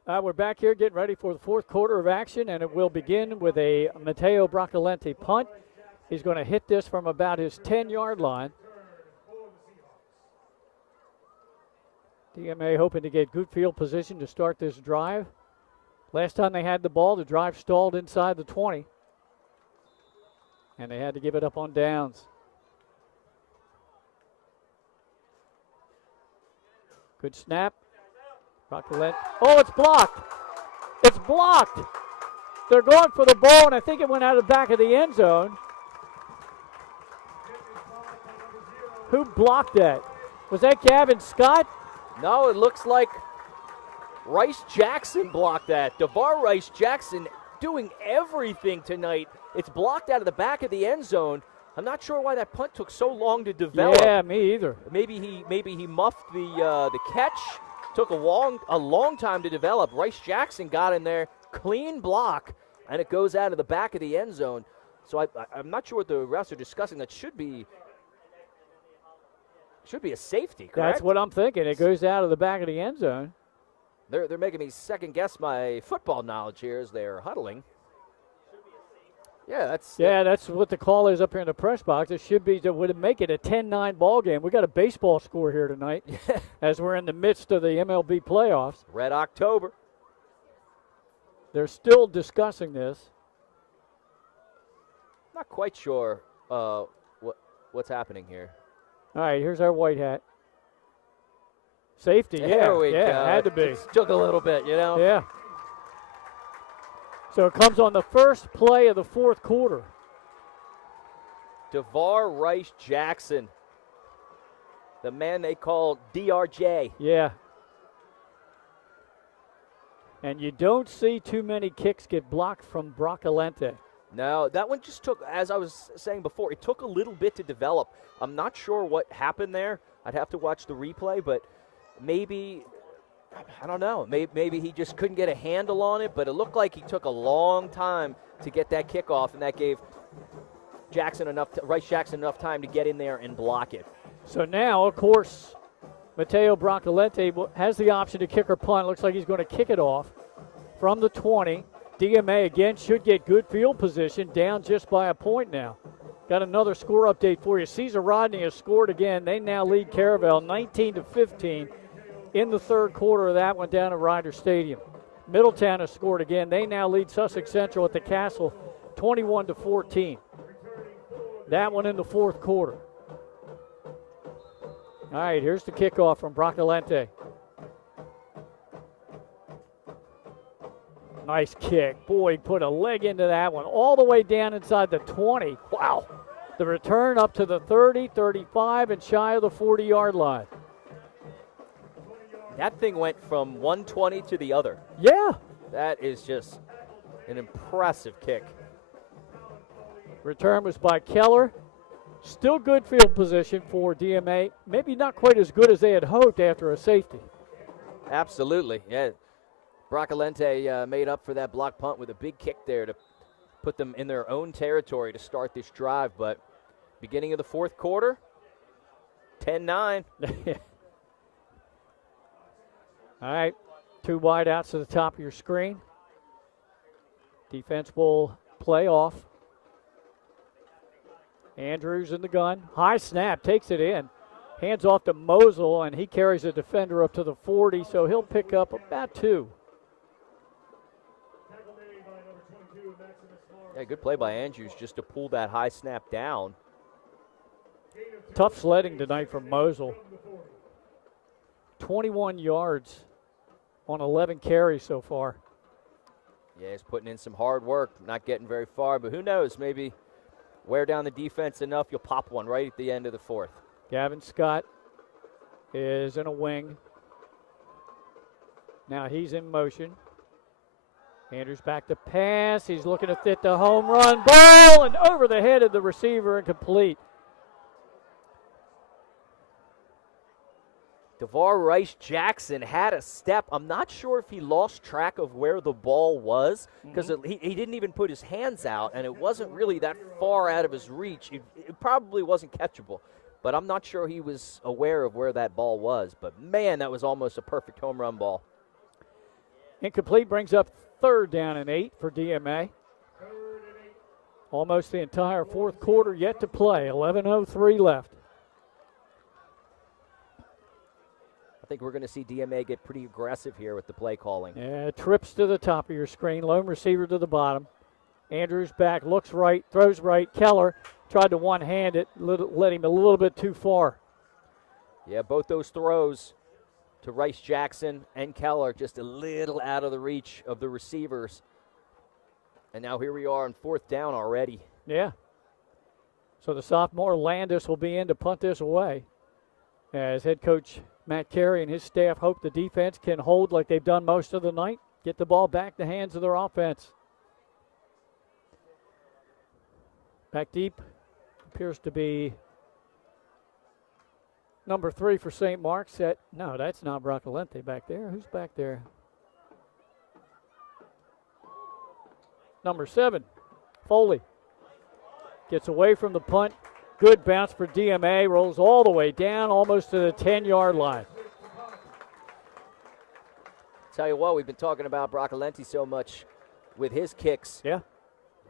We're back here getting ready for the 4th quarter of action, and it will begin with a Matteo Broccolente punt. He's going to hit this from about his 10-yard line. DMA hoping to get good field position to start this drive. Last time they had the ball, the drive stalled inside the 20, and they had to give it up on downs. Good snap. Broccolente. Oh, it's blocked. It's blocked. They're going for the ball, and I think it went out of the back of the end zone. Who blocked that? Was that Gavin Scott? No, it looks like Rice Jackson blocked that. DeVar Rice Jackson doing everything tonight. It's blocked out of the back of the end zone. I'm not sure why that punt took so long to develop. Yeah, me either. Maybe he muffed the catch. Took a long time to develop. Rice Jackson got in there, clean block, and it goes out of the back of the end zone. So I'm not sure what the refs are discussing. That should be a safety, correct? That's what I'm thinking. It goes out of the back of the end zone. They're making me second guess my football knowledge here as they're huddling. Yeah, that's what the call is up here in the press box. It should be that would make it a 10-9 ball game. We got a baseball score here tonight as we're in the midst of the MLB playoffs. Red October. They're still discussing this. Not quite sure what's happening here. All right, here's our white hat. Safety, There we go. Had to be. It took a little bit, you know. Yeah. So it comes on the first play of the 4th quarter. DeVar Rice Jackson, the man they call DRJ. Yeah. And you don't see too many kicks get blocked from Broccolente. No, that one just took, as I was saying before, it took a little bit to develop. I'm not sure what happened there. I'd have to watch the replay, but maybe, I don't know, maybe he just couldn't get a handle on it, but it looked like he took a long time to get that kickoff, and that gave Rice Jackson enough time to get in there and block it. So now, of course, Matteo Broccolente has the option to kick or punt. Looks like he's going to kick it off from the 20. DMA, again, should get good field position, down just by a point now. Got another score update for you. Cesar Rodney has scored again. They now lead Caravel 19-15 in the 3rd quarter of that one down at Ryder Stadium. Middletown has scored again. They now lead Sussex Central at the Castle 21-14. That one in the 4th quarter. All right, here's the kickoff from Broccolente. Nice kick. Boy, put a leg into that one all the way down inside the 20. Wow. The return up to the 30, 35, and shy of the 40-yard line. That thing went from 120 to the other. Yeah. That is just an impressive kick. Return was by Keller. Still good field position for DMA. Maybe not quite as good as they had hoped after a safety. Absolutely, yeah. Broccolente made up for that block punt with a big kick there to put them in their own territory to start this drive. But beginning of the fourth quarter, 10-9. All right, 2 wideouts to the top of your screen. Defense will play off. Andrews in the gun. High snap, takes it in. Hands off to Mosel, and he carries the defender up to the 40, so he'll pick up about 2. Yeah, good play by Andrews just to pull that high snap down. Tough sledding tonight from Mosel. 21 yards on 11 carries so far. Yeah, he's putting in some hard work, not getting very far, but who knows, maybe wear down the defense enough, you'll pop one right at the end of the fourth. Gavin Scott is in a wing. Now he's in motion. Andrews back to pass. He's looking to fit the home run ball, and over the head of the receiver, incomplete. DeVar Rice-Jackson had a step. I'm not sure if he lost track of where the ball was because he didn't even put his hands out, and it wasn't really that far out of his reach. It probably wasn't catchable, but I'm not sure he was aware of where that ball was. But, man, that was almost a perfect home run ball. Incomplete brings up 3rd down and 8 for DMA. Almost the entire fourth quarter yet to play. 11:03 left. I think we're going to see DMA get pretty aggressive here with the play calling. Yeah, trips to the top of your screen. Lone receiver to the bottom. Andrews back, looks right, throws right. Keller tried to one-hand it, led him a little bit too far. Yeah, both those throws to Rice-Jackson and Keller just a little out of the reach of the receivers. And now here we are on 4th down already. Yeah. So the sophomore Landis will be in to punt this away, as head coach Matt Carey and his staff hope the defense can hold like they've done most of the night, get the ball back in the hands of their offense. Back deep appears to be number 3 for St. Mark's. No, that's not Broccolente back there. Who's back there? Number 7, Foley. Gets away from the punt. Good bounce for DMA. Rolls all the way down, almost to the 10-yard line. Tell you what, we've been talking about Broccolente so much with his kicks. Yeah.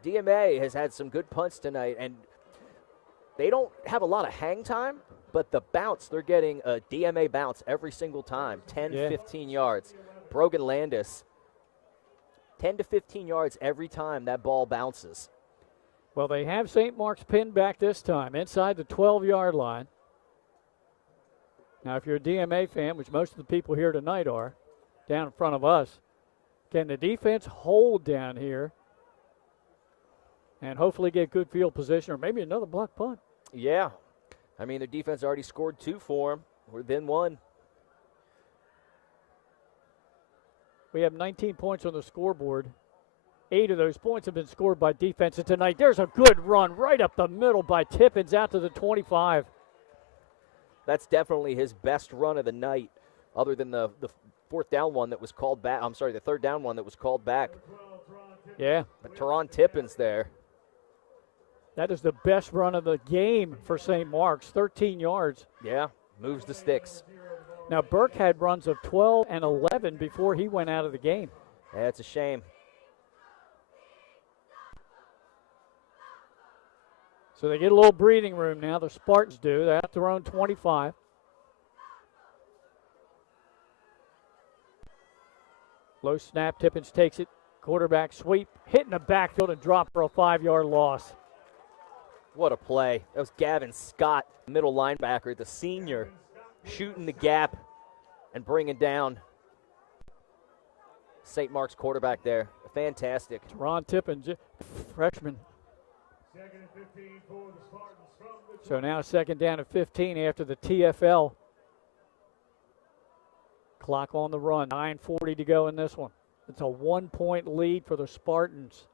DMA has had some good punts tonight, and they don't have a lot of hang time, but the bounce, they're getting a DMA bounce every single time, 10, 15 yards. Brogan Landis, 10 to 15 yards every time that ball bounces. Well, they have St. Mark's pinned back this time, inside the 12-yard line. Now, if you're a DMA fan, which most of the people here tonight are, down in front of us, can the defense hold down here and hopefully get good field position or maybe another block punt? Yeah. I mean, their defense already scored 2 for them, within 1. We have 19 points on the scoreboard. 8 of those points have been scored by defense tonight. There's a good run right up the middle by Tippins out to the 25. That's definitely his best run of the night, other than the 4th down one that was called back. I'm sorry, the 3rd down one that was called back. Yeah. But Teron Tippins there. That is the best run of the game for St. Mark's, 13 yards. Yeah, moves the sticks. Now, Burke had runs of 12 and 11 before he went out of the game. Yeah, it's a shame. So they get a little breathing room now. The Spartans do. They're at their own 25. Low snap. Tippins takes it. Quarterback sweep. Hit in the backfield and drop for a 5-yard loss. What a play. That was Gavin Scott, middle linebacker, the senior. shooting the gap and bringing down St. Mark's quarterback there. Fantastic. Ron Tippin, freshman. Second and 15 for the Spartans from the So now second down at 15 after the TFL. Clock on the run. 9:40 to go in this one. It's a 1-point lead for the Spartans.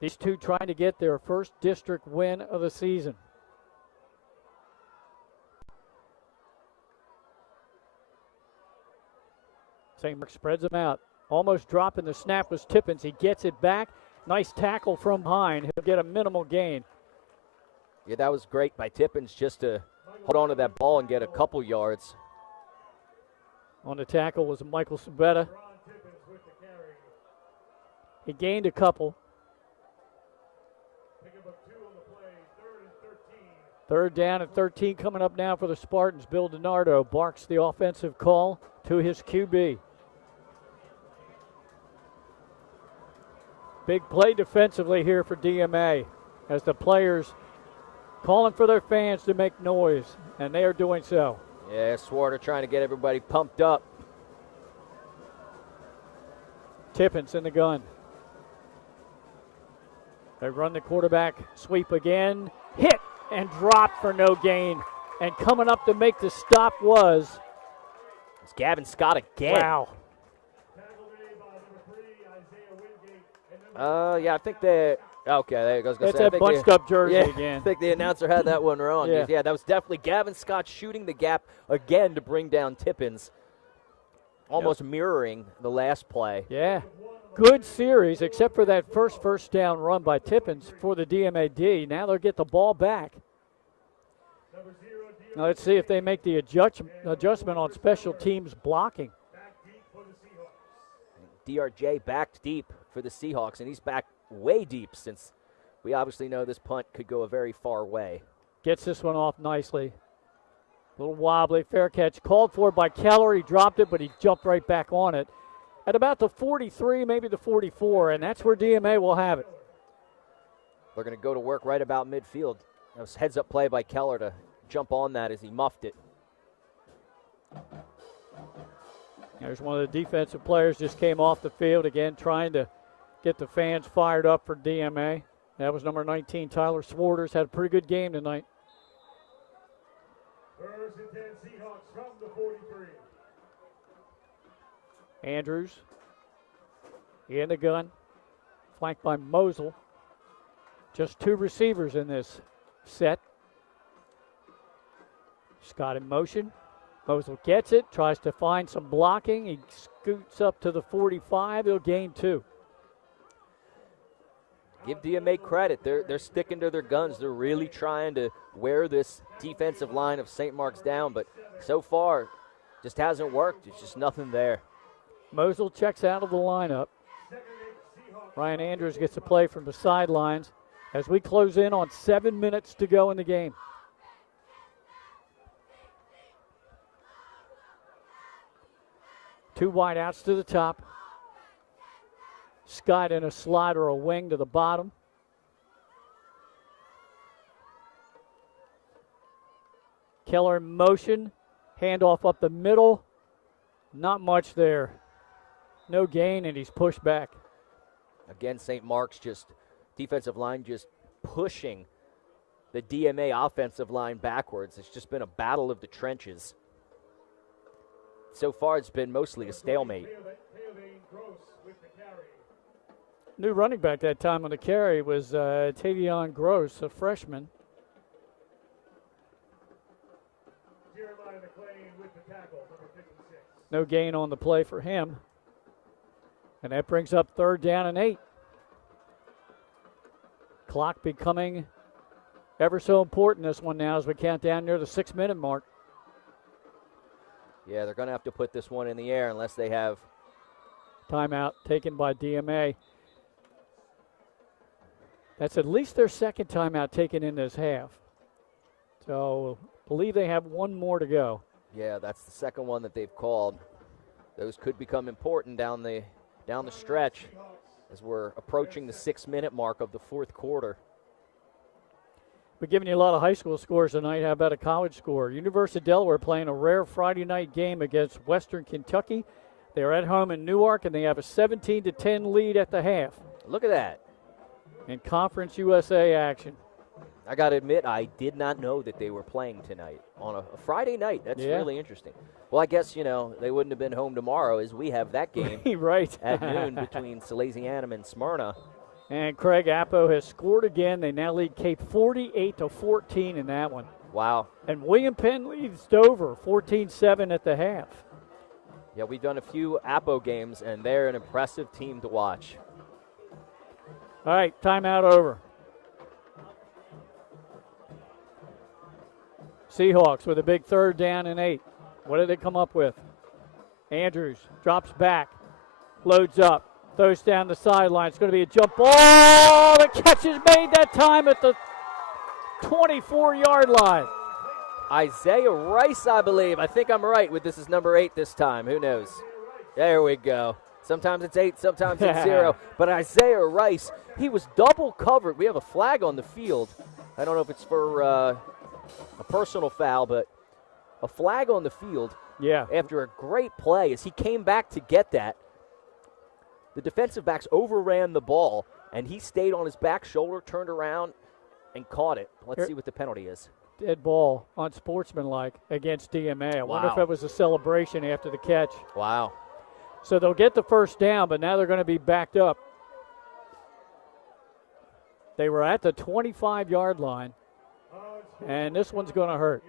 These two trying to get their first district win of the season. St. Mark spreads them out. Almost dropping the snap was Tippins. He gets it back. Nice tackle from behind. He'll get a minimal gain. Yeah, that was great by Tippins just to hold on to that ball and get a couple yards. On the tackle was Michael Sabetta. He gained a couple. Third down and 13 coming up now for the Spartans. Bill DiNardo barks the offensive call to his QB. Big play defensively here for DMA as the players calling for their fans to make noise, and they are doing so. Yeah, Swarter trying to get everybody pumped up. Tippins in the gun. They run the quarterback sweep again. Hit and dropped for no gain. And coming up to make the stop was... It's Gavin Scott again. Wow. Yeah, I think they... Okay, there goes. That's that bunched-up jersey again. I think the announcer had that one wrong. Yeah, that was definitely Gavin Scott shooting the gap again to bring down Tippins. Almost mirroring the last play. Yeah. Good series, except for that first down run by Tippins for the DMAD. Now they'll get the ball back. Now let's see if they make the adjustment on special teams blocking. DRJ backed deep for the Seahawks, and he's back way deep since we obviously know this punt could go a very far way. Gets this one off nicely. A little wobbly, fair catch. Called for by Keller. He dropped it, but he jumped right back on it. At about the 43, maybe the 44, and that's where DMA will have it. They're going to go to work right about midfield. That was heads-up play by Keller to jump on that as he muffed it. There's one of the defensive players just came off the field again, trying to get the fans fired up for DMA. That was number 19, Tyler Swarters. Had a pretty good game tonight. First and 10 Seahawks from the 43. Andrews in the gun, flanked by Mosel. Just two receivers in this set. Scott in motion. Mosel gets it, tries to find some blocking. He scoots up to the 45. He'll gain 2. Give DMA credit. They're sticking to their guns. They're really trying to wear this defensive line of St. Mark's down, but so far just hasn't worked. It's just nothing there. Mosel checks out of the lineup. Ryan Andrews gets a play from the sidelines as we close in on 7 minutes to go in the game. Two wideouts to the top. Scott in a slide or a wing to the bottom. Keller in motion. Handoff up the middle. Not much there. No gain, and he's pushed back. Again, St. Mark's just defensive line just pushing the DMA offensive line backwards. It's just been a battle of the trenches. So far, it's been mostly a stalemate. New running back that time on the carry was Tavion Gross, a freshman. No gain on the play for him. And that brings up 3rd down and 8. Clock becoming ever so important this one now as we count down near the 6-minute mark. Yeah, they're going to have to put this one in the air unless they have timeout taken by DMA. That's at least their second timeout taken in this half. So I believe they have one more to go. Yeah, that's the second one that they've called. Those could become important down the stretch as we're approaching the 6-minute mark of the 4th quarter. We're giving you a lot of high school scores tonight. How about a college score? University of Delaware playing a rare Friday night game against Western Kentucky. They're at home in Newark, and they have a 17-10 lead at the half. Look at that. In Conference USA action. I got to admit, I did not know that they were playing tonight on a Friday night. That's really interesting. Well, I guess, they wouldn't have been home tomorrow as we have that game right. at noon between Salesianum and Smyrna. And Craig Appo has scored again. They now lead Cape 48-14 in that one. Wow. And William Penn leads Dover 14-7 at the half. Yeah, we've done a few Appo games, and they're an impressive team to watch. All right, timeout over. Seahawks with a big 3rd down and 8. What did they come up with? Andrews drops back, loads up, throws down the sideline. It's going to be a jump ball. The catch is made that time at the 24-yard line. Isaiah Rice, I believe. I think I'm right with this is number 8 this time. Who knows? There we go. Sometimes it's 8, sometimes it's 0. But Isaiah Rice, he was double covered. We have a flag on the field. I don't know if it's for a personal foul, but a flag on the field. Yeah. After a great play as he came back to get that. The defensive backs overran the ball, and he stayed on his back shoulder, turned around, and caught it. Let's see what the penalty is. Dead ball unsportsmanlike against DMA. I wonder if it was a celebration after the catch. Wow. So they'll get the 1st down, but now they're going to be backed up. They were at the 25-yard line, and this one's going to hurt.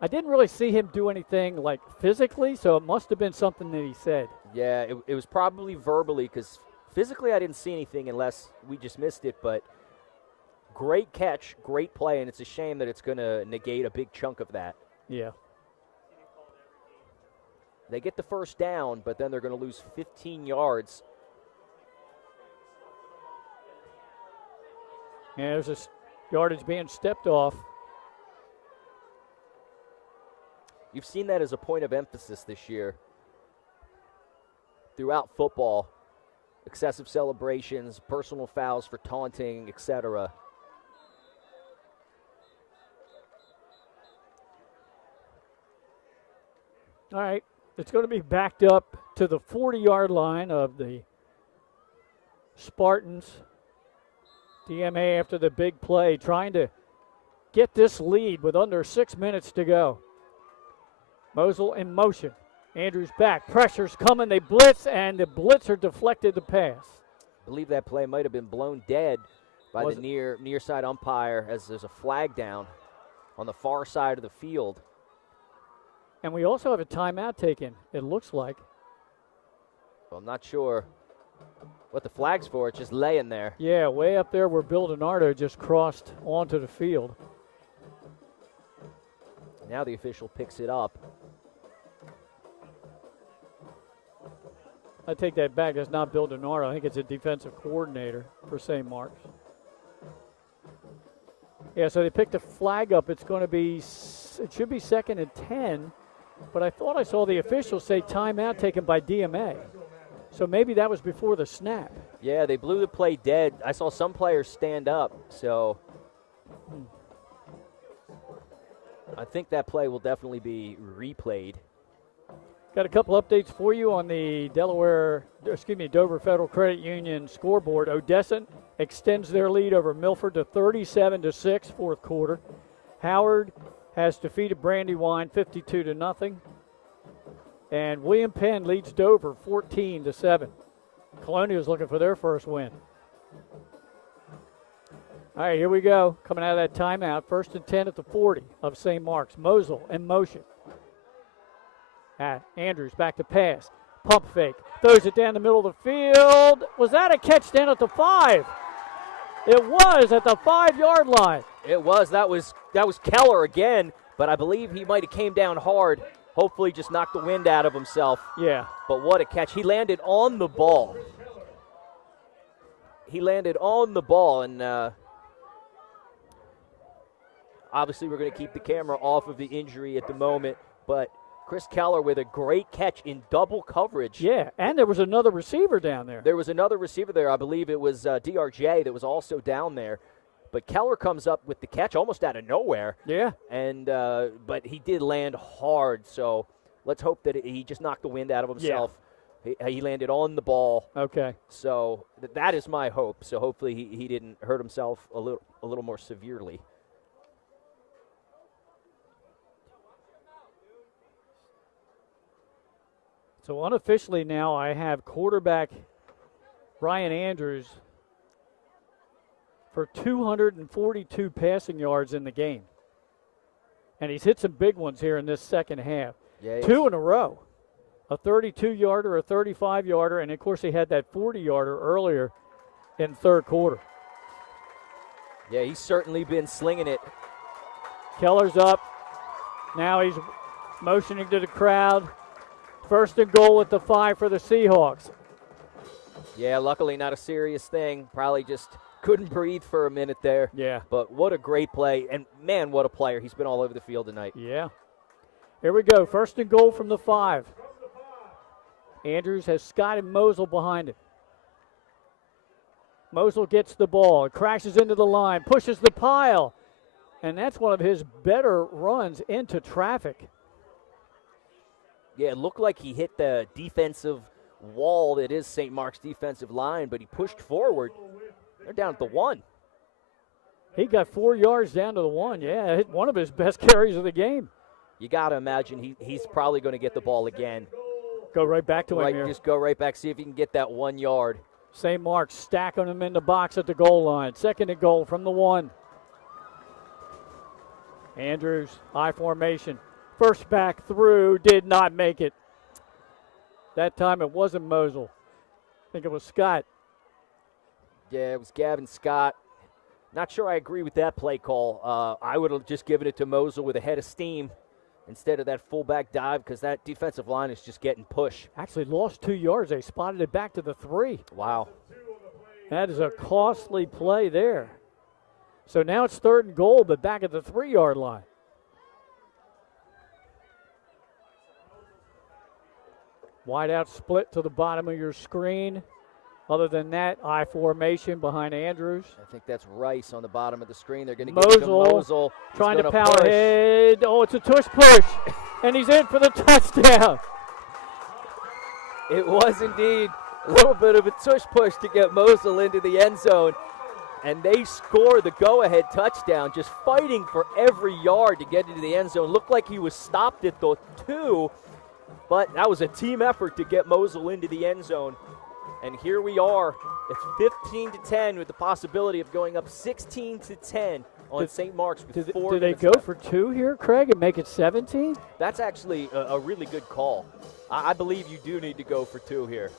I didn't really see him do anything like physically, so it must have been something that he said. Yeah, it was probably verbally because physically I didn't see anything unless we just missed it, but great catch, great play, and it's a shame that it's going to negate a big chunk of that. Yeah. They get the 1st down, but then they're going to lose 15 yards. And there's a yardage being stepped off. You've seen that as a point of emphasis this year. Throughout football, excessive celebrations, personal fouls for taunting, etc. All right, it's going to be backed up to the 40-yard line of the Spartans. DMA after the big play, trying to get this lead with under 6 minutes to go. Mosel in motion. Andrews back. Pressure's coming. They blitz, and the blitzer deflected the pass. I believe that play might have been blown dead by the near side umpire as there's a flag down on the far side of the field. And we also have a timeout taken, it looks like. Well, I'm not sure what the flag's for. It's just laying there. Yeah, way up there where Bill DiNardo just crossed onto the field. Now the official picks it up. I take that back. That's not Bill DiNardo. I think it's a defensive coordinator for St. Mark's. Yeah, so they picked the flag up. It's going to be, it should be 2nd and 10, but I thought I saw the official say timeout taken by DMA. So maybe that was before the snap. Yeah, they blew the play dead. I saw some players stand up, so I think that play will definitely be replayed. Got a couple updates for you on the Dover Federal Credit Union scoreboard. Odessa extends their lead over Milford to 37-6, fourth quarter. Howard has defeated Brandywine 52-0. And William Penn leads Dover 14-7. Colonial's looking for their first win. All right, here we go. Coming out of that timeout, 1st and 10 at the 40 of St. Mark's. Mosel in motion. Andrews back to pass. Pump fake. Throws it down the middle of the field. Was that a catch down at the 5? It was at the 5-yard line. It was. That was Keller again, but I believe he might have came down hard. Hopefully just knocked the wind out of himself. Yeah. But what a catch. He landed on the ball. And obviously we're going to keep the camera off of the injury at the moment, but Chris Keller with a great catch in double coverage. Yeah, and there was another receiver down there. There was another receiver there. I believe it was DRJ that was also down there. But Keller comes up with the catch almost out of nowhere. Yeah. And but he did land hard, so let's hope that he just knocked the wind out of himself. He landed on the ball. Okay. So that is my hope. So hopefully he didn't hurt himself a little more severely. So unofficially now I have quarterback Ryan Andrews for 242 passing yards in the game. And he's hit some big ones here in this second half. Yeah, 2 in a row. A 32-yarder, a 35-yarder, and, of course, he had that 40-yarder earlier in third quarter. Yeah, he's certainly been slinging it. Keller's up. Now he's motioning to the crowd. First and goal at the 5 for the Seahawks. Yeah, luckily not a serious thing. Probably just couldn't breathe for a minute there. Yeah. But what a great play. And, man, what a player. He's been all over the field tonight. Yeah. Here we go. First and goal from the 5. Andrews has Scott and Mosel behind him. Mosel gets the ball, crashes into the line, pushes the pile. And that's one of his better runs into traffic. Yeah, it looked like he hit the defensive wall that is St. Mark's defensive line, but he pushed forward. They're down at the 1. He got 4 yards down to the 1. Yeah, hit one of his best carries of the game. You got to imagine he's probably going to get the ball again. Go right back to him here. Just go right back, see if he can get that 1 yard. St. Mark's stacking him in the box at the goal line. Second and goal from the 1. Andrews, I formation. First back through, did not make it. That time it wasn't Mosel. I think it was Scott. Yeah, it was Gavin Scott. Not sure I agree with that play call. I would have just given it to Mosel with a head of steam instead of that fullback dive, because that defensive line is just getting push. Actually lost 2 yards. They spotted it back to the 3. Wow. That is a costly play there. So now it's third and goal, but back at the 3-yard line. Wide out split to the bottom of your screen. Other than that, I formation behind Andrews. I think that's Rice on the bottom of the screen. They're going to give it to Mosel. Trying to power ahead. Oh, it's a tush push. And he's in for the touchdown. It was indeed a little bit of a tush push to get Mosel into the end zone. And they score the go-ahead touchdown, just fighting for every yard to get into the end zone. Looked like he was stopped at the 2, but that was a team effort to get Mosel into the end zone. And here we are. It's 15-10 with the possibility of going up 16-10 on St. Mark's with 4 minutes. Do they go left for 2 here, Craig, and make it 17? That's actually a really good call. I believe you do need to go for 2 here.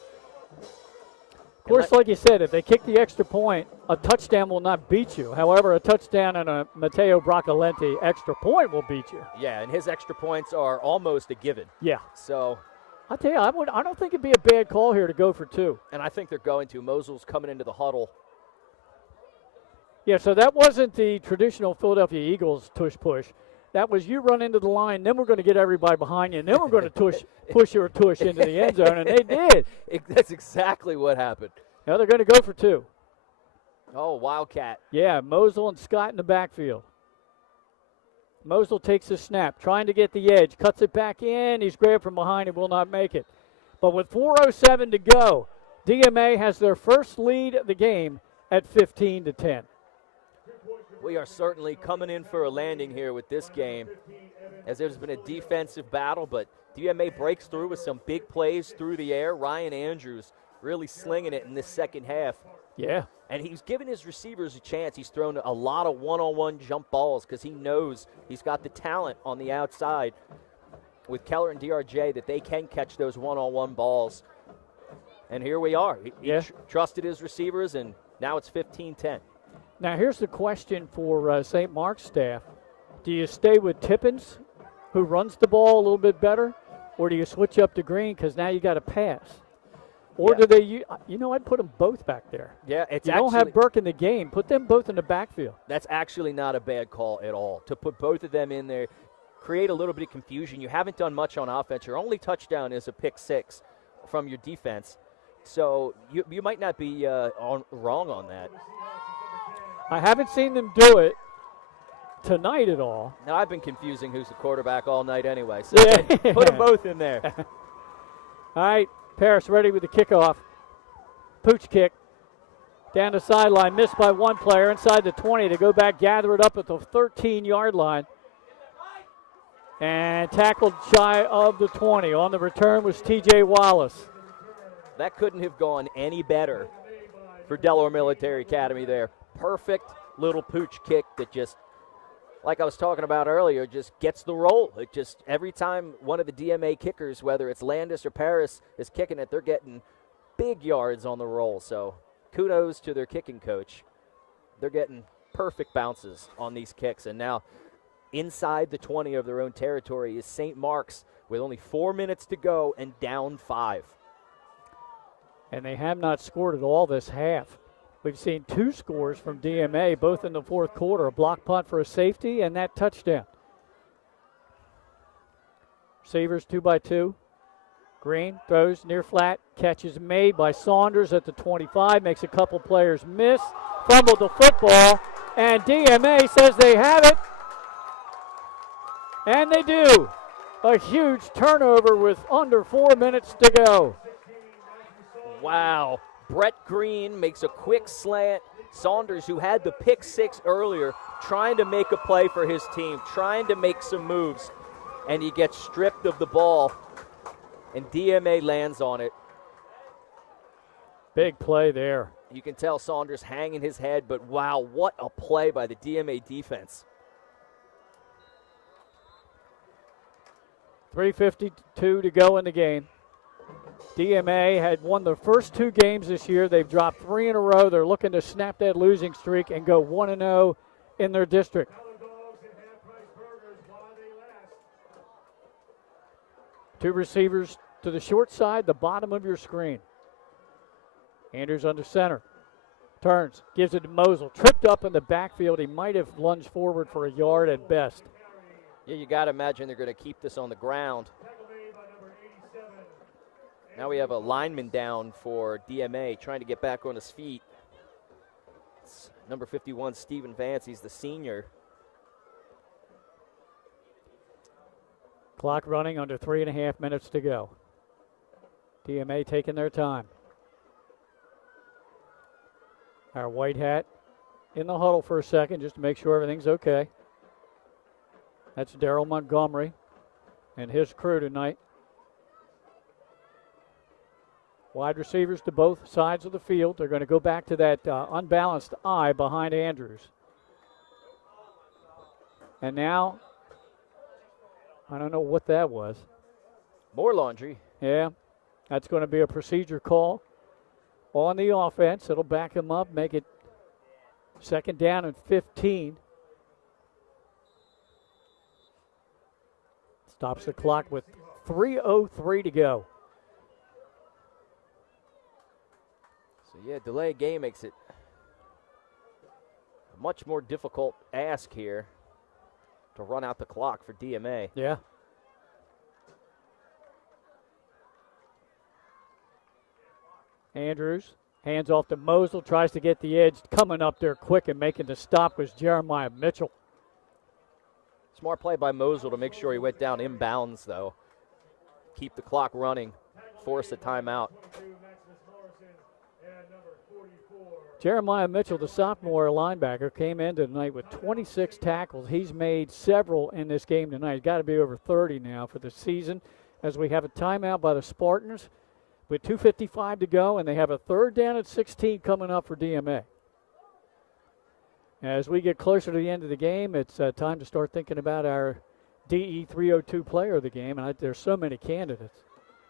Of course, like you said, if they kick the extra point, a touchdown will not beat you. However, a touchdown and a Matteo Bracalenti extra point will beat you. Yeah, and his extra points are almost a given. Yeah. So I tell you, I don't think it'd be a bad call here to go for 2. And I think they're going to. Mosel's coming into the huddle. Yeah, so that wasn't the traditional Philadelphia Eagles tush push. That was you run into the line, then we're going to get everybody behind you, and then we're going to push your tush into the end zone, and they did. That's exactly what happened. Now they're going to go for 2. Oh, Wildcat. Yeah, Mosel and Scott in the backfield. Mosel takes the snap, trying to get the edge, cuts it back in. He's grabbed from behind and will not make it. But with 4:07 to go, DMA has their first lead of the game at 15-10. We are certainly coming in for a landing here with this game, as there's been a defensive battle, but DMA breaks through with some big plays through the air. Ryan Andrews really slinging it in this second half. Yeah. And he's given his receivers a chance. He's thrown a lot of one-on-one jump balls because he knows he's got the talent on the outside with Keller and DRJ that they can catch those one-on-one balls. And here we are. He trusted his receivers, and now it's 15-10. Now, here's the question for St. Mark's staff. Do you stay with Tippins, who runs the ball a little bit better, or do you switch up to Green because now you got to pass? Or do they, I'd put them both back there. Yeah, it's you don't have Burke in the game. Put them both in the backfield. That's actually not a bad call at all. To put both of them in there, create a little bit of confusion. You haven't done much on offense. Your only touchdown is a pick 6 from your defense. So you might not be wrong on that. I haven't seen them do it tonight at all. Now, I've been confusing who's the quarterback all night anyway, so Yeah. put them both in there. All right, Paris ready with the kickoff. Pooch kick. Down the sideline, missed by one player inside the 20 to go back, gather it up at the 13-yard line. And tackled shy of the 20. On the return was T.J. Wallace. That couldn't have gone any better for Delaware Military Academy there. Perfect little pooch kick that just, like I was talking about earlier, just gets the roll. It just, every time one of the DMA kickers, whether it's Landis or Paris, is kicking it, they're getting big yards on the roll. So kudos to their kicking coach. They're getting perfect bounces on these kicks. And now inside the 20 of their own territory is St. Mark's with only 4 minutes to go and down 5. And they have not scored at all this half. We've seen 2 scores from DMA, both in the fourth quarter, a block punt for a safety and that touchdown. Receivers 2x2. Green throws near flat, catch is made by Saunders at the 25, makes a couple players miss, fumbled the football, and DMA says they have it. And they do. A huge turnover with under 4 minutes to go. Wow. Brett Green makes a quick slant. Saunders, who had the pick 6 earlier, trying to make a play for his team, trying to make some moves, and he gets stripped of the ball, and DMA lands on it. Big play there. You can tell Saunders hanging his head, but wow, what a play by the DMA defense. 3:52 to go in the game. DMA had won their first 2 games this year. They've dropped 3 in a row. They're looking to snap that losing streak and go 1-0 in their district. Two receivers to the short side, the bottom of your screen. Andrews under center. Turns, gives it to Mosel. Tripped up in the backfield. He might have lunged forward for a yard at best. Yeah, you got to imagine they're going to keep this on the ground. Now we have a lineman down for DMA trying to get back on his feet. It's number 51, Stephen Vance. He's the senior. Clock running, under 3.5 minutes to go. DMA taking their time. Our white hat in the huddle for a second just to make sure everything's okay. That's Darryl Montgomery and his crew tonight. Wide receivers to both sides of the field. They're going to go back to that unbalanced eye behind Andrews. And now, I don't know what that was. More laundry. Yeah, that's going to be a procedure call on the offense. It'll back him up, make it 2nd down and 15. Stops the clock with 3:03 to go. So, yeah, delay game makes it a much more difficult ask here to run out the clock for DMA. Yeah. Andrews hands off to Mosel, tries to get the edge. Coming up there quick and making the stop was Jeremiah Mitchell. Smart play by Mosel to make sure he went down inbounds, though. Keep the clock running, force a timeout. Jeremiah Mitchell, the sophomore linebacker, came in tonight with 26 tackles. He's made several in this game tonight. He's got to be over 30 now for the season, as we have a timeout by the Spartans with 2:55 to go, and they have a 3rd down and 16 coming up for DMA. As we get closer to the end of the game, it's time to start thinking about our DE 302 player of the game, and there's so many candidates.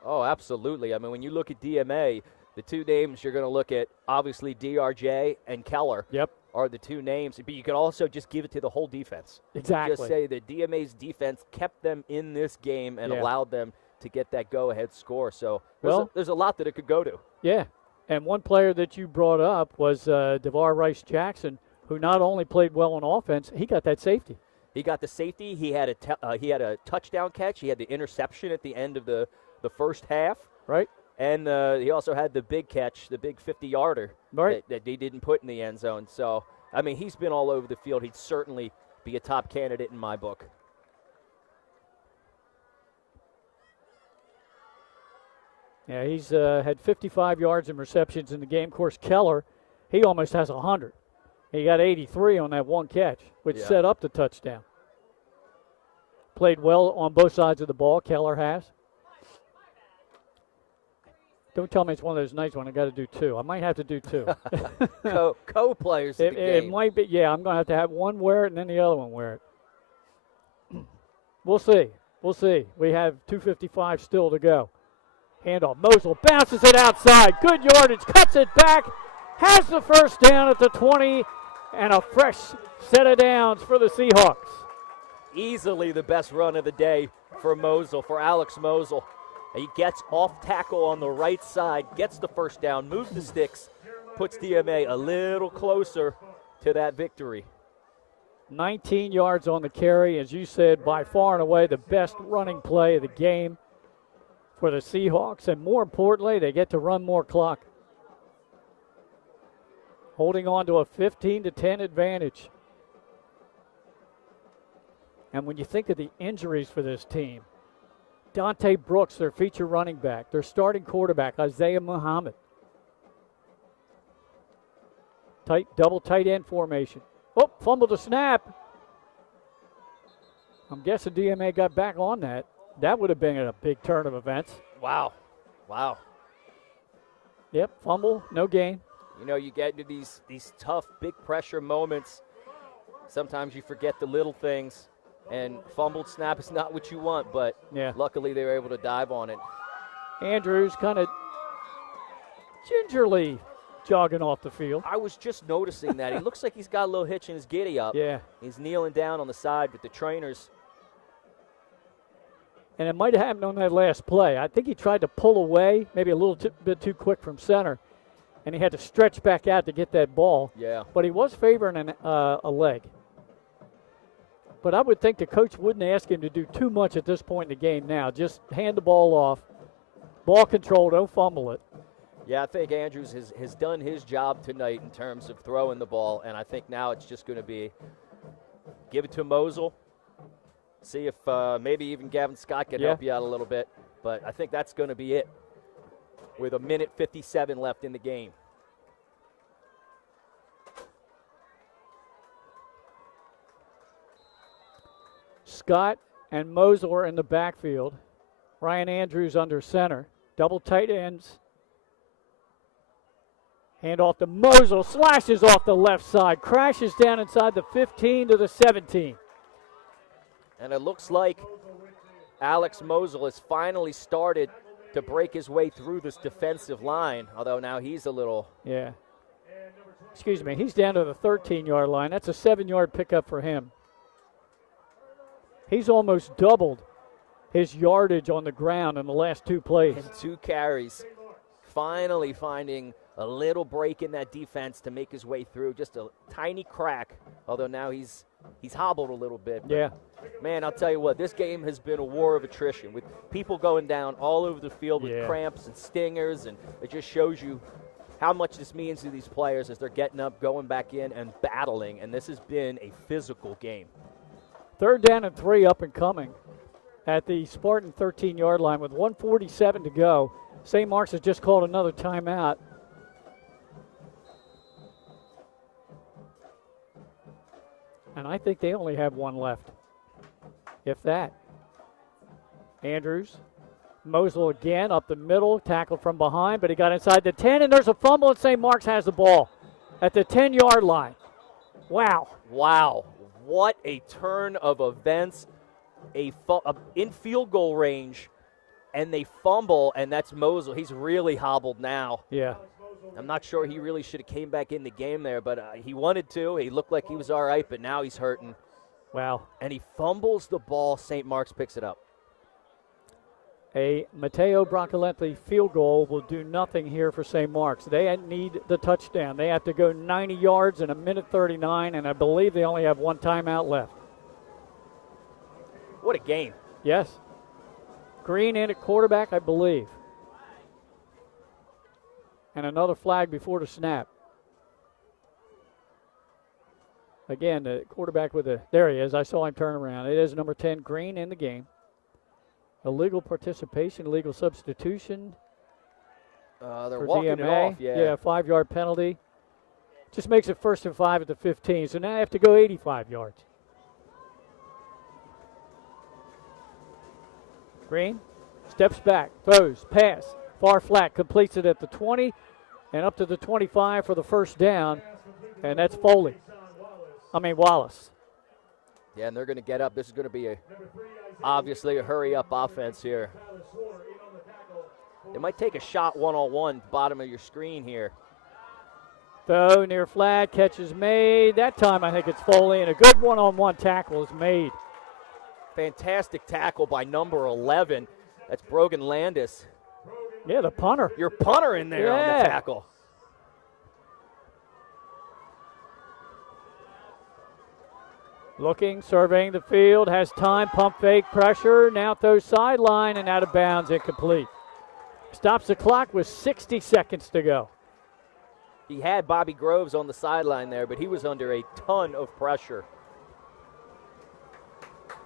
Oh, absolutely. I mean, when you look at DMA, the 2 names you're going to look at, obviously DRJ and Keller are the 2 names, but you can also just give it to the whole defense. Exactly. Just say that DMA's defense kept them in this game and allowed them to get that go-ahead score. So there's a lot that it could go to. Yeah, and one player that you brought up was DeVar Rice-Jackson, who not only played well on offense, he got that safety. He got the safety. He had a touchdown catch. He had the interception at the end of the first half. Right. And he also had the big catch, the big 50-yarder that he didn't put in the end zone. So I mean, he's been all over the field. He'd certainly be a top candidate in my book. Yeah, he's had 55 yards and receptions in the game. Of course, Keller, he almost has 100. He got 83 on that one catch, which set up the touchdown. Played well on both sides of the ball, Keller has. Don't tell me it's one of those nights when I got to do two. I might have to do two. Co-players in the game. It might be, yeah, I'm going to have one wear it and then the other one wear it. We'll see. We'll see. We have 2:55 still to go. Handoff. Mosel bounces it outside. Good yardage. Cuts it back. Has the first down at the 20 and a fresh set of downs for the Seahawks. Easily the best run of the day for Alex Mosel. He gets off tackle on the right side, gets the first down, moves the sticks, puts DMA a little closer to that victory. 19 yards on the carry, as you said, by far and away the best running play of the game for the Seahawks, and more importantly, they get to run more clock. Holding on to a 15-10 advantage. And when you think of the injuries for this team, Dante Brooks, their feature running back, their starting quarterback, Isaiah Muhammad. Double tight end formation. Oh, fumbled the snap. I'm guessing DMA got back on that. That would have been a big turn of events. Wow. Yep, fumble, no gain. You know, you get into these tough, big pressure moments. Sometimes you forget the little things. And fumbled snap is not what you want, but luckily they were able to dive on it. Andrews kind of gingerly jogging off the field. I was just noticing that. He looks like he's got a little hitch in his giddy up. Yeah. He's kneeling down on the side with the trainers. And it might have happened on that last play. I think he tried to pull away, maybe a little bit too quick from center, and he had to stretch back out to get that ball. Yeah. But he was favoring a leg. But I would think the coach wouldn't ask him to do too much at this point in the game now. Just hand the ball off. Ball control, don't fumble it. Yeah, I think Andrews has done his job tonight in terms of throwing the ball, and I think now it's just going to be give it to Mosel, see if maybe even Gavin Scott can help you out a little bit. But I think that's going to be it with 1:57 left in the game. Scott and Mosel are in the backfield. Ryan Andrews under center. Double tight ends. Hand off to Mosel. Slashes off the left side. Crashes down inside the 15 to the 17. And it looks like Alex Mosel has finally started to break his way through this defensive line, although now he's a little. Yeah. Excuse me. He's down to the 13-yard line. That's a 7-yard pickup for him. He's almost doubled his yardage on the ground in the last two plays. And 2 carries. Finally finding a little break in that defense to make his way through. Just a tiny crack, although now he's hobbled a little bit. Yeah. Man, I'll tell you what, this game has been a war of attrition with people going down all over the field with cramps and stingers, and it just shows you how much this means to these players as they're getting up, going back in, and battling, and this has been a physical game. 3rd down and 3 up and coming at the Spartan 13-yard line with 1:47 to go. St. Mark's has just called another timeout. And I think they only have one left, if that. Andrews, Mosel again up the middle, tackled from behind, but he got inside the 10, and there's a fumble, and St. Mark's has the ball at the 10-yard line. Wow. Wow. What a turn of events. In field goal range, and they fumble, and that's Mosel. He's really hobbled now. Yeah. I'm not sure he really should have came back in the game there, but he wanted to. He looked like he was all right, but now he's hurting. Wow. And he fumbles the ball. St. Mark's picks it up. A Matteo Broccolenti field goal will do nothing here for St. Mark's. They need the touchdown. They have to go 90 yards in 1:39, and I believe they only have one timeout left. What a game. Yes. Green in at quarterback, I believe. And another flag before the snap. Again, the quarterback with there he is. I saw him turn around. It is number 10, Green, in the game. Illegal participation, illegal substitution. They're for walking DMA. it off, Yeah, 5-yard penalty. Just makes it 1st and 5 at the 15. So now I have to go 85 yards. Green steps back, throws, pass, far flat, completes it at the 20 and up to the 25 for the first down. And that's Wallace. Yeah, and they're going to get up. This is going to be obviously a hurry-up offense here. They might take a shot one-on-one, bottom of your screen here. Throw near flat, catch is made. That time I think it's Foley, and a good one-on-one tackle is made. Fantastic tackle by number 11. That's Brogan Landis. Yeah, the punter. Your punter in there on the tackle. Looking, surveying the field, has time, pump fake, pressure, now throws sideline and out of bounds, incomplete. Stops the clock with 60 seconds to go. He had Bobby Groves on the sideline there, but he was under a ton of pressure.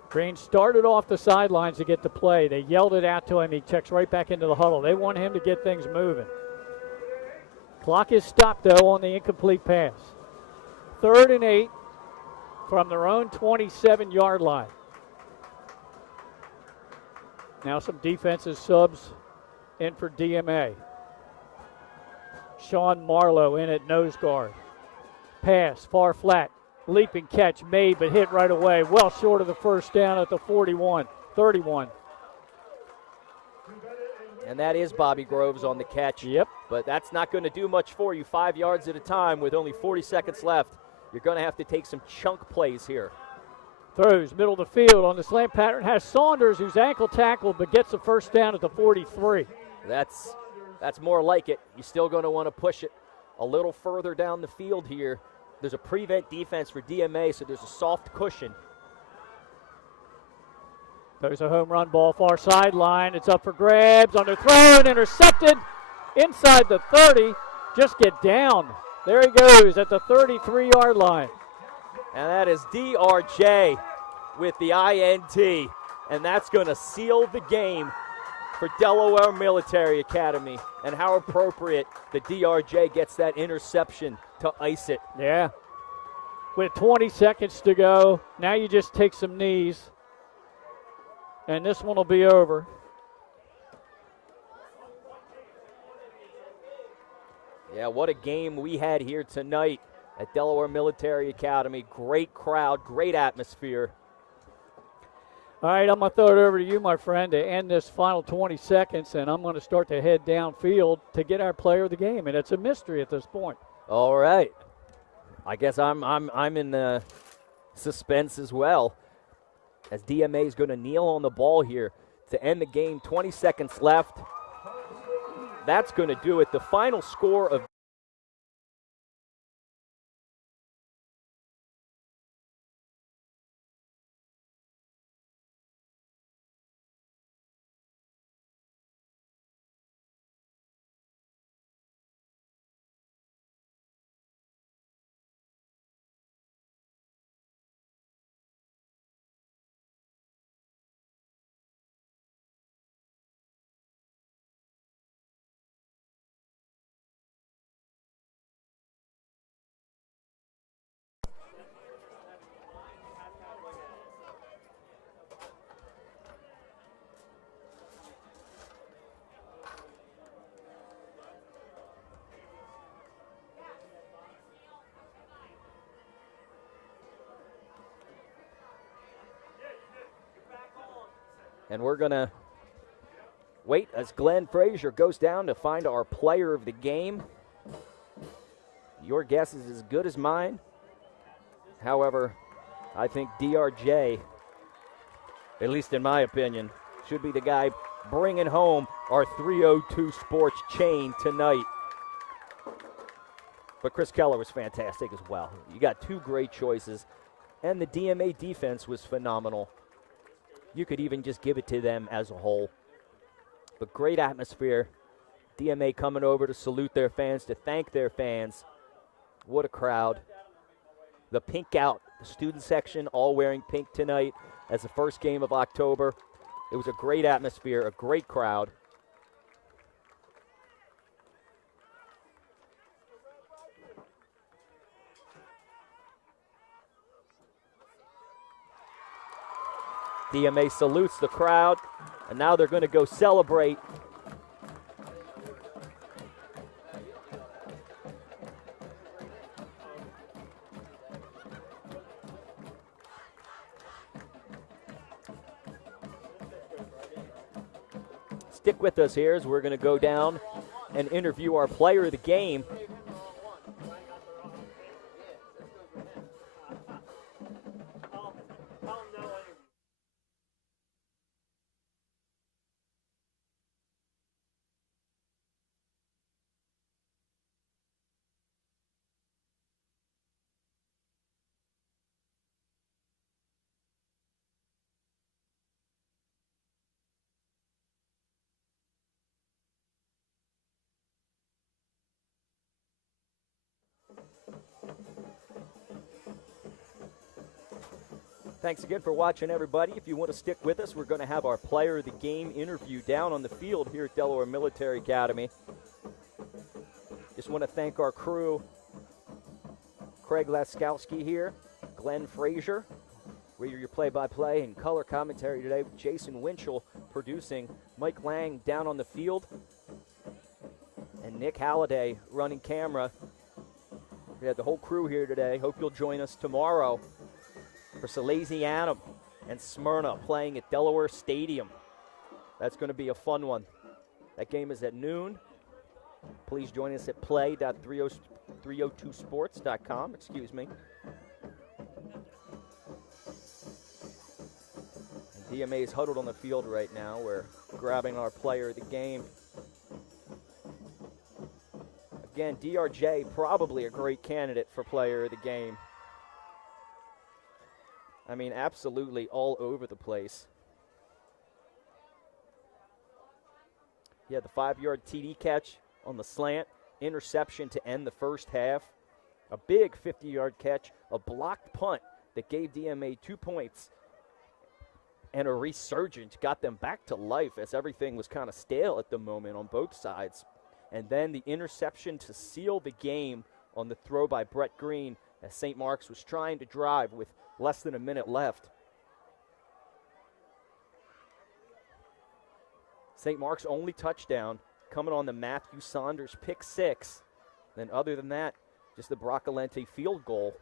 Green started off the sidelines to get the play. They yelled it out to him. He checks right back into the huddle. They want him to get things moving. Clock is stopped, though, on the incomplete pass. 3rd and 8 from their own 27-yard line. Now some defensive subs in for DMA. Sean Marlowe in at nose guard. Pass, far flat. Leaping catch made, but hit right away. Well short of the first down at the 31. And that is Bobby Groves on the catch. Yep. But that's not going to do much for you. 5 yards at a time with only 40 seconds left. You're going to have to take some chunk plays here. Throws middle of the field on the slant pattern. Has Saunders, who's ankle tackled, but gets the first down at the 43. That's more like it. You're still going to want to push it a little further down the field here. There's a prevent defense for DMA, so there's a soft cushion. There's a home run ball, far sideline. It's up for grabs, underthrown, intercepted inside the 30. Just get down. There he goes at the 33-yard line. And that is DRJ with the INT. And that's going to seal the game for Delaware Military Academy. And how appropriate that DRJ gets that interception to ice it. Yeah. With 20 seconds to go, now you just take some knees. And this one will be over. Yeah, what a game we had here tonight at Delaware Military Academy. Great crowd, great atmosphere. All right, I'm going to throw it over to you, my friend, to end this final 20 seconds, and I'm going to start to head downfield to get our player of the game, and it's a mystery at this point. All right. I guess I'm in suspense as well, as DMA is going to kneel on the ball here to end the game. 20 seconds left. That's going to do it. The final score of and we're going to wait as Glenn Frazier goes down to find our player of the game. Your guess is as good as mine. However, I think DRJ, at least in my opinion, should be the guy bringing home our 302 Sports chain tonight. But Chris Keller was fantastic as well. You got two great choices, and the DMA defense was phenomenal. You could even just give it to them as a whole. But great atmosphere. DMA coming over to salute their fans, to thank their fans. What a crowd. the pink out. The student section all wearing pink tonight as the first game of October. It was a great atmosphere, a great crowd. DMA salutes the crowd, and now they're going to go celebrate. Stick with us here as we're going to go down and interview our player of the game. Thanks again for watching, everybody. If you want to stick with us, we're going to have our player of the game interview down on the field here at Delaware Military Academy. Just want to thank our crew, Craig Laskowski here, Glenn Frazier, reader your play-by-play and color commentary today, with Jason Winchell producing, Mike Lang down on the field, and Nick Halliday running camera. We had the whole crew here today. Hope you'll join us tomorrow for Salesianum and Smyrna playing at Delaware Stadium. That's going to be a fun one. That game is at noon. Please join us at play.302sports.com. Excuse me. And DMA is huddled on the field right now. We're grabbing our player of the game. Again, DRJ, probably a great candidate for player of the game. I mean, absolutely all over the place. Yeah, the 5-yard TD catch on the slant, interception to end the first half, a big 50-yard catch, a blocked punt that gave DMA 2 points, and a resurgence got them back to life as everything was kind of stale at the moment on both sides. And then the interception to seal the game on the throw by Brett Green as St. Mark's was trying to drive with less than a minute left. St. Mark's only touchdown coming on the Matthew Saunders pick six. Then other than that, just the Broccolente field goal.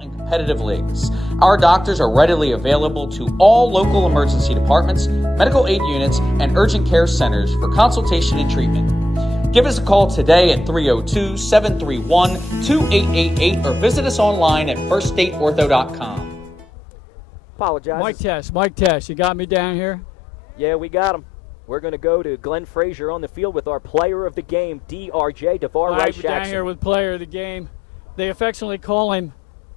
And competitive leagues. Our doctors are readily available to all local emergency departments, medical aid units, and urgent care centers for consultation and treatment. Give us a call today at 302-731-2888 or visit us online at firststateortho.com. Apologize. Mike Tess, you got me down here? Yeah, we got him. We're going to go to Glenn Frazier on the field with our player of the game, DRJ, DeVar Rice Jackson. Down here with player of the game. They affectionately call him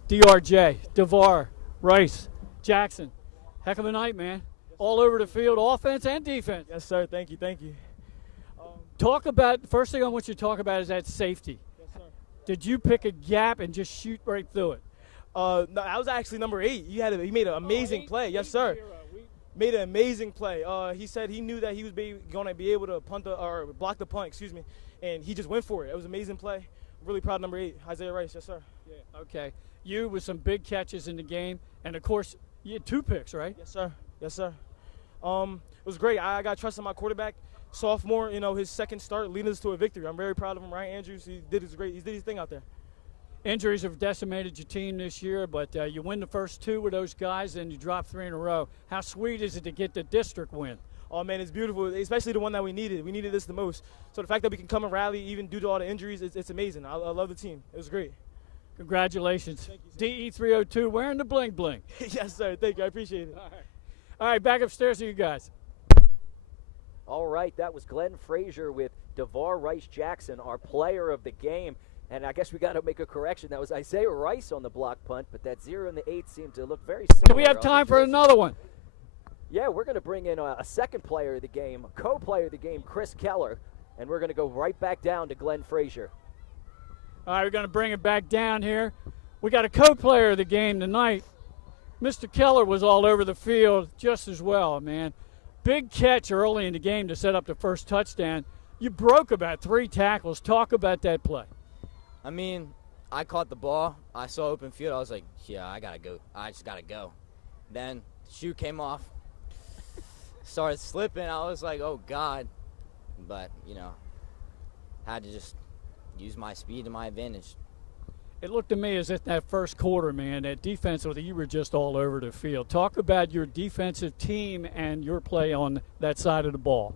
DRJ, DeVar Rice Jackson. Heck of a night, man. Yes, all over the field, offense and defense. Yes, sir. Thank you. Thank you. Talk about, first thing I want you to talk about is that safety. Yes, sir. Did you pick a gap and just shoot right through it? No, I was actually number 8. He made an amazing play. Yes, sir. Made an amazing play. He said he knew that he was going to be able to block the punt, and he just went for it. It was an amazing play. I'm really proud of number 8, Isaiah Rice. Yes, sir. Yeah. Okay. You with some big catches in the game, and of course you had 2 picks, right? Yes, sir. Yes, sir. It was great. I got trust in my quarterback. Sophomore, his second start leading us to a victory. I'm very proud of him. Ryan Andrews, he did his thing out there. Injuries have decimated your team this year, but you win the first 2 with those guys, and you drop 3 in a row. How sweet is it to get the district win? Oh, man, it's beautiful, especially the one that we needed. We needed this the most. So the fact that we can come and rally even due to all the injuries, it's amazing. I love the team. It was great. Congratulations. Thank you, sir. DE302 wearing the bling bling. Yes, sir. Thank you. I appreciate it. All right, back upstairs to you guys. All right, that was Glenn Frazier with DeVar Rice-Jackson, our player of the game. And I guess we got to make a correction. That was Isaiah Rice on the block punt, but that 0 and the 8 seemed to look very similar. Do we have time for another one? Yeah, we're going to bring in a second player of the game, a co-player of the game, Chris Keller, and we're going to go right back down to Glenn Frazier. All right, we're going to bring it back down here. We got a co-player of the game tonight. Mr. Keller was all over the field just as well, man. Big catch early in the game to set up the first touchdown. You broke about 3 tackles. Talk about that play. I mean, I caught the ball. I saw open field. I was like, yeah, I got to go. I just got to go. Then the shoe came off. Started slipping. I was like, oh, God. But, had to just use my speed to my advantage. It looked to me as if that first quarter, man, that defensively, you were just all over the field. Talk about your defensive team and your play on that side of the ball.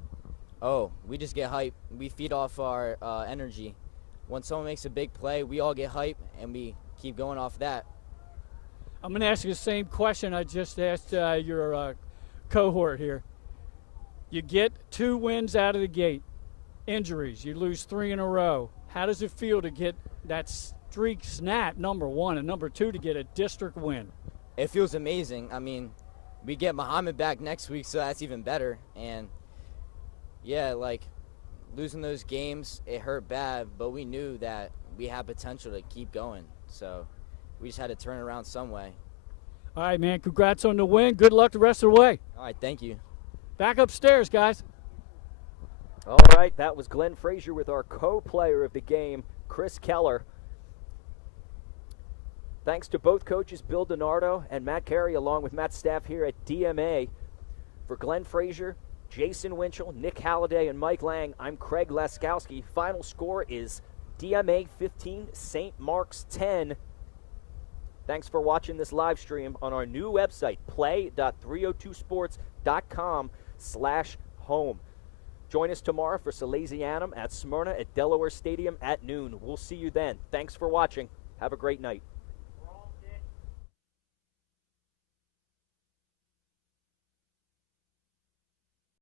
Oh, we just get hype. We feed off our energy. When someone makes a big play, we all get hype, and we keep going off that. I'm going to ask you the same question I just asked your cohort here. You get 2 wins out of the gate. Injuries. You lose 3 in a row. How does it feel to get that streak snap, number 1, and number 2, to get a district win? It feels amazing. I mean, we get Muhammad back next week, so that's even better. And, yeah, losing those games, it hurt bad, but we knew that we had potential to keep going. So we just had to turn it around some way. All right, man, congrats on the win. Good luck the rest of the way. All right, thank you. Back upstairs, guys. All right, that was Glenn Frazier with our co-player of the game, Chris Keller. Thanks to both coaches, Bill DiNardo and Matt Carey, along with Matt's staff here at DMA. For Glenn Frazier, Jason Winchell, Nick Halliday, and Mike Lang, I'm Craig Laskowski. Final score is DMA 15, St. Mark's 10. Thanks for watching this live stream on our new website, play.302sports.com/home. Join us tomorrow for Salesianum at Smyrna at Delaware Stadium at noon. We'll see you then. Thanks for watching. Have a great night.